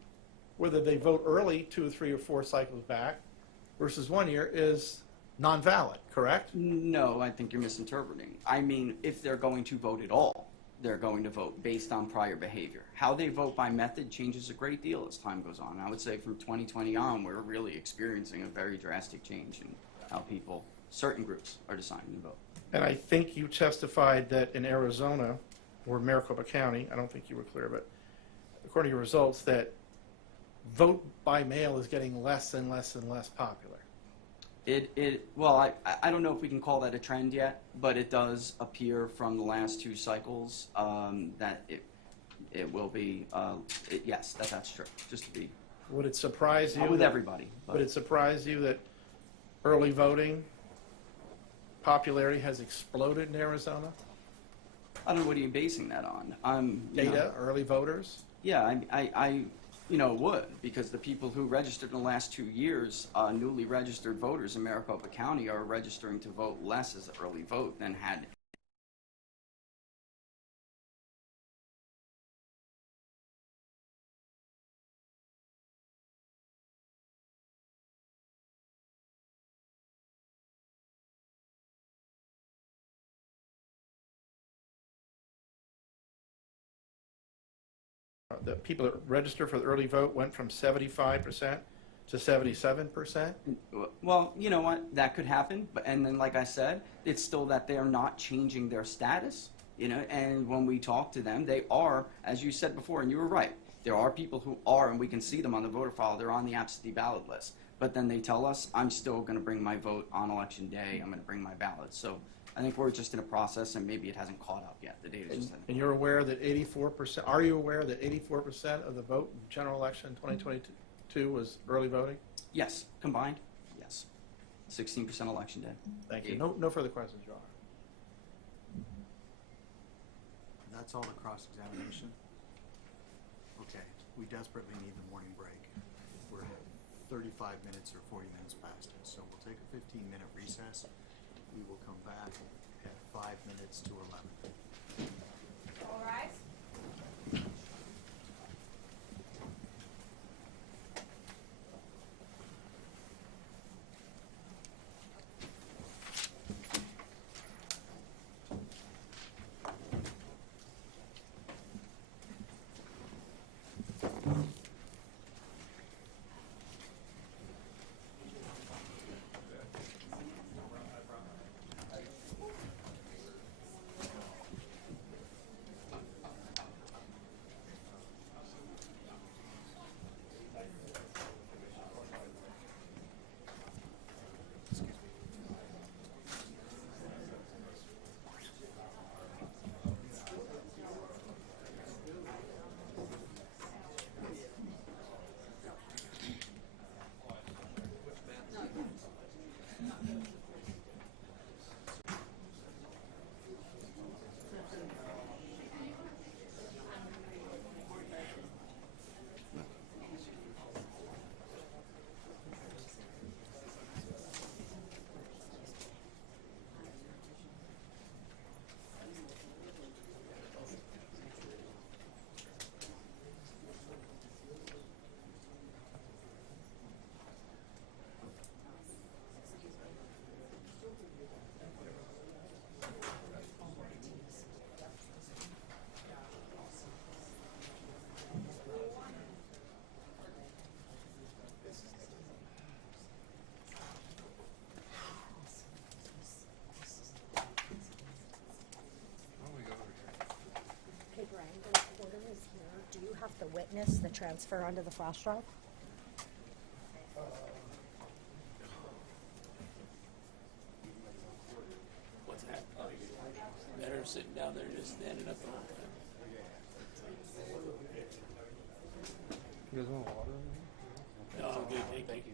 whether they vote early 2 or 3 or 4 cycles back versus 1 year, is non-valid, correct? No, I think you're misinterpreting. I mean, if they're going to vote at all, they're going to vote based on prior behavior. How they vote by method changes a great deal as time goes on. I would say from 2020 on, we're really experiencing a very drastic change in how people, certain groups, are deciding to vote. And I think you testified that in Arizona, or Maricopa County, I don't think you were clear, but according to your results, that vote by mail is getting less and less and less popular. Well, I don't know if we can call that a trend yet, but it does appear from the last 2 cycles that it will be, yes, that's true, just to be. Would it surprise you? Not with everybody. Would it surprise you that early voting popularity has exploded in Arizona? I don't know, what are you basing that on? Data, early voters? Yeah, I would, because the people who registered in the last 2 years, newly registered voters in Maricopa County are registering to vote less as an early vote than had. The people that registered for the early vote went from 75% to 77%? Well, you know what, that could happen, and then like I said, it's still that they are not changing their status, and when we talk to them, they are, as you said before, and you were right, there are people who are, and we can see them on the voter file, they're on the absentee ballot list, but then they tell us, I'm still going to bring my vote on election day, I'm going to bring my ballot. So I think we're just in a process, and maybe it hasn't caught up yet. The data just hasn't. And you're aware that 84%, are you aware that 84% of the vote in general election in 2022 was early voting? Yes, combined, yes. 16% election day. Thank you. No further questions, Your Honor. That's all the cross-examination? Okay, we desperately need the morning break. We're 35 minutes or 40 minutes past it, so we'll take a 15-minute recess. We will come back at 5 minutes to 11. All rise. Okay, Brian, the recorder is here. Do you have to witness the transfer onto the flash drive? What's that? Better sitting down there just standing up the whole time. You guys want water? No, I'm good, thank you.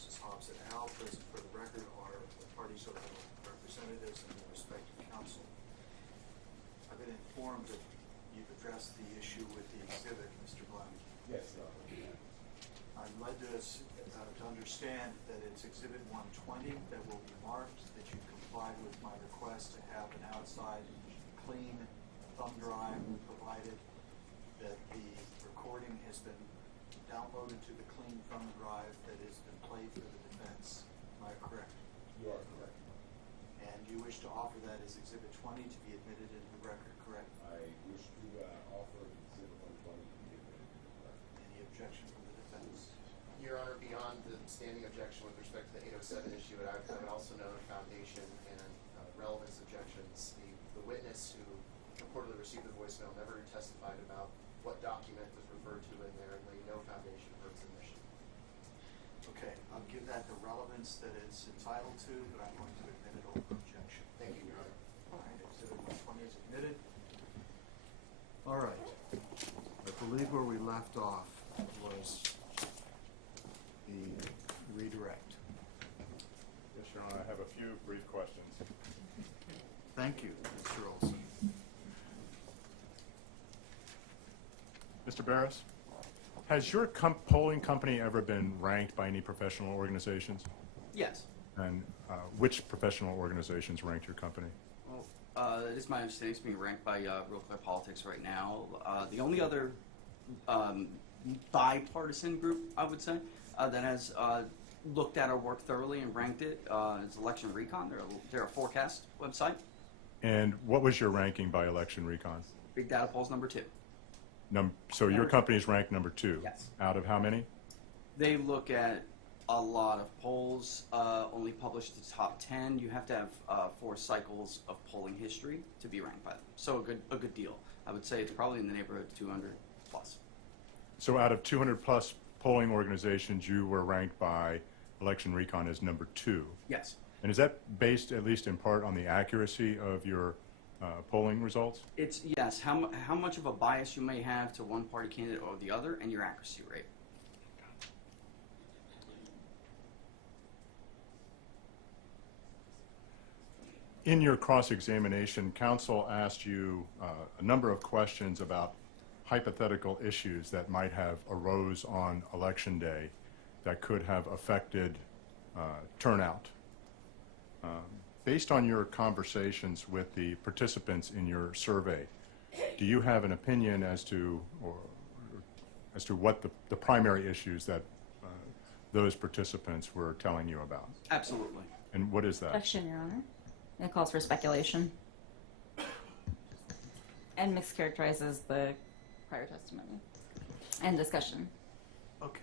versus Hobbs et al. Present for the record are the parties or their representatives and the respective counsel. I've been informed that you've addressed the issue with the exhibit, Mr. Blum. Yes, Your Honor. I'm led to understand that it's Exhibit 120 that will be marked, that you complied with my request to have an outside clean thumb drive provided, that the recording has been downloaded to the clean thumb drive that has been played for the defense. Am I correct? You are correct. And you wish to offer that as Exhibit 20 to be admitted into the record, correct? I wish to offer Exhibit 120 to be admitted to the record. Any objection from the defense? Your Honor, beyond the standing objection with respect to the 807 issue, I would also note a foundation and relevance objections. The witness who reportedly received the voicemail never testified about what document was referred to in there and laid no foundation for its admission. Okay, I'll give that the relevance that it's entitled to, but I'm going to admit it over objection. Thank you, Your Honor. All right, Exhibit 120 is admitted. All right. I believe where we left off was the redirect. Yes, Your Honor, I have a few brief questions. Thank you, Mr. Olson. Mr. Barris, has your polling company ever been ranked by any professional organizations? Yes. And which professional organizations ranked your company? Well, it is my understanding it's being ranked by Real Clear Politics right now. The only other bipartisan group, I would say, that has looked at our work thoroughly and ranked it is Election Recon. They're a forecast website. And what was your ranking by Election Recon? Big Data Polls number 2. So your company is ranked number 2? Yes. Out of how many? They look at a lot of polls, only published the top 10. You have to have 4 cycles of polling history to be ranked by them. So a good deal. I would say it's probably in the neighborhood of 200 plus. So out of 200 plus polling organizations, you were ranked by Election Recon as number 2? Yes. And is that based at least in part on the accuracy of your polling results? It's, yes, how much of a bias you may have to one party candidate or the other, and your accuracy rate. In your cross-examination, counsel asked you a number of questions about hypothetical issues that might have arose on Election Day that could have affected turnout. Based on your conversations with the participants in your survey, do you have an opinion as to what the primary issues that those participants were telling you about? Absolutely. And what is that? Objection, Your Honor. It calls for speculation and mischaracterizes the prior testimony and discussion. Okay.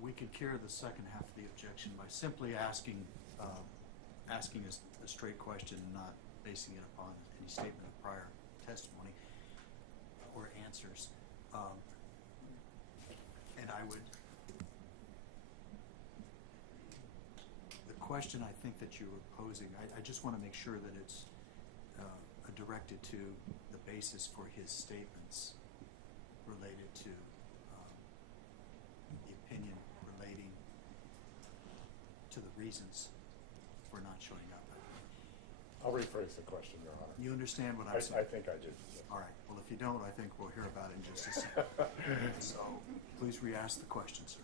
We could cure the second half of the objection by simply asking a straight question and not basing it upon any statement of prior testimony or answers. And I would, the question I think that you were posing, I just want to make sure that it's directed to the basis for his statements related to the opinion relating to the reasons for not showing up. I'll rephrase the question, Your Honor. You understand what I'm saying? I think I do. All right. Well, if you don't, I think we'll hear about it in just a second. So please re-ask the question, sir.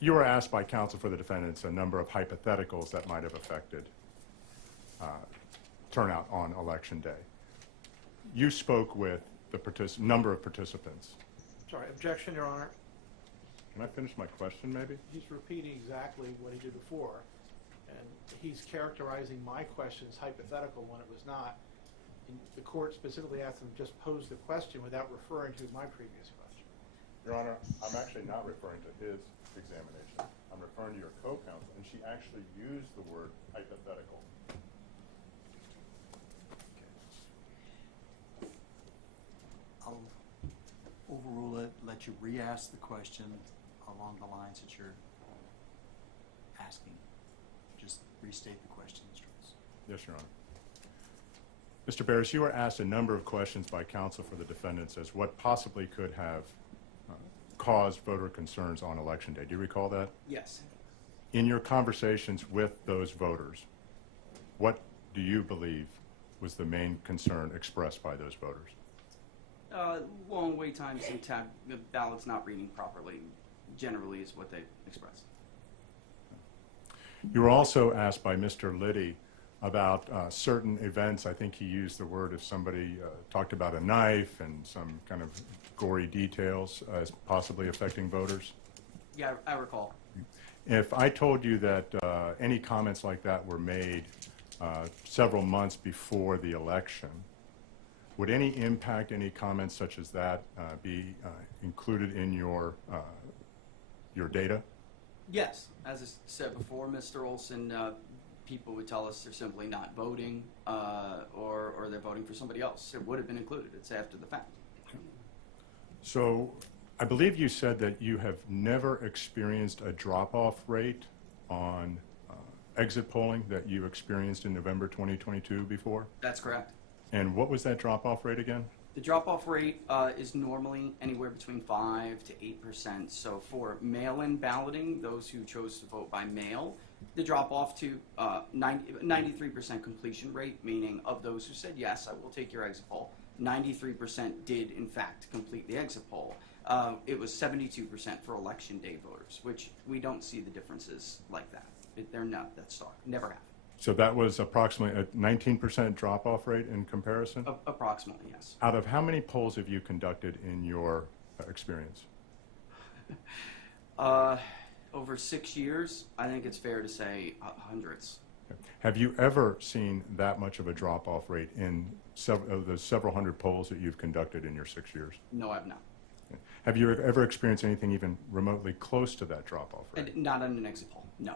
You were asked by counsel for the defendants a number of hypotheticals that might have affected turnout on Election Day. You spoke with the number of participants. Sorry, objection, Your Honor. Can I finish my question, maybe? He's repeating exactly what he did before, and he's characterizing my questions hypothetical when it was not. And the court specifically asked him to just pose the question without referring to my previous question. Your Honor, I'm actually not referring to his examination. I'm referring to your co-counsel, and she actually used the word hypothetical. I'll overrule it, let you re-ask the question along the lines that you're asking. Just restate the question, Mr. Olson. Yes, Your Honor. Mr. Barris, you were asked a number of questions by counsel for the defendants as what possibly could have caused voter concerns on Election Day. Do you recall that? Yes. In your conversations with those voters, what do you believe was the main concern expressed by those voters? Long wait times and the ballots not reading properly generally is what they expressed. You were also asked by Mr. Liddy about certain events. I think he used the word, if somebody talked about a knife and some kind of gory details as possibly affecting voters. Yeah, I recall. If I told you that any comments like that were made several months before the election, would any impact, any comments such as that be included in your data? Yes, as I said before, Mr. Olson, people would tell us they're simply not voting or they're voting for somebody else. It would have been included. It's after the fact. So I believe you said that you have never experienced a drop-off rate on exit polling that you experienced in November 2022 before? That's correct. And what was that drop-off rate again? The drop-off rate is normally anywhere between 5 to 8%. So for mail-in balloting, those who chose to vote by mail, the drop-off to 93% completion rate, meaning of those who said, yes, I will take your exit poll, 93% did, in fact, complete the exit poll. It was 72% for Election Day voters, which we don't see the differences like that. They're not that stark. Never have. So that was approximately a 19% drop-off rate in comparison? Approximately, yes. Out of how many polls have you conducted in your experience? Over 6 years, I think it's fair to say hundreds. Have you ever seen that much of a drop-off rate in the several hundred polls that you've conducted in your 6 years? No, I've not. Have you ever experienced anything even remotely close to that drop-off rate? And not on an exit poll, no.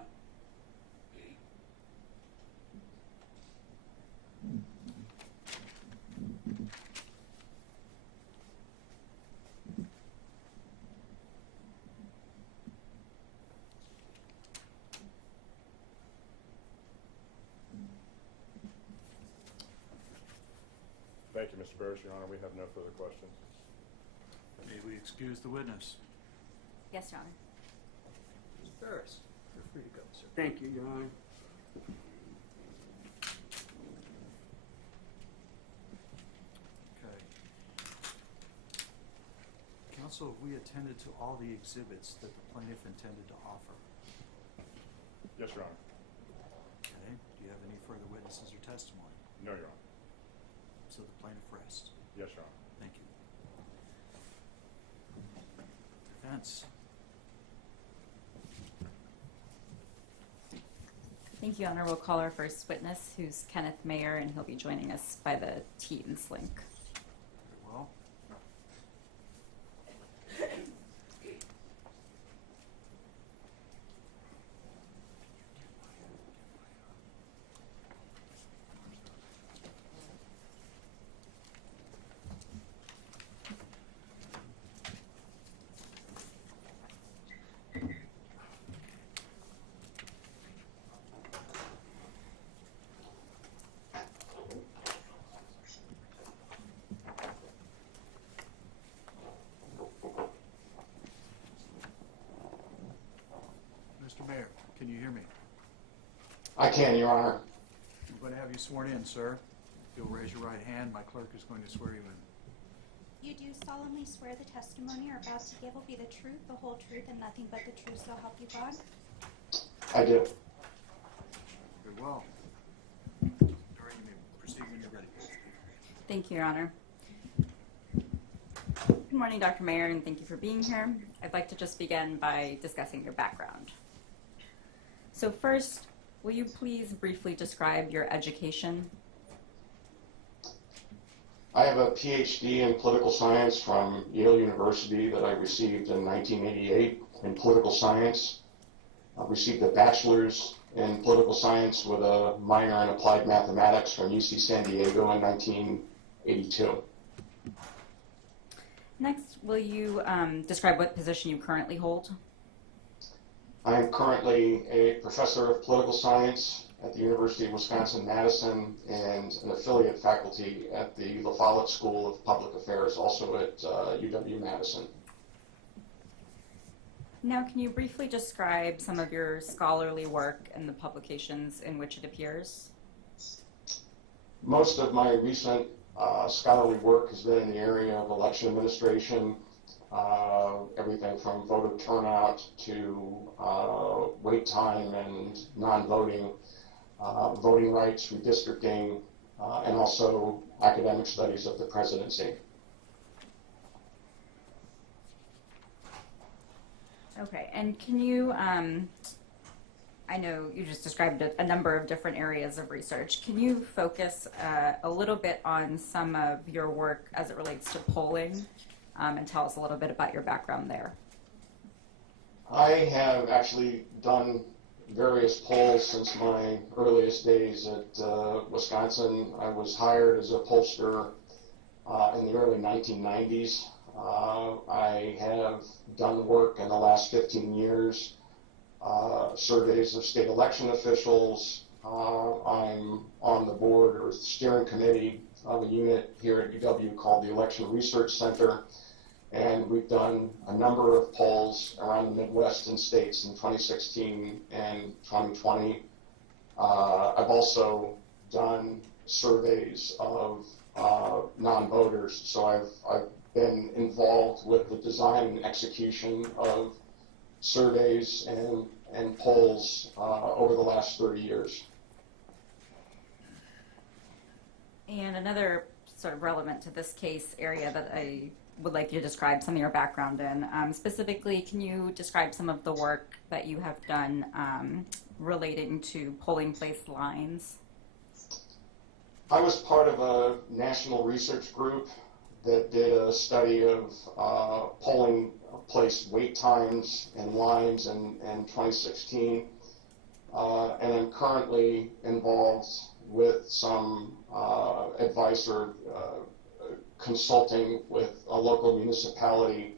Thank you, Mr. Barris. Your Honor, we have no further questions. May we excuse the witness? Yes, Your Honor. Mr. Barris, you're free to go, sir. Thank you, Your Honor. Okay. Counsel, have we attended to all the exhibits that the plaintiff intended to offer? Yes, Your Honor. Okay. Do you have any further witnesses or testimony? No, Your Honor. So the plaintiff rests. Yes, Your Honor. Thank you. Defense. Thank you, Your Honor. We'll call our first witness, who's Kenneth Mayer, and he'll be joining us by the Teams link. Very well. Mr. Mayor, can you hear me? I can, Your Honor. I'm going to have you sworn in, sir. If you'll raise your right hand, my clerk is going to swear you in. You do solemnly swear the testimony you're about to give will be the truth, the whole truth, and nothing but the truth, so help you God? I do. Very well. Doreen, you may proceed when you're ready. Thank you, Your Honor. Good morning, Dr. Mayer, and thank you for being here. I'd like to just begin by discussing your background. So first, will you please briefly describe your education? I have a PhD in political science from Yale University that I received in 1988 in political science. I received a bachelor's in political science with a minor in applied mathematics from UC San Diego in 1982. Next, will you describe what position you currently hold? I am currently a professor of political science at the University of Wisconsin-Madison and an affiliate faculty at the La Follette School of Public Affairs, also at UW-Madison. Now, can you briefly describe some of your scholarly work and the publications in which it appears? Most of my recent scholarly work has been in the area of election administration, everything from voter turnout to wait time and non-voting, voting rights, redistricting, and also academic studies of the presidency. Okay, and can you, I know you just described a number of different areas of research. Can you focus a little bit on some of your work as it relates to polling and tell us a little bit about your background there? I have actually done various polls since my earliest days at Wisconsin. I was hired as a pollster in the early 1990s. I have done work in the last 15 years, surveys of state election officials. I'm on the board or steering committee of a unit here at UW called the Election Research Center, and we've done a number of polls around the Midwest and states in 2016 and 2020. I've also done surveys of non-voters, so I've been involved with the design and execution of surveys and polls over the last 30 years. And another sort of relevant to this case area that I would like you to describe some of your background in. Specifically, can you describe some of the work that you have done relating to polling place lines? I was part of a national research group that did a study of polling place wait times and lines in 2016. And I'm currently involved with some advice or consulting with a local municipality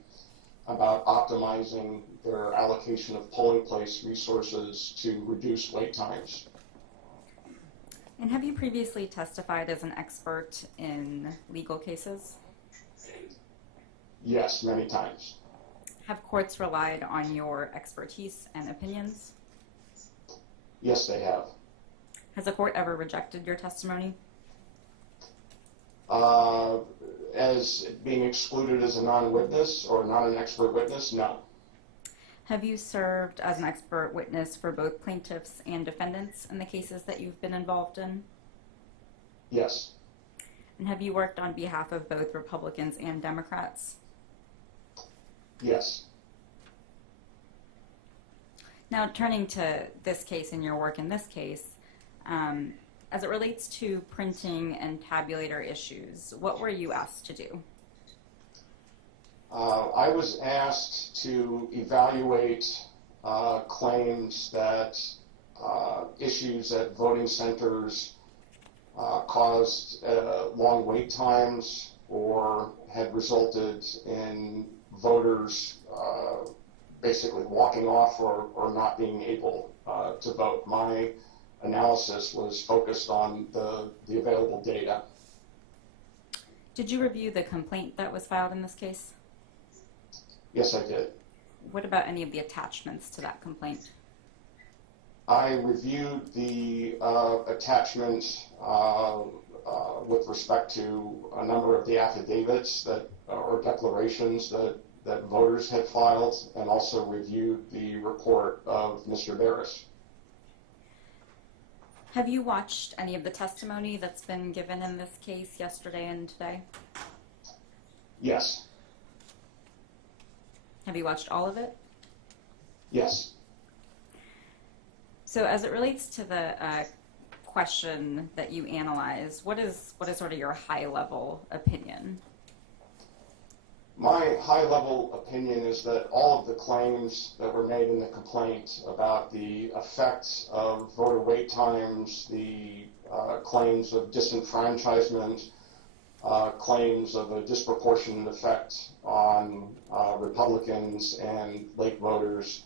about optimizing their allocation of polling place resources to reduce wait times. And have you previously testified as an expert in legal cases? Yes, many times. Have courts relied on your expertise and opinions? Yes, they have. Has a court ever rejected your testimony? As being excluded as a non-witness or not an expert witness, no. Have you served as an expert witness for both plaintiffs and defendants in the cases that you've been involved in? Yes. And have you worked on behalf of both Republicans and Democrats? Yes. Now, turning to this case and your work in this case, as it relates to printing and tabulator issues, what were you asked to do? I was asked to evaluate claims that issues at voting centers caused long wait times or had resulted in voters basically walking off or not being able to vote. My analysis was focused on the available data. Did you review the complaint that was filed in this case? Yes, I did. What about any of the attachments to that complaint? I reviewed the attachment with respect to a number of the affidavits that or declarations that voters had filed, and also reviewed the report of Mr. Barris. Have you watched any of the testimony that's been given in this case yesterday and today? Yes. Have you watched all of it? Yes. So as it relates to the question that you analyze, what is sort of your high-level opinion? My high-level opinion is that all of the claims that were made in the complaint about the effects of voter wait times, the claims of disenfranchisement, claims of a disproportionate effect on Republicans and late voters,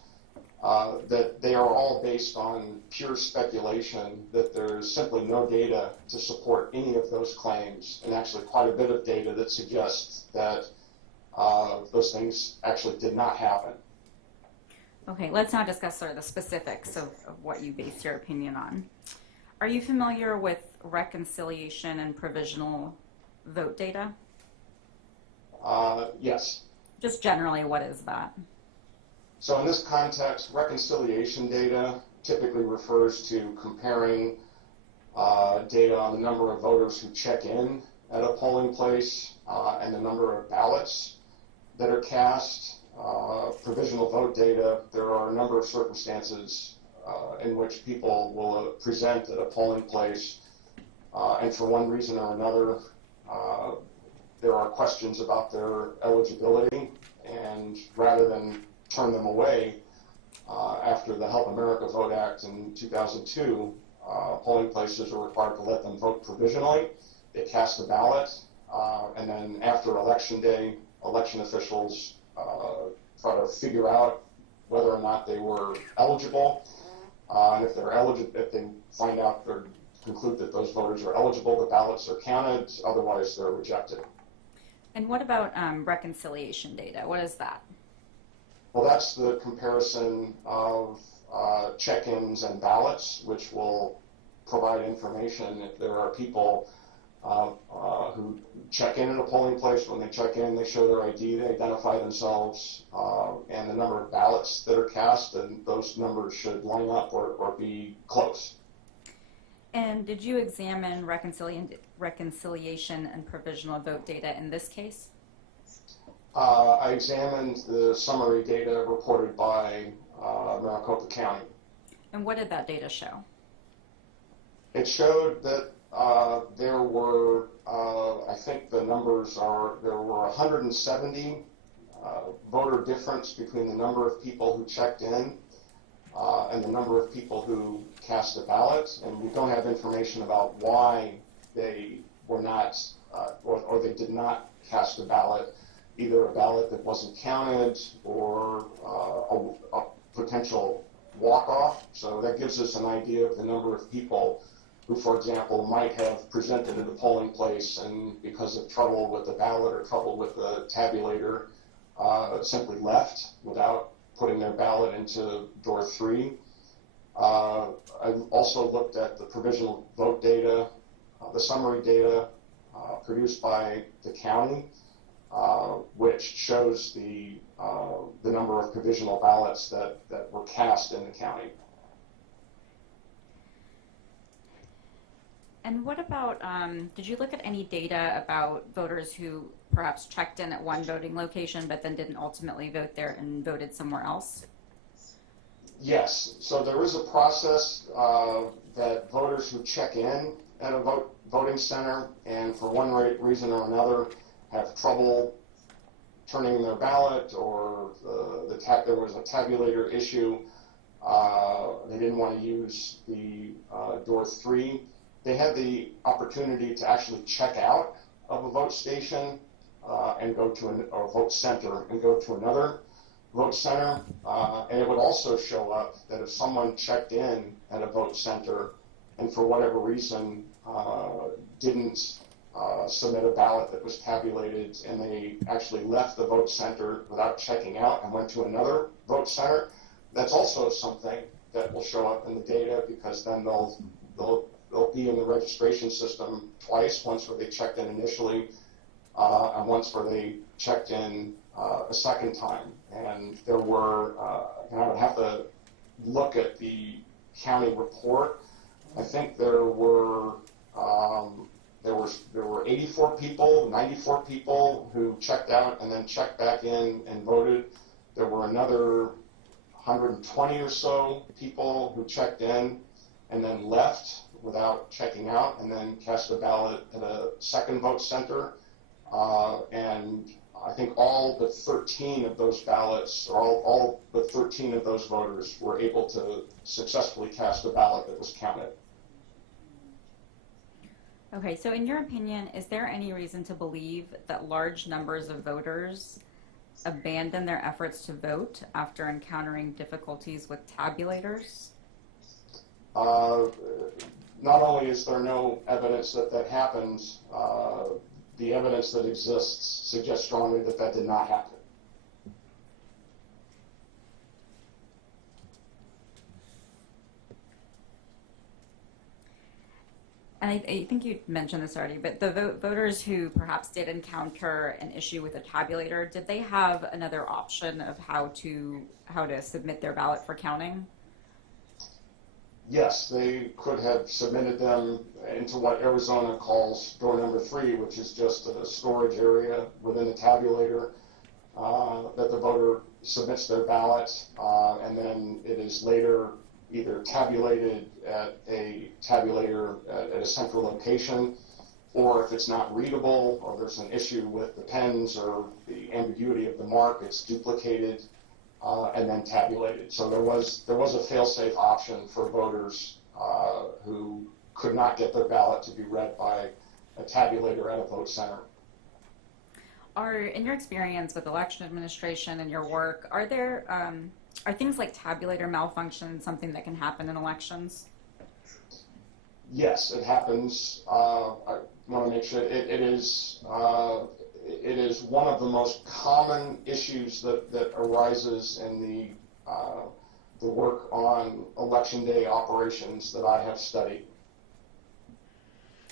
that they are all based on pure speculation, that there's simply no data to support any of those claims, and actually quite a bit of data that suggests that those things actually did not happen. Okay, let's now discuss sort of the specifics of what you base your opinion on. Are you familiar with reconciliation and provisional vote data? Yes. Just generally, what is that? So in this context, reconciliation data typically refers to comparing data on the number of voters who check in at a polling place and the number of ballots that are cast. Provisional vote data, there are a number of circumstances in which people will present at a polling place and for one reason or another there are questions about their eligibility, and rather than turn them away after the Help America Vote Act in 2002, polling places are required to let them vote provisionally. They cast a ballot, and then after Election Day, election officials try to figure out whether or not they were eligible. And if they're eligible, if they find out or conclude that those voters are eligible, the ballots are counted. Otherwise, they're rejected. And what about reconciliation data? What is that? Well, that's the comparison of check-ins and ballots, which will provide information if there are people who check in at a polling place. When they check in, they show their ID, they identify themselves, and the number of ballots that are cast, and those numbers should line up or be close. And did you examine reconciliation and provisional vote data in this case? I examined the summary data reported by Maricopa County. And what did that data show? It showed that there were, I think the numbers are, there were 170 voter difference between the number of people who checked in and the number of people who cast a ballot, and we don't have information about why they were not, or they did not cast a ballot, either a ballot that wasn't counted or a potential walk-off. So that gives us an idea of the number of people who, for example, might have presented at a polling place and because of trouble with the ballot or trouble with the tabulator, simply left without putting their ballot into door 3. I also looked at the provisional vote data, the summary data produced by the county, which shows the number of provisional ballots that were cast in the county. And what about, did you look at any data about voters who perhaps checked in at one voting location but then didn't ultimately vote there and voted somewhere else? Yes. So there is a process that voters who check in at a voting center and for one reason or another have trouble turning in their ballot, or there was a tabulator issue, they didn't want to use the door 3. They had the opportunity to actually check out of a vote station and go to a vote center and go to another vote center. And it would also show up that if someone checked in at a vote center and for whatever reason didn't submit a ballot that was tabulated and they actually left the vote center without checking out and went to another vote center, that's also something that will show up in the data, because then they'll be in the registration system twice, once where they checked in initially and once where they checked in a second time. And there were, and I would have to look at the county report. I think there were 84 people, 94 people who checked out and then checked back in and voted. There were another 120 or so people who checked in and then left without checking out and then cast a ballot at a second vote center. And I think all but 13 of those ballots, or all but 13 of those voters were able to successfully cast a ballot that was counted. Okay, so in your opinion, is there any reason to believe that large numbers of voters abandon their efforts to vote after encountering difficulties with tabulators? Not only is there no evidence that that happened, the evidence that exists suggests strongly that that did not happen. And I think you mentioned this already, but the voters who perhaps did encounter an issue with a tabulator, did they have another option of how to submit their ballot for counting? Yes, they could have submitted them into what Arizona calls door number 3, which is just a storage area within the tabulator that the voter submits their ballot, and then it is later either tabulated at a tabulator at a central location, or if it's not readable or there's an issue with the pens or the ambiguity of the mark, it's duplicated and then tabulated. So there was a fail-safe option for voters who could not get their ballot to be read by a tabulator at a vote center. In your experience with election administration and your work, are things like tabulator malfunction something that can happen in elections? Yes, it happens. I want to make sure it is one of the most common issues that arises in the work on election day operations that I have studied.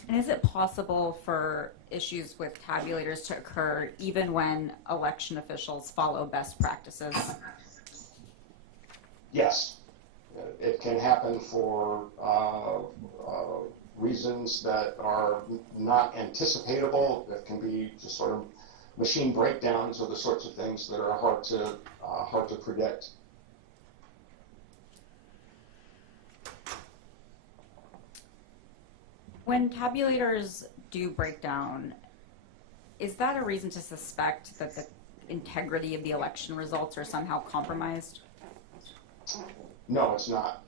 And is it possible for issues with tabulators to occur even when election officials follow best practices? Yes, it can happen for reasons that are not anticipatable. It can be just sort of machine breakdowns or the sorts of things that are hard to predict. When tabulators do break down, is that a reason to suspect that the integrity of the election results are somehow compromised? No, it's not.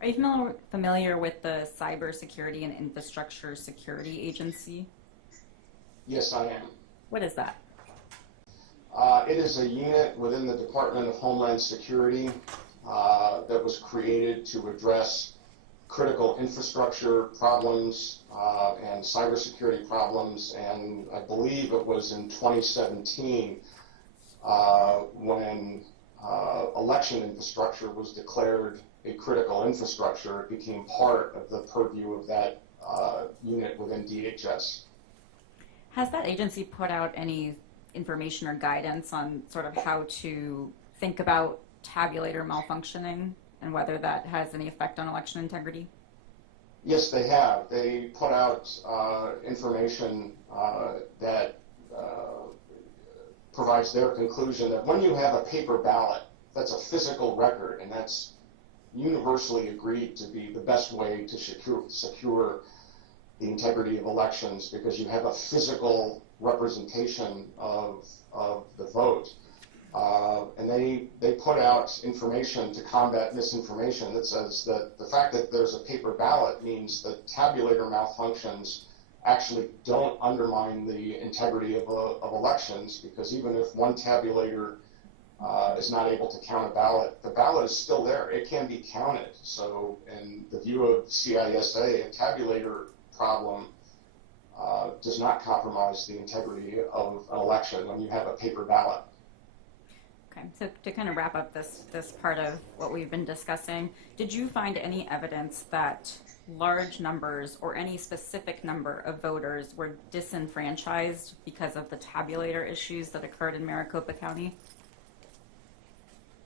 Are you familiar with the Cybersecurity and Infrastructure Security Agency? Yes, I am. What is that? It is a unit within the Department of Homeland Security that was created to address critical infrastructure problems and cybersecurity problems, and I believe it was in 2017 when election infrastructure was declared a critical infrastructure. It became part of the purview of that unit within DHS. Has that agency put out any information or guidance on sort of how to think about tabulator malfunctioning and whether that has any effect on election integrity? Yes, they have. They put out information that provides their conclusion that when you have a paper ballot, that's a physical record, and that's universally agreed to be the best way to secure the integrity of elections, because you have a physical representation of the vote. And they put out information to combat misinformation that says that the fact that there's a paper ballot means that tabulator malfunctions actually don't undermine the integrity of elections, because even if one tabulator is not able to count a ballot, the ballot is still there. It can be counted. So in the view of CISA, a tabulator problem does not compromise the integrity of an election when you have a paper ballot. Okay, so to kind of wrap up this part of what we've been discussing, did you find any evidence that large numbers or any specific number of voters were disenfranchised because of the tabulator issues that occurred in Maricopa County?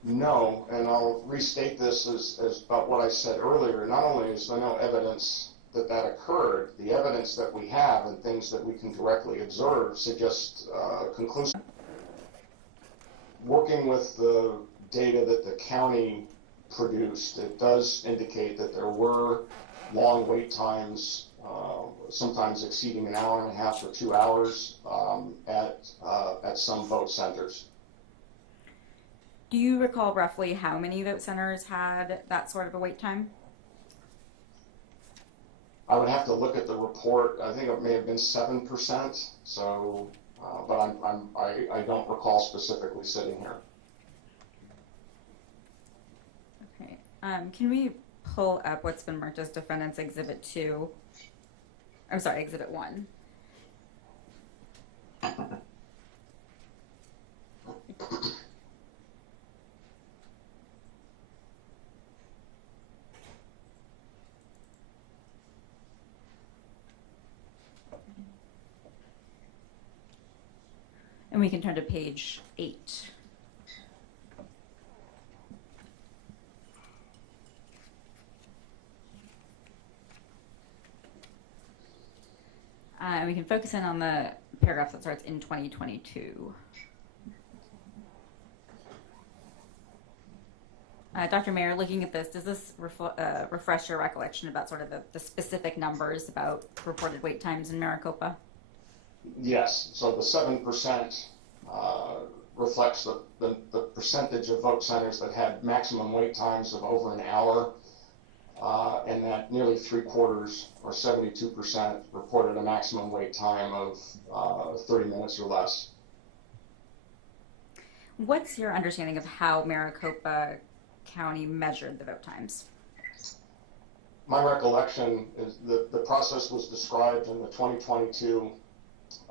No, and I'll restate this as about what I said earlier. Not only is there no evidence that occurred, the evidence that we have and things that we can directly observe suggest conclusive. Working with the data that the county produced, it does indicate that there were long wait times, sometimes exceeding an hour and a half or 2 hours at some vote centers. Do you recall roughly how many vote centers had that sort of a wait time? I would have to look at the report. I think it may have been 7%. So, but I don't recall specifically sitting here. Okay. Can we pull up what's been marked as Defendant's Exhibit 2? I'm sorry, Exhibit 1. And we can turn to page 8. And we can focus in on the paragraph that starts in 2022. Dr. Mayer, looking at this, does this refresh your recollection about sort of the specific numbers about reported wait times in Maricopa? Yes. So the 7% reflects the percentage of vote centers that had maximum wait times of over an hour, and that nearly 3/4, or 72%, reported a maximum wait time of 30 minutes or less. What's your understanding of how Maricopa County measured the vote times? My recollection is that the process was described in the 2022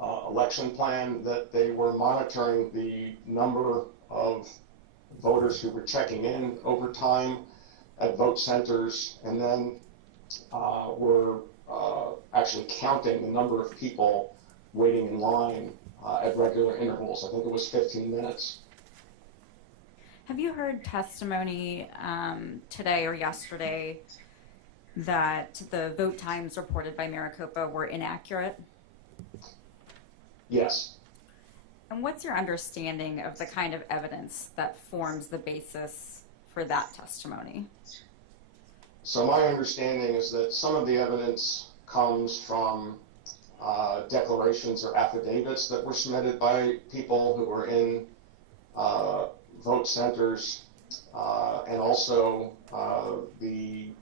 election plan, that they were monitoring the number of voters who were checking in over time at vote centers, and then were actually counting the number of people waiting in line at regular intervals. I think it was 15 minutes. Have you heard testimony today or yesterday that the vote times reported by Maricopa were inaccurate? Yes. And what's your understanding of the kind of evidence that forms the basis for that testimony? So my understanding is that some of the evidence comes from declarations or affidavits that were submitted by people who were in vote centers, and also the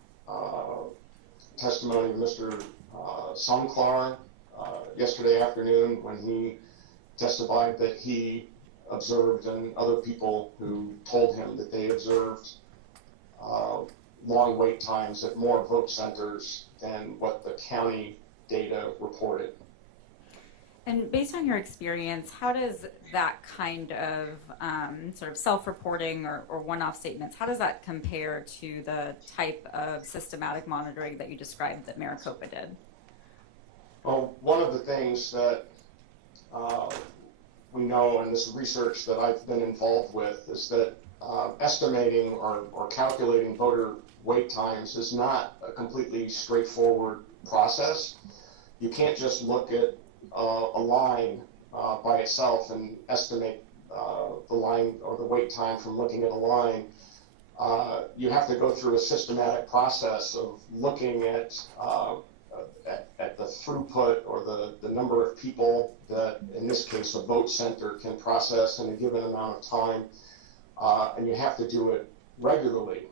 testimony of Mr. Sunklar yesterday afternoon, when he testified that he observed, and other people who told him that they observed long wait times at more vote centers than what the county data reported. And based on your experience, how does that kind of sort of self-reporting or one-off statements, how does that compare to the type of systematic monitoring that you described that Maricopa did? Well, one of the things that we know in this research that I've been involved with is that estimating or calculating voter wait times is not a completely straightforward process. You can't just look at a line by itself and estimate the line or the wait time from looking at a line. You have to go through a systematic process of looking at the throughput, or the number of people that, in this case, a vote center can process in a given amount of time, and you have to do it regularly.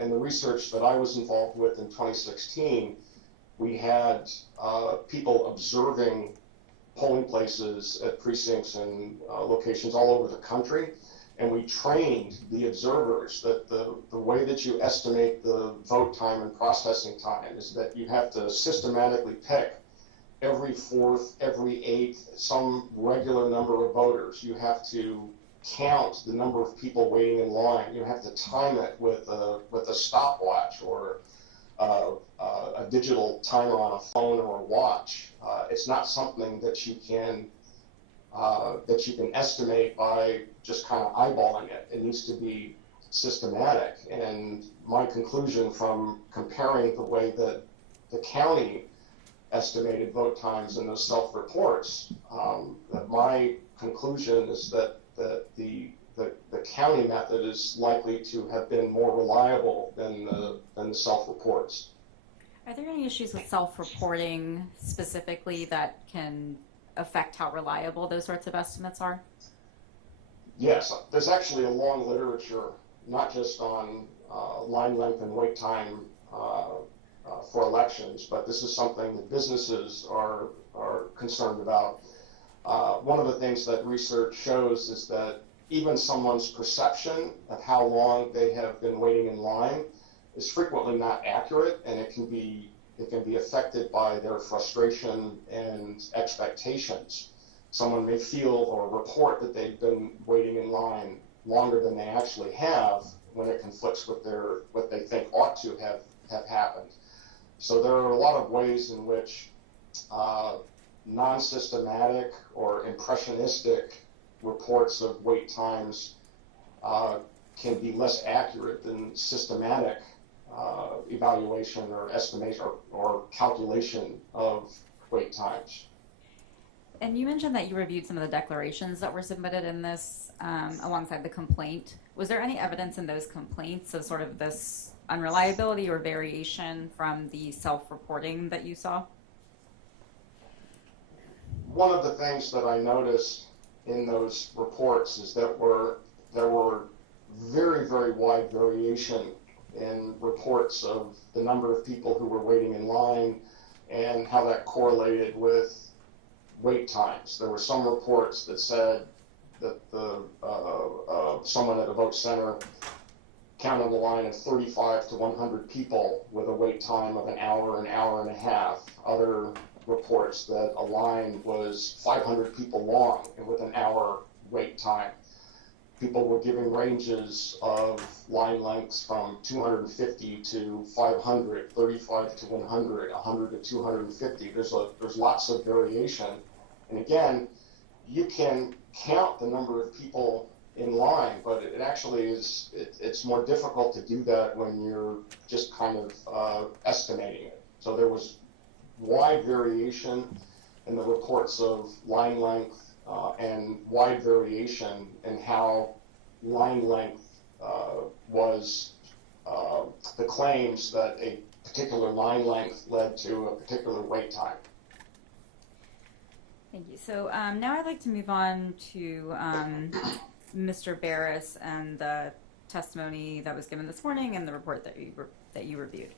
In the research that I was involved with in 2016, we had people observing polling places at precincts and locations all over the country, and we trained the observers that the way that you estimate the vote time and processing time is that you have to systematically pick every fourth, every eighth, some regular number of voters. You have to count the number of people waiting in line. You have to time it with a stopwatch or a digital timer on a phone or a watch. It's not something that you can estimate by just kind of eyeballing it. It needs to be systematic. And my conclusion from comparing the way that the county estimated vote times in those self-reports, that my conclusion is that the county method is likely to have been more reliable than the self-reports. Are there any issues with self-reporting specifically that can affect how reliable those sorts of estimates are? Yes, there's actually a long literature, not just on line length and wait time for elections, but this is something that businesses are concerned about. One of the things that research shows is that even someone's perception of how long they have been waiting in line is frequently not accurate, and it can be affected by their frustration and expectations. Someone may feel or report that they've been waiting in line longer than they actually have when it conflicts with what they think ought to have happened. So there are a lot of ways in which non-systematic or impressionistic reports of wait times can be less accurate than systematic evaluation or estimation or calculation of wait times. And you mentioned that you reviewed some of the declarations that were submitted in this alongside the complaint. Was there any evidence in those complaints of sort of this unreliability or variation from the self-reporting that you saw? One of the things that I noticed in those reports is that there were very, very wide variation in reports of the number of people who were waiting in line and how that correlated with wait times. There were some reports that said that someone at a vote center counted a line of 35 to 100 people with a wait time of an hour and a half. Other reports that a line was 500 people long and with an hour wait time. People were giving ranges of line lengths from 250 to 500, 35 to 100, 100 to 250. There's lots of variation. And again, you can count the number of people in line, but it actually is, it's more difficult to do that when you're just kind of estimating it. So there was wide variation in the reports of line length and wide variation in how line length was the claims that a particular line length led to a particular wait time. Thank you. So now I'd like to move on to Mr. Barris and the testimony that was given this morning and the report that you reviewed.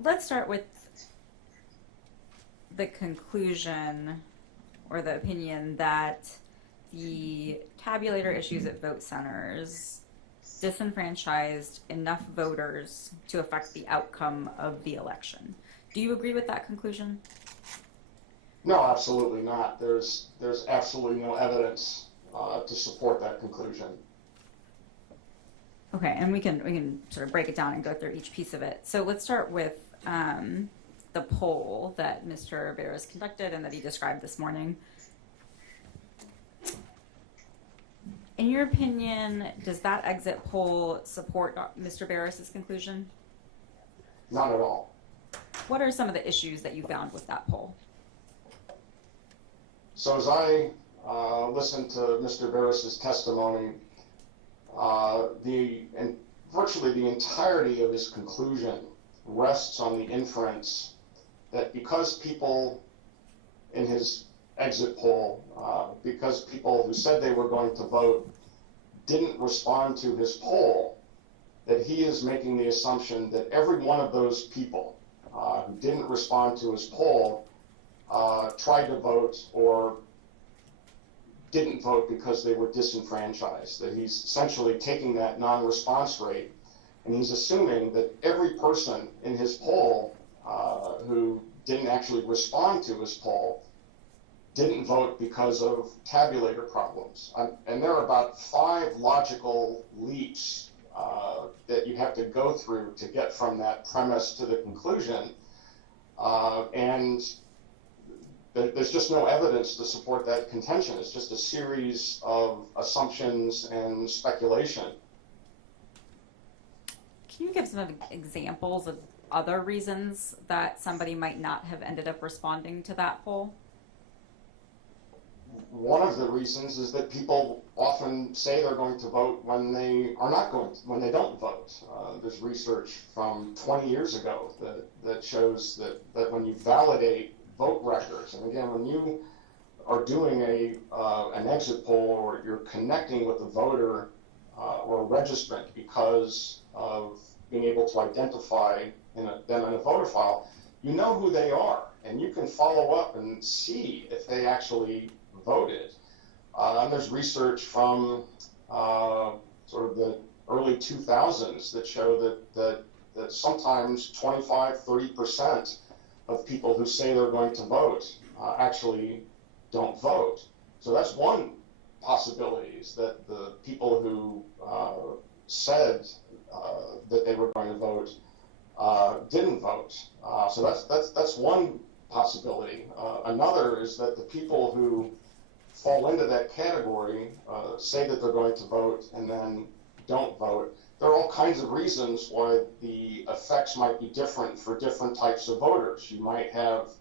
Let's start with the conclusion or the opinion that the tabulator issues at vote centers disenfranchised enough voters to affect the outcome of the election. Do you agree with that conclusion? No, absolutely not. There's absolutely no evidence to support that conclusion. Okay, and we can sort of break it down and go through each piece of it. So let's start with the poll that Mr. Barris conducted and that he described this morning. In your opinion, does that exit poll support Mr. Barris's conclusion? Not at all. What are some of the issues that you found with that poll? So as I listened to Mr. Barris's testimony, virtually the entirety of his conclusion rests on the inference that because people in his exit poll, because people who said they were going to vote didn't respond to his poll, that he is making the assumption that every one of those people who didn't respond to his poll tried to vote or didn't vote because they were disenfranchised, that he's essentially taking that non-response rate and he's assuming that every person in his poll who didn't actually respond to his poll didn't vote because of tabulator problems. And there are about 5 logical leaps that you have to go through to get from that premise to the conclusion. And there's just no evidence to support that contention. It's just a series of assumptions and speculation. Can you give some examples of other reasons that somebody might not have ended up responding to that poll? One of the reasons is that people often say they're going to vote when they are not going to, when they don't vote. There's research from 20 years ago that shows that when you validate vote records, and again, when you are doing an exit poll or you're connecting with a voter or a registrant because of being able to identify them in a voter file, you know who they are, and you can follow up and see if they actually voted. And there's research from sort of the early 2000s that show that sometimes 25-30% of people who say they're going to vote actually don't vote. So that's one possibility, is that the people who said that they were going to vote didn't vote. So that's one possibility. Another is that the people who fall into that category say that they're going to vote and then don't vote. There are all kinds of reasons why the effects might be different for different types of voters. You might have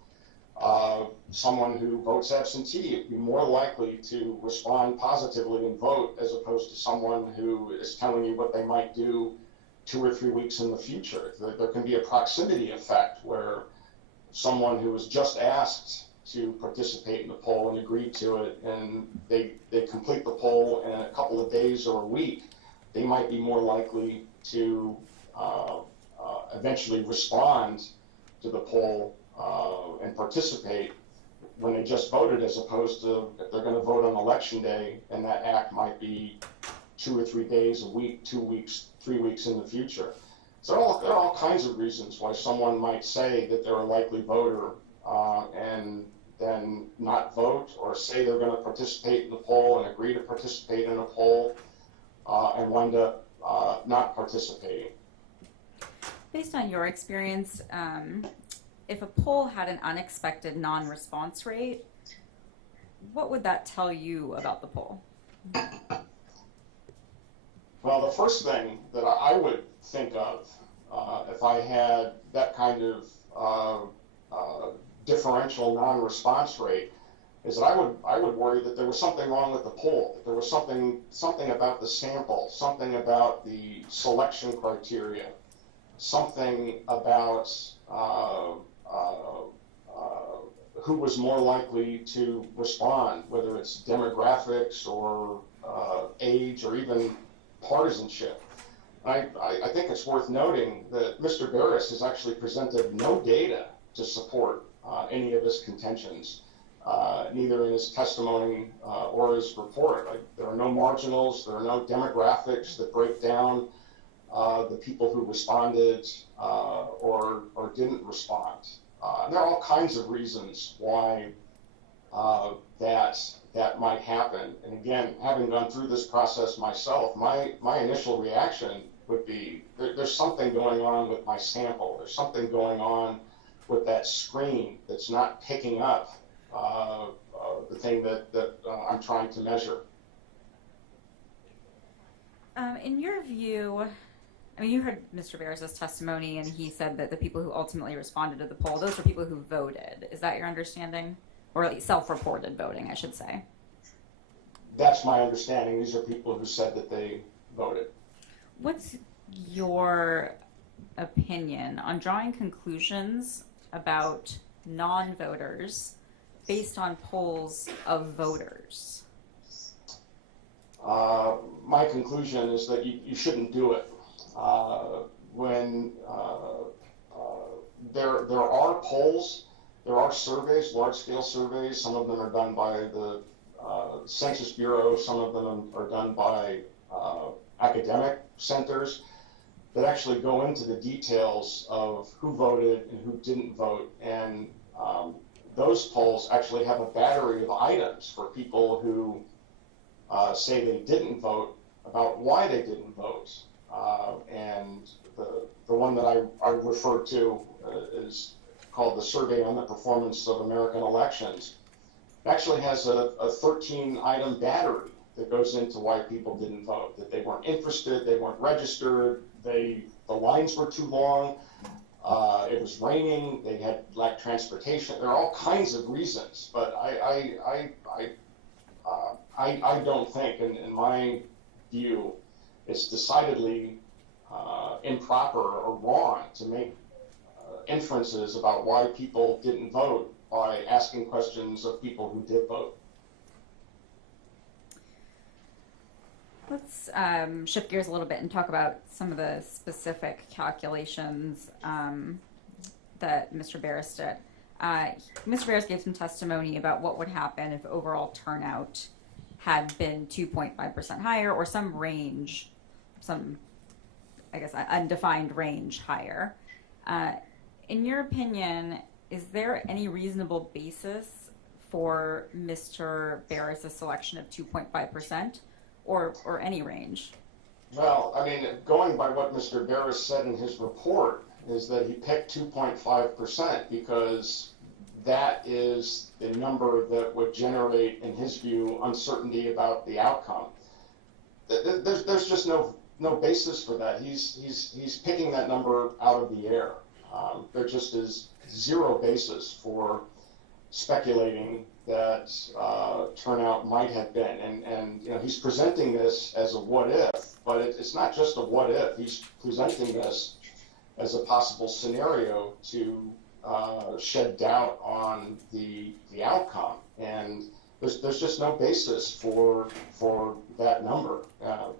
someone who votes absentee be more likely to respond positively and vote as opposed to someone who is telling you what they might do 2 or 3 weeks in the future. There can be a proximity effect where someone who was just asked to participate in the poll and agreed to it, and they complete the poll in a couple of days or a week, they might be more likely to eventually respond to the poll and participate when they just voted, as opposed to if they're going to vote on election day and that act might be 2 or 3 days, a week, 2 weeks, 3 weeks in the future. So there are all kinds of reasons why someone might say that they're a likely voter and then not vote, or say they're going to participate in the poll and agree to participate in a poll and wind up not participating. Based on your experience, if a poll had an unexpected non-response rate, what would that tell you about the poll? Well, the first thing that I would think of if I had that kind of differential non-response rate is that I would worry that there was something wrong with the poll, that there was something about the sample, something about the selection criteria, something about who was more likely to respond, whether it's demographics or age or even partisanship. I think it's worth noting that Mr. Barris has actually presented no data to support any of his contentions, neither in his testimony or his report. There are no marginals, there are no demographics that break down the people who responded or didn't respond. There are all kinds of reasons why that might happen. And again, having gone through this process myself, my initial reaction would be there's something going on with my sample. There's something going on with that screen that's not picking up the thing that I'm trying to measure. In your view, I mean, you heard Mr. Barris's testimony, and he said that the people who ultimately responded to the poll, those were people who voted. Is that your understanding? Or at least self-reported voting, I should say. That's my understanding. These are people who said that they voted. What's your opinion on drawing conclusions about non-voters based on polls of voters? My conclusion is that you shouldn't do it. When there are polls, there are surveys, large-scale surveys. Some of them are done by the Census Bureau. Some of them are done by academic centers that actually go into the details of who voted and who didn't vote. And those polls actually have a battery of items for people who say they didn't vote, about why they didn't vote. And the one that I refer to is called the Survey on the Performance of American Elections. It actually has a 13-item battery that goes into why people didn't vote, that they weren't interested, they weren't registered, the lines were too long, it was raining, they had lacked transportation. There are all kinds of reasons, but I don't think, in my view, it's decidedly improper or wrong to make inferences about why people didn't vote by asking questions of people who did vote. Let's shift gears a little bit and talk about some of the specific calculations that Mr. Barris did. Mr. Barris gave some testimony about what would happen if overall turnout had been 2.5% higher, or some range, some, I guess, undefined range higher. In your opinion, is there any reasonable basis for Mr. Barris' selection of 2.5%, or any range? Well, I mean, going by what Mr. Barris said in his report, is that he picked 2.5% because that is the number that would generate, in his view, uncertainty about the outcome. There's just no basis for that. He's picking that number out of the air. There just is zero basis for speculating that turnout might have been. And you know, he's presenting this as a what if, but it's not just a what if. He's presenting this as a possible scenario to shed doubt on the outcome. And there's just no basis for that number.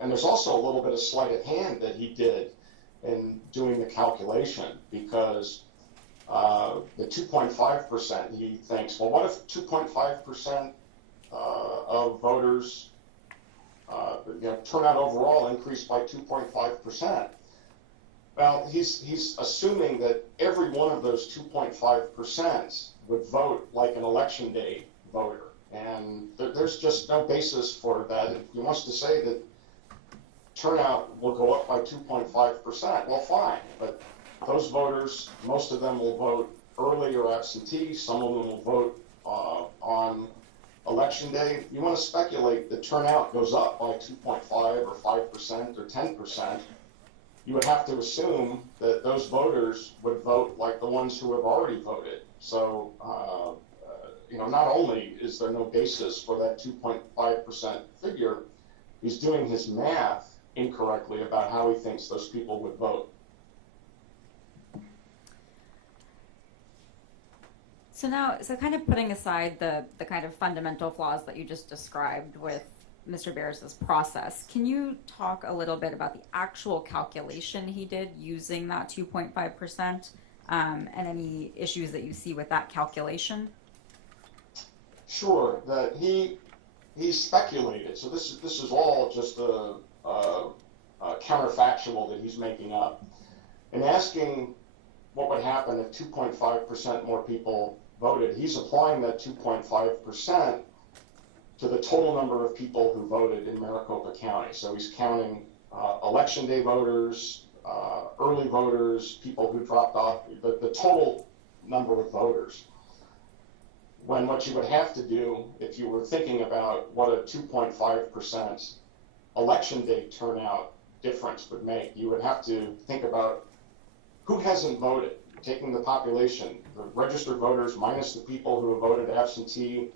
And there's also a little bit of sleight of hand that he did in doing the calculation, because the 2.5%, he thinks, well, what if 2.5% of voters, turnout overall increased by 2.5%? Well, he's assuming that every one of those 2.5% would vote like an election day voter. And there's just no basis for that. If he wants to say that turnout will go up by 2.5%, well, fine. But those voters, most of them will vote early or absentee. Some of them will vote on election day. If you want to speculate that turnout goes up by 2.5 or 5% or 10%, you would have to assume that those voters would vote like the ones who have already voted. So, not only is there no basis for that 2.5% figure, he's doing his math incorrectly about how he thinks those people would vote. So kind of putting aside the kind of fundamental flaws that you just described with Mr. Barris's process, can you talk a little bit about the actual calculation he did using that 2.5% and any issues that you see with that calculation? Sure, that he speculated. So this is all just a counterfactual that he's making up, and asking what would happen if 2.5% more people voted. He's applying that 2.5% to the total number of people who voted in Maricopa County. So he's counting election day voters, early voters, people who dropped off, the total number of voters. When what you would have to do, if you were thinking about what a 2.5% election day turnout difference would make, you would have to think about who hasn't voted, taking the population, the registered voters minus the people who have voted absentee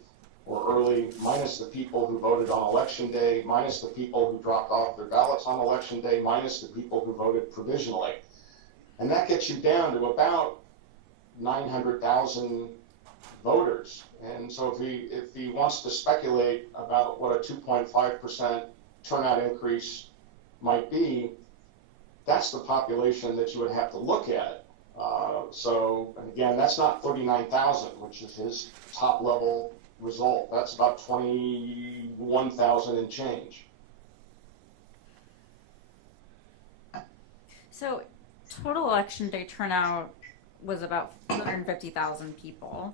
or early, minus the people who voted on election day, minus the people who dropped off their ballots on election day, minus the people who voted provisionally. And that gets you down to about 900,000 voters. And so if he wants to speculate about what a 2.5% turnout increase might be, that's the population that you would have to look at. So, and again, that's not 39,000, which is his top level result. That's about 21,000 and change. So total election day turnout was about 250,000 people.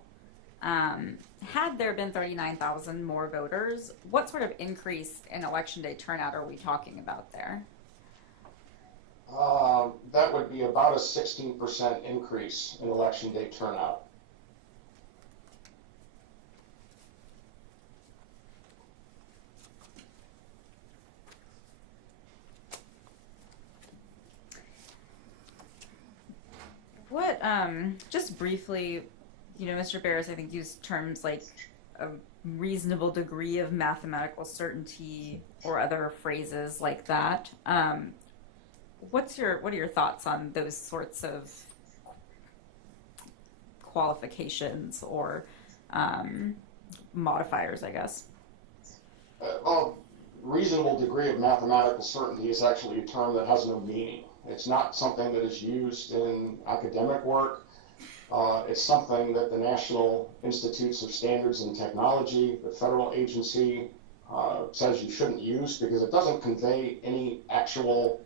Had there been 39,000 more voters, what sort of increase in election day turnout are we talking about there? That would be about a 16% increase in election day turnout. What, just briefly, Mr. Barris, I think, used terms like a reasonable degree of mathematical certainty or other phrases like that. What are your thoughts on those sorts of qualifications or modifiers, I guess? Well, reasonable degree of mathematical certainty is actually a term that has no meaning. It's not something that is used in academic work. It's something that the National Institutes of Standards and Technology, the federal agency, says you shouldn't use because it doesn't convey any actual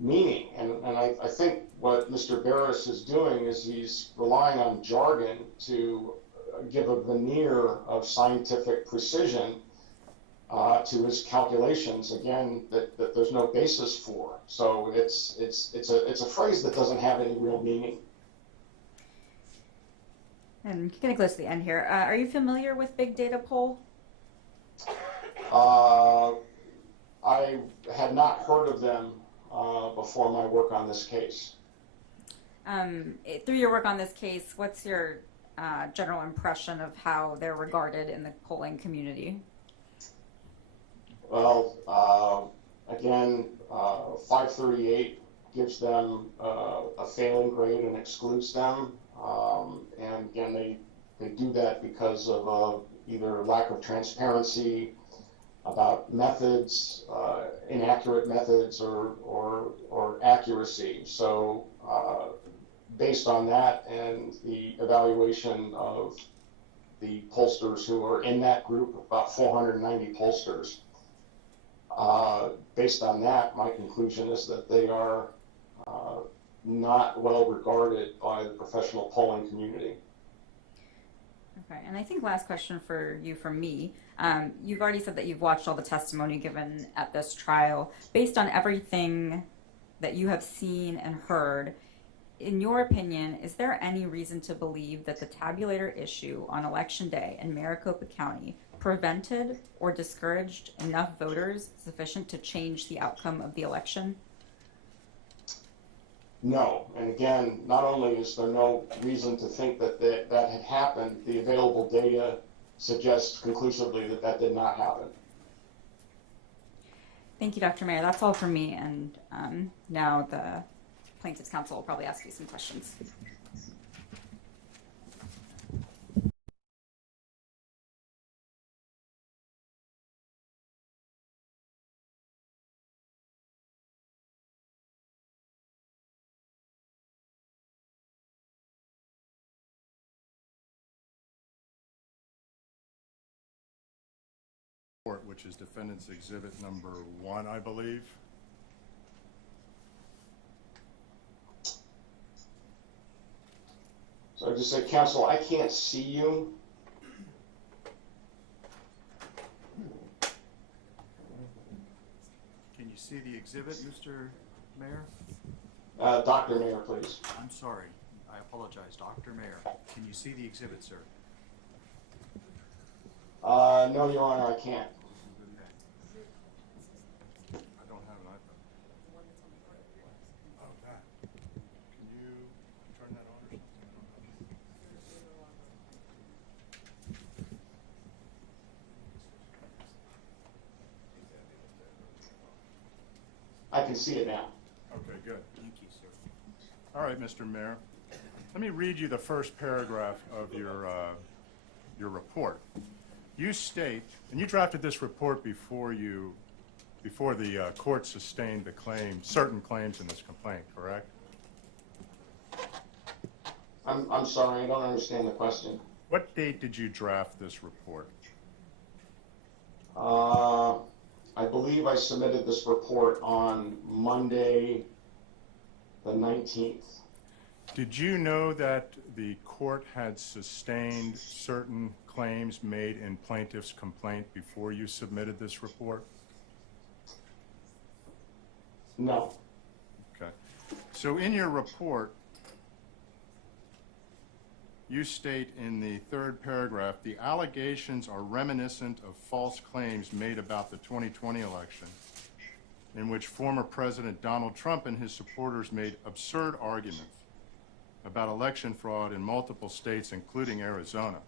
meaning. And I think what Mr. Barris is doing is he's relying on jargon to give a veneer of scientific precision to his calculations, again, that there's no basis for. So it's a phrase that doesn't have any real meaning. And getting close to the end here, are you familiar with big data poll? I had not heard of them before my work on this case. Through your work on this case, what's your general impression of how they're regarded in the polling community? Well, again, 538 gives them a failing grade and excludes them. And again, they do that because of either lack of transparency about methods, inaccurate methods, or accuracy. So based on that and the evaluation of the pollsters who are in that group, about 490 pollsters, based on that, my conclusion is that they are not well regarded by the professional polling community. Okay, and I think last question for you from me. You've already said that you've watched all the testimony given at this trial. Based on everything that you have seen and heard, in your opinion, is there any reason to believe that the tabulator issue on Election Day in Maricopa County prevented or discouraged enough voters sufficient to change the outcome of the election? No, and again, not only is there no reason to think that that had happened, the available data suggests conclusively that that did not happen. Thank you, Dr. Mayer. That's all from me, and now the Plaintiff's Counsel will probably ask you some questions. Which is Defendant's Exhibit number 1, I believe. So I just said, Counsel, I can't see you. Can you see the exhibit, Mr. Mayor? Dr. Mayer, please. I'm sorry. I apologize. Dr. Mayer, can you see the exhibit, sir? No, Your Honor, I can't. I don't have an iPad. Oh, that. Can you turn that on or something? I can see it now. Okay, good. Thank you, sir. All right, Mr. Mayor. Let me read you the first paragraph of your report. You state, and you drafted this report before the court sustained the certain claims in this complaint, correct? I'm sorry, I don't understand the question. What date did you draft this report? I believe I submitted this report on Monday, the 19th. Did you know that the court had sustained certain claims made in plaintiff's complaint before you submitted this report? No. Okay. So in your report, you state in the third paragraph, the allegations are reminiscent of false claims made about the 2020 election, in which former President Donald Trump and his supporters made absurd arguments about election fraud in multiple states, including Arizona.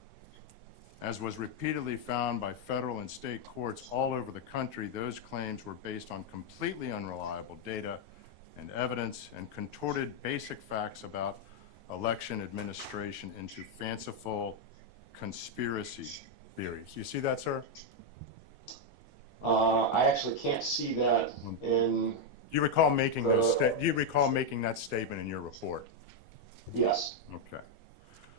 As was repeatedly found by federal and state courts all over the country, those claims were based on completely unreliable data and evidence and contorted basic facts about election administration into fanciful conspiracy theories. You see that, sir? I actually can't see that in... Do you recall making that statement in your report? Yes. Okay.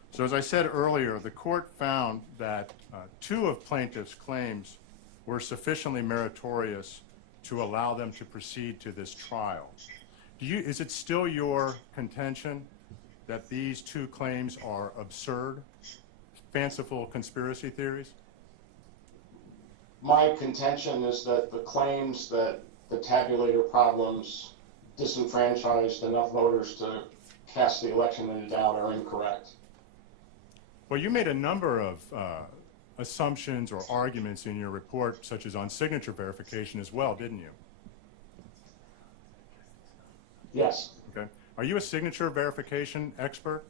So as I said earlier, the court found that 2 of plaintiff's claims were sufficiently meritorious to allow them to proceed to this trial. Is it still your contention that these 2 claims are absurd, fanciful conspiracy theories? My contention is that the claims that the tabulator problems disenfranchised enough voters to cast the election into doubt are incorrect. Well, you made a number of assumptions or arguments in your report, such as on signature verification as well, didn't you? Yes. Okay. Are you a signature verification expert?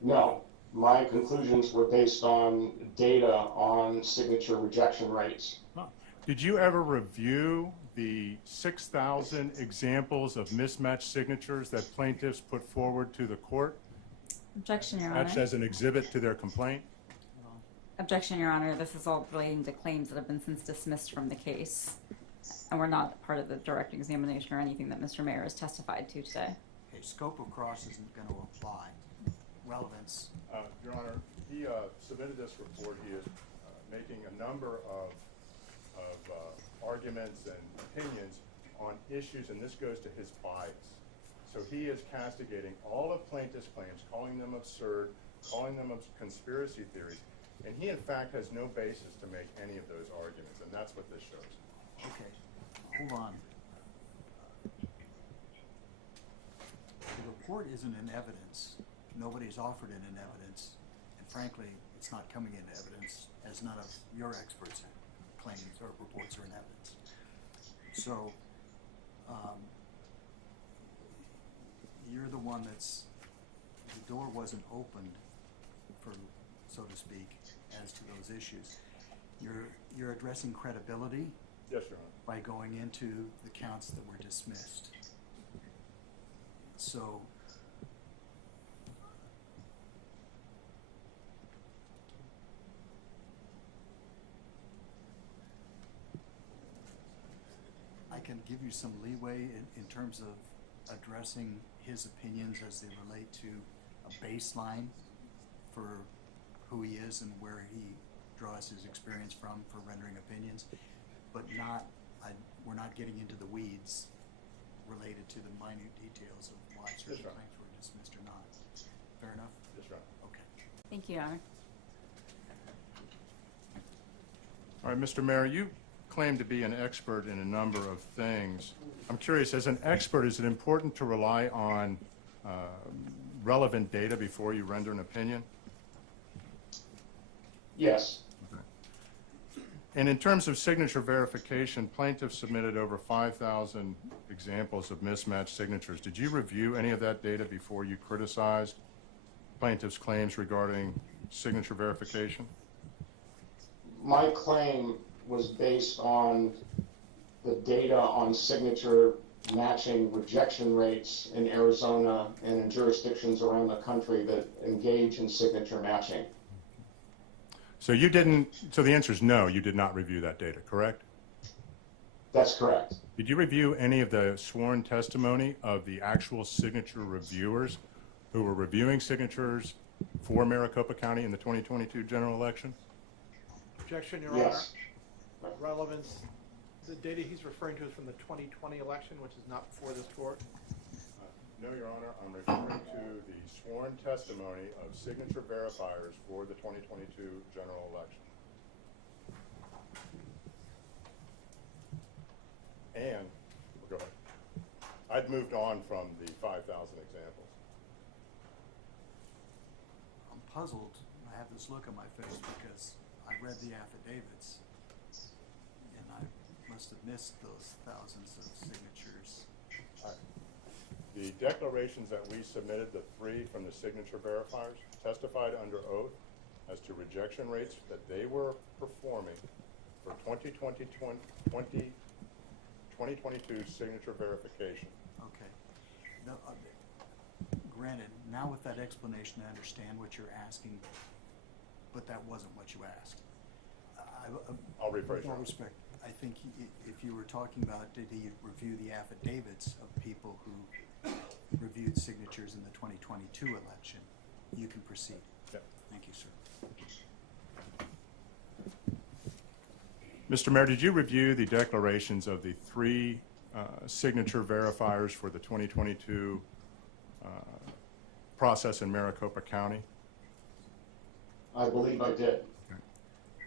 No. My conclusions were based on data on signature rejection rates. No. Did you ever review the 6,000 examples of mismatched signatures that plaintiffs put forward to the court? Objection, Your That's Honor. as an exhibit to their complaint? Objection, Your Honor. This is all relating to claims that have been since dismissed from the case. And we're not part of the direct examination or anything that Mr. Mayer has testified to today. Okay, scope of cross isn't going to apply. Relevance. Your Honor, he submitted this report. He is making a number of arguments and opinions on issues, and this goes to his bias. So he is castigating all of plaintiff's claims, calling them absurd, calling them conspiracy theories, and he in fact has no basis to make any of those arguments, and that's what this shows. Okay, hold on. The report isn't in evidence. Nobody's offered it in evidence. And frankly, it's not coming into evidence, as none of your experts' claims or reports are in evidence. So, you're the one the door wasn't opened for, so to speak, as to those issues. You're addressing credibility. Yes, Your Honor. By going into the counts that were dismissed. So, I can give you some leeway in terms of addressing his opinions as they relate to a baseline for who he is and where he draws his experience from for rendering opinions, but we're not getting into the weeds related to the minute details of why certain claims were dismissed or not. Fair enough? Yes, Your Honor. Okay. Thank you, Your Honor. All right, Mr. Mayor, you claim to be an expert in a number of things. I'm curious, as an expert, is it important to rely on relevant data before you render an opinion? Yes. Okay. And in terms of signature verification, plaintiffs submitted over 5,000 examples of mismatched signatures. Did you review any of that data before you criticized plaintiffs' claims regarding signature verification? My claim was based on the data on signature matching rejection rates in Arizona and in jurisdictions around the country that engage in signature matching. So you didn't, so the answer is no, you did not review that data, correct? That's correct. Did you review any of the sworn testimony of the actual signature reviewers who were reviewing signatures for Maricopa County in the 2022 general election? Objection, Your Yes. Honor. Relevance. The data he's referring to is from the 2020 election, which is not before this court. No, Your Honor. I'm referring to the sworn testimony of signature verifiers for the 2022 general election. And, go ahead. I'd moved on from the 5,000 examples. I'm puzzled. I have this look on my face because I read the affidavits and I must have missed those thousands of signatures. The declarations that we submitted, the 3 from the signature verifiers, testified under oath as to rejection rates that they were performing for 2022 signature verification. Okay. Now, granted, now with that explanation, I understand what you're asking, but that wasn't what you asked. I'll rephrase With all that. respect, I think if you were talking about did he review the affidavits of people who reviewed signatures in the 2022 election, you can proceed. Yep. Thank you, sir. Mr. Mayor, did you review the declarations of the 3 signature verifiers for the 2022 process in Maricopa County? I believe I did.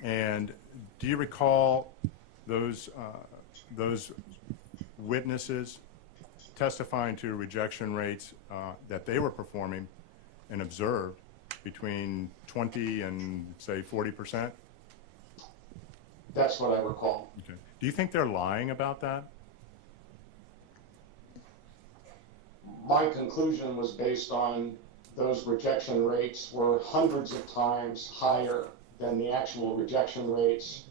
And do you recall those witnesses testifying to rejection rates that they were performing and observed between 20 and, say, 40%? That's what I recall. Okay. Do you think they're lying about that? My conclusion was based on those rejection rates were hundreds of times higher than the actual rejection rates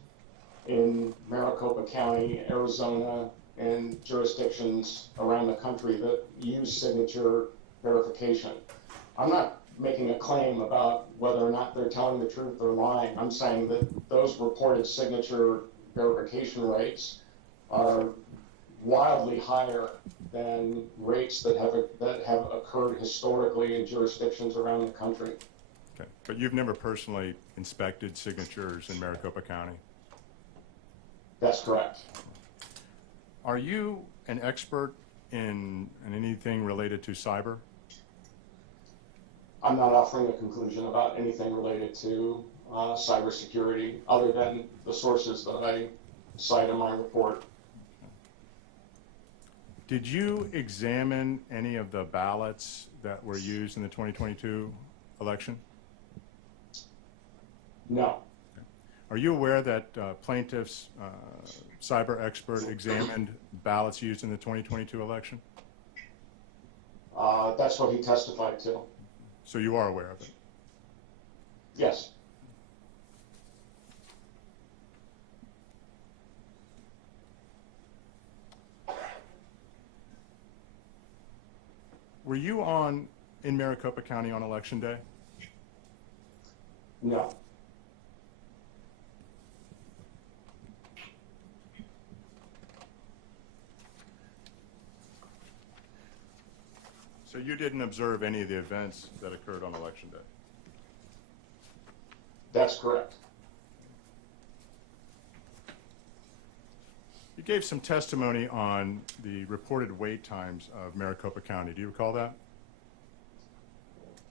in Maricopa County, Arizona, and jurisdictions around the country that use signature verification. I'm not making a claim about whether or not they're telling the truth or lying. I'm saying that those reported signature verification rates are wildly higher than rates that have occurred historically in jurisdictions around the country. Okay. But you've never personally inspected signatures in Maricopa County? That's correct. Are you an expert in anything related to cyber? I'm not offering a conclusion about anything related to cybersecurity other than the sources that I cite in my report. Did you examine any of the ballots that were used in the 2022 election? No. Are you aware that plaintiff's cyber expert examined ballots used in the 2022 election? That's what he testified to. So you are aware of it? Yes. Were you in Maricopa County on election day? No. So you didn't observe any of the events that occurred on election day? That's correct. You gave some testimony on the reported wait times of Maricopa County. Do you recall that?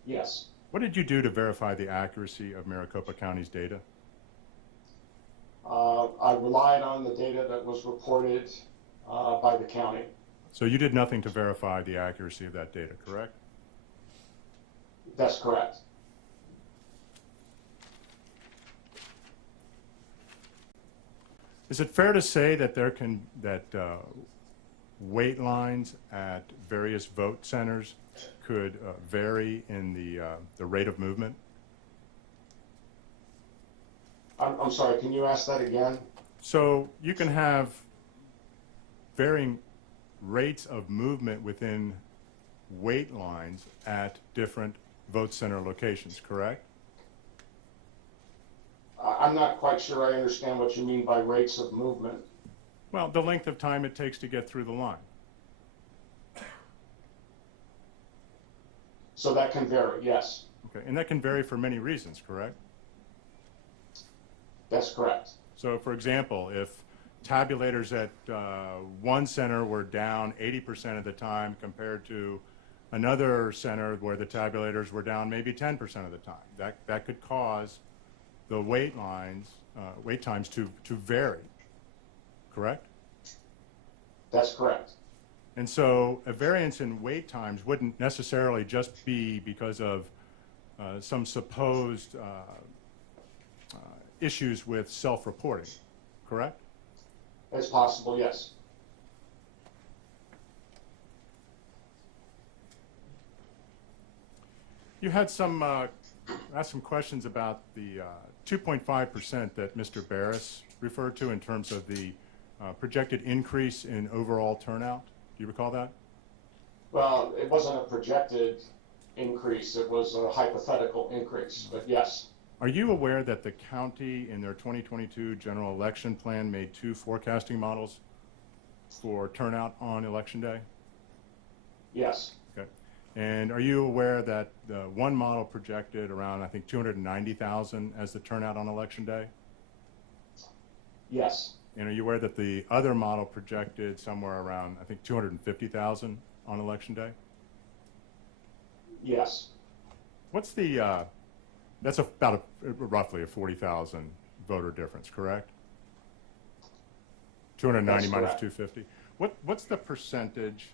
Yes. What did you do to verify the accuracy of Maricopa County's data? I relied on the data that was reported by the county. So you did nothing to verify the accuracy of that data, correct? That's correct. Is it fair to say that wait lines at various vote centers could vary in the rate of movement? I'm sorry, can you ask that again? So you can have varying rates of movement within wait lines at different vote center locations, correct? I'm not quite sure I understand what you mean by rates of movement. Well, the length of time it takes to get through the line. So that can vary, yes. Okay, and that can vary for many reasons, correct? That's correct. So, for example, if tabulators at one center were down 80% of the time compared to another center where the tabulators were down maybe 10% of the time, that could cause the wait times to vary, correct? That's correct. And so a variance in wait times wouldn't necessarily just be because of some supposed issues with self-reporting, correct? It's possible, yes. You had asked some questions about the 2.5% that Mr. Barris referred to in terms of the projected increase in overall turnout. Do you recall that? Well, it wasn't a projected increase, it was a hypothetical increase, but yes. Are you aware that the county in their 2022 general election plan made 2 forecasting models for turnout on election day? Yes. Okay. And are you aware that the one model projected around, I think, 290,000 as the turnout on election day? Yes. And are you aware that the other model projected somewhere around, I think, 250,000 on election day? Yes. What's the, that's about roughly a 40,000 voter difference, correct? 290 That's minus correct. 250. What's the percentage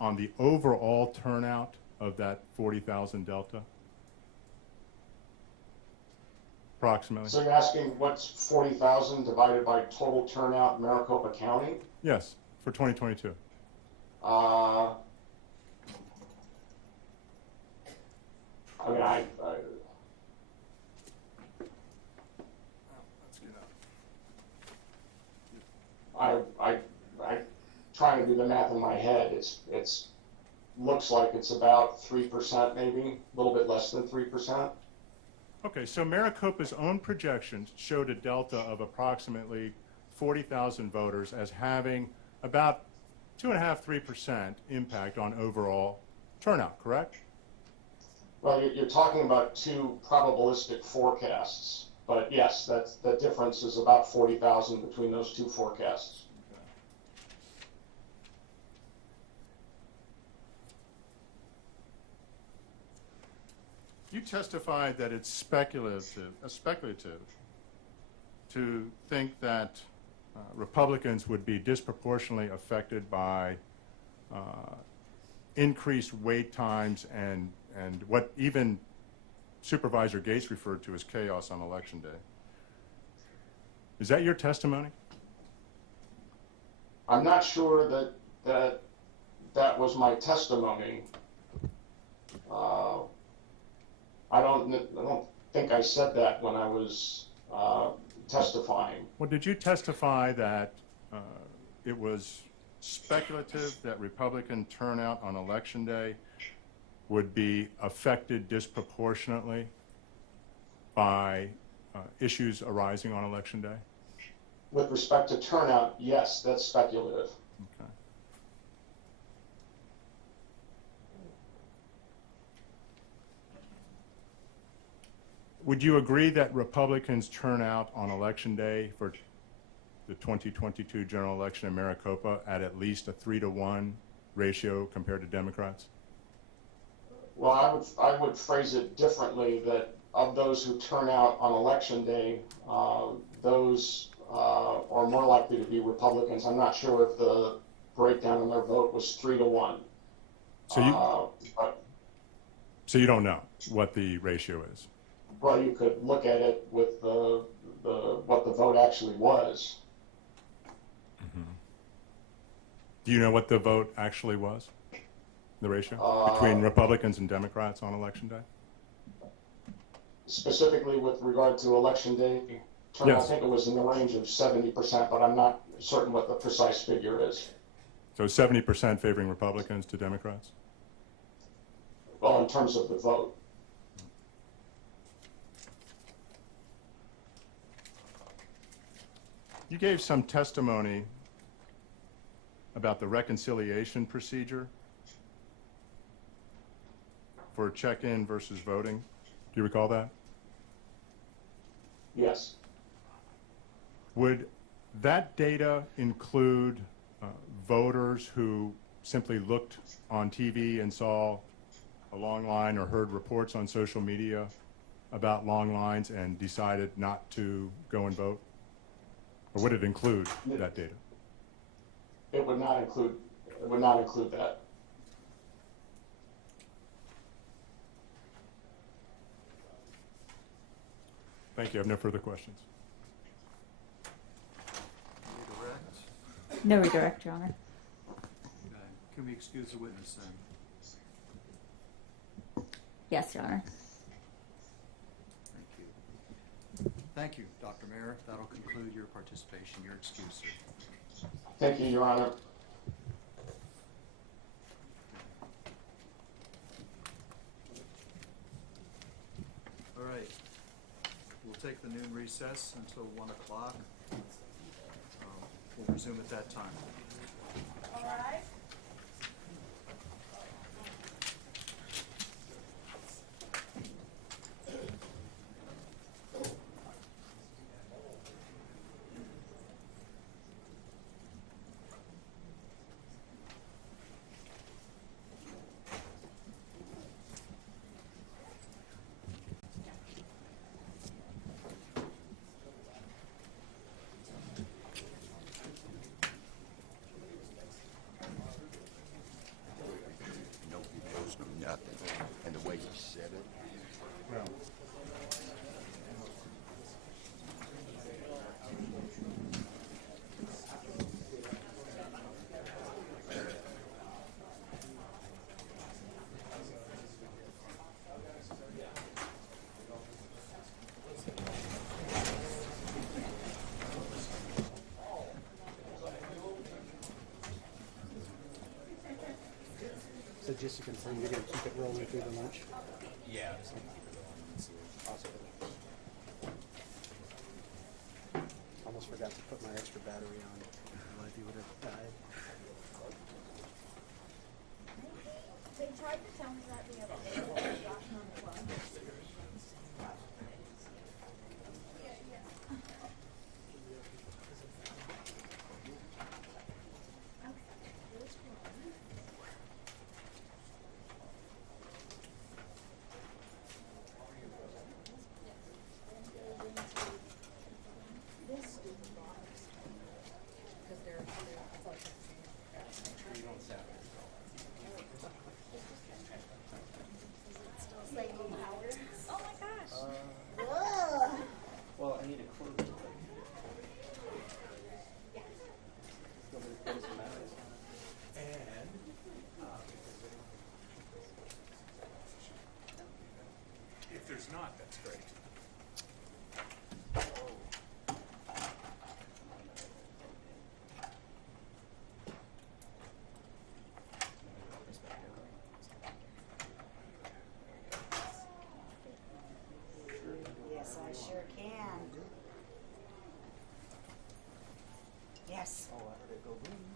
on the overall turnout of that 40,000 delta? Approximately? So you're asking what's 40,000 divided by total turnout in Maricopa County? Yes, for 2022. I mean, I trying to do the math in my head. It's looks like it's about 3%, maybe a little bit less than 3%. Okay, so Maricopa's own projections showed a delta of approximately 40,000 voters as having about 2.5–3% impact on overall turnout, correct? Well, you're talking about two probabilistic forecasts, but yes, the difference is about 40,000 between those two forecasts. You testified that it's speculative to think that Republicans would be disproportionately affected by increased wait times and what even Supervisor Gates referred to as chaos on Election Day. Is that your testimony? I'm not sure that was my testimony. I don't think I said that when I was testifying. Well, did you testify that it was speculative that Republican turnout on Election Day would be affected disproportionately by issues arising on Election Day? With respect to turnout, yes, that's speculative. Okay. Would you agree that Republicans turn out on Election Day for the 2022 general election in Maricopa at least a 3-to-1 ratio compared to Democrats? Well, I would phrase it differently, that of those who turn out on Election Day, those are more likely to be Republicans. I'm not sure if the breakdown in their vote was 3-to-1. So you don't know what the ratio is? Well, you could look at it with what the vote actually was. Mm-hmm. Do you know what the vote actually was? The ratio between Republicans and Democrats on Election Day? Specifically with regard to Election Day turnout, Yes. I think it was in the range of 70%, but I'm not certain what the precise figure is. So 70% favoring Republicans to Democrats? Well, in terms of the vote. You gave some testimony about the reconciliation procedure for check-in versus voting. Do you recall that? Yes. Would that data include voters who simply looked on TV and saw a long line or heard reports on social media about long lines and decided not to go and vote? Or would it include that data? It would not include that. Thank you. I have no further questions. No redirect, Your Honor. Okay. Can we excuse the witness then? Yes, Your Honor. Thank you. Thank you, Dr. Mayer. That'll conclude your participation. Your excuse, sir. Thank you, Your Honor. All right. We'll take the noon recess until 1 o'clock. We'll resume at that time. All right. just to confirm, you're going to keep it rolling through the lunch? Yeah. Awesome. Almost forgot to put my extra battery on. Otherwise you would have died. They tried to tell me that the other day, but I got on the plug. Well, I need a clue. If there's not, that's great. Yes, I sure can. Yes. Oh, I heard it go boom.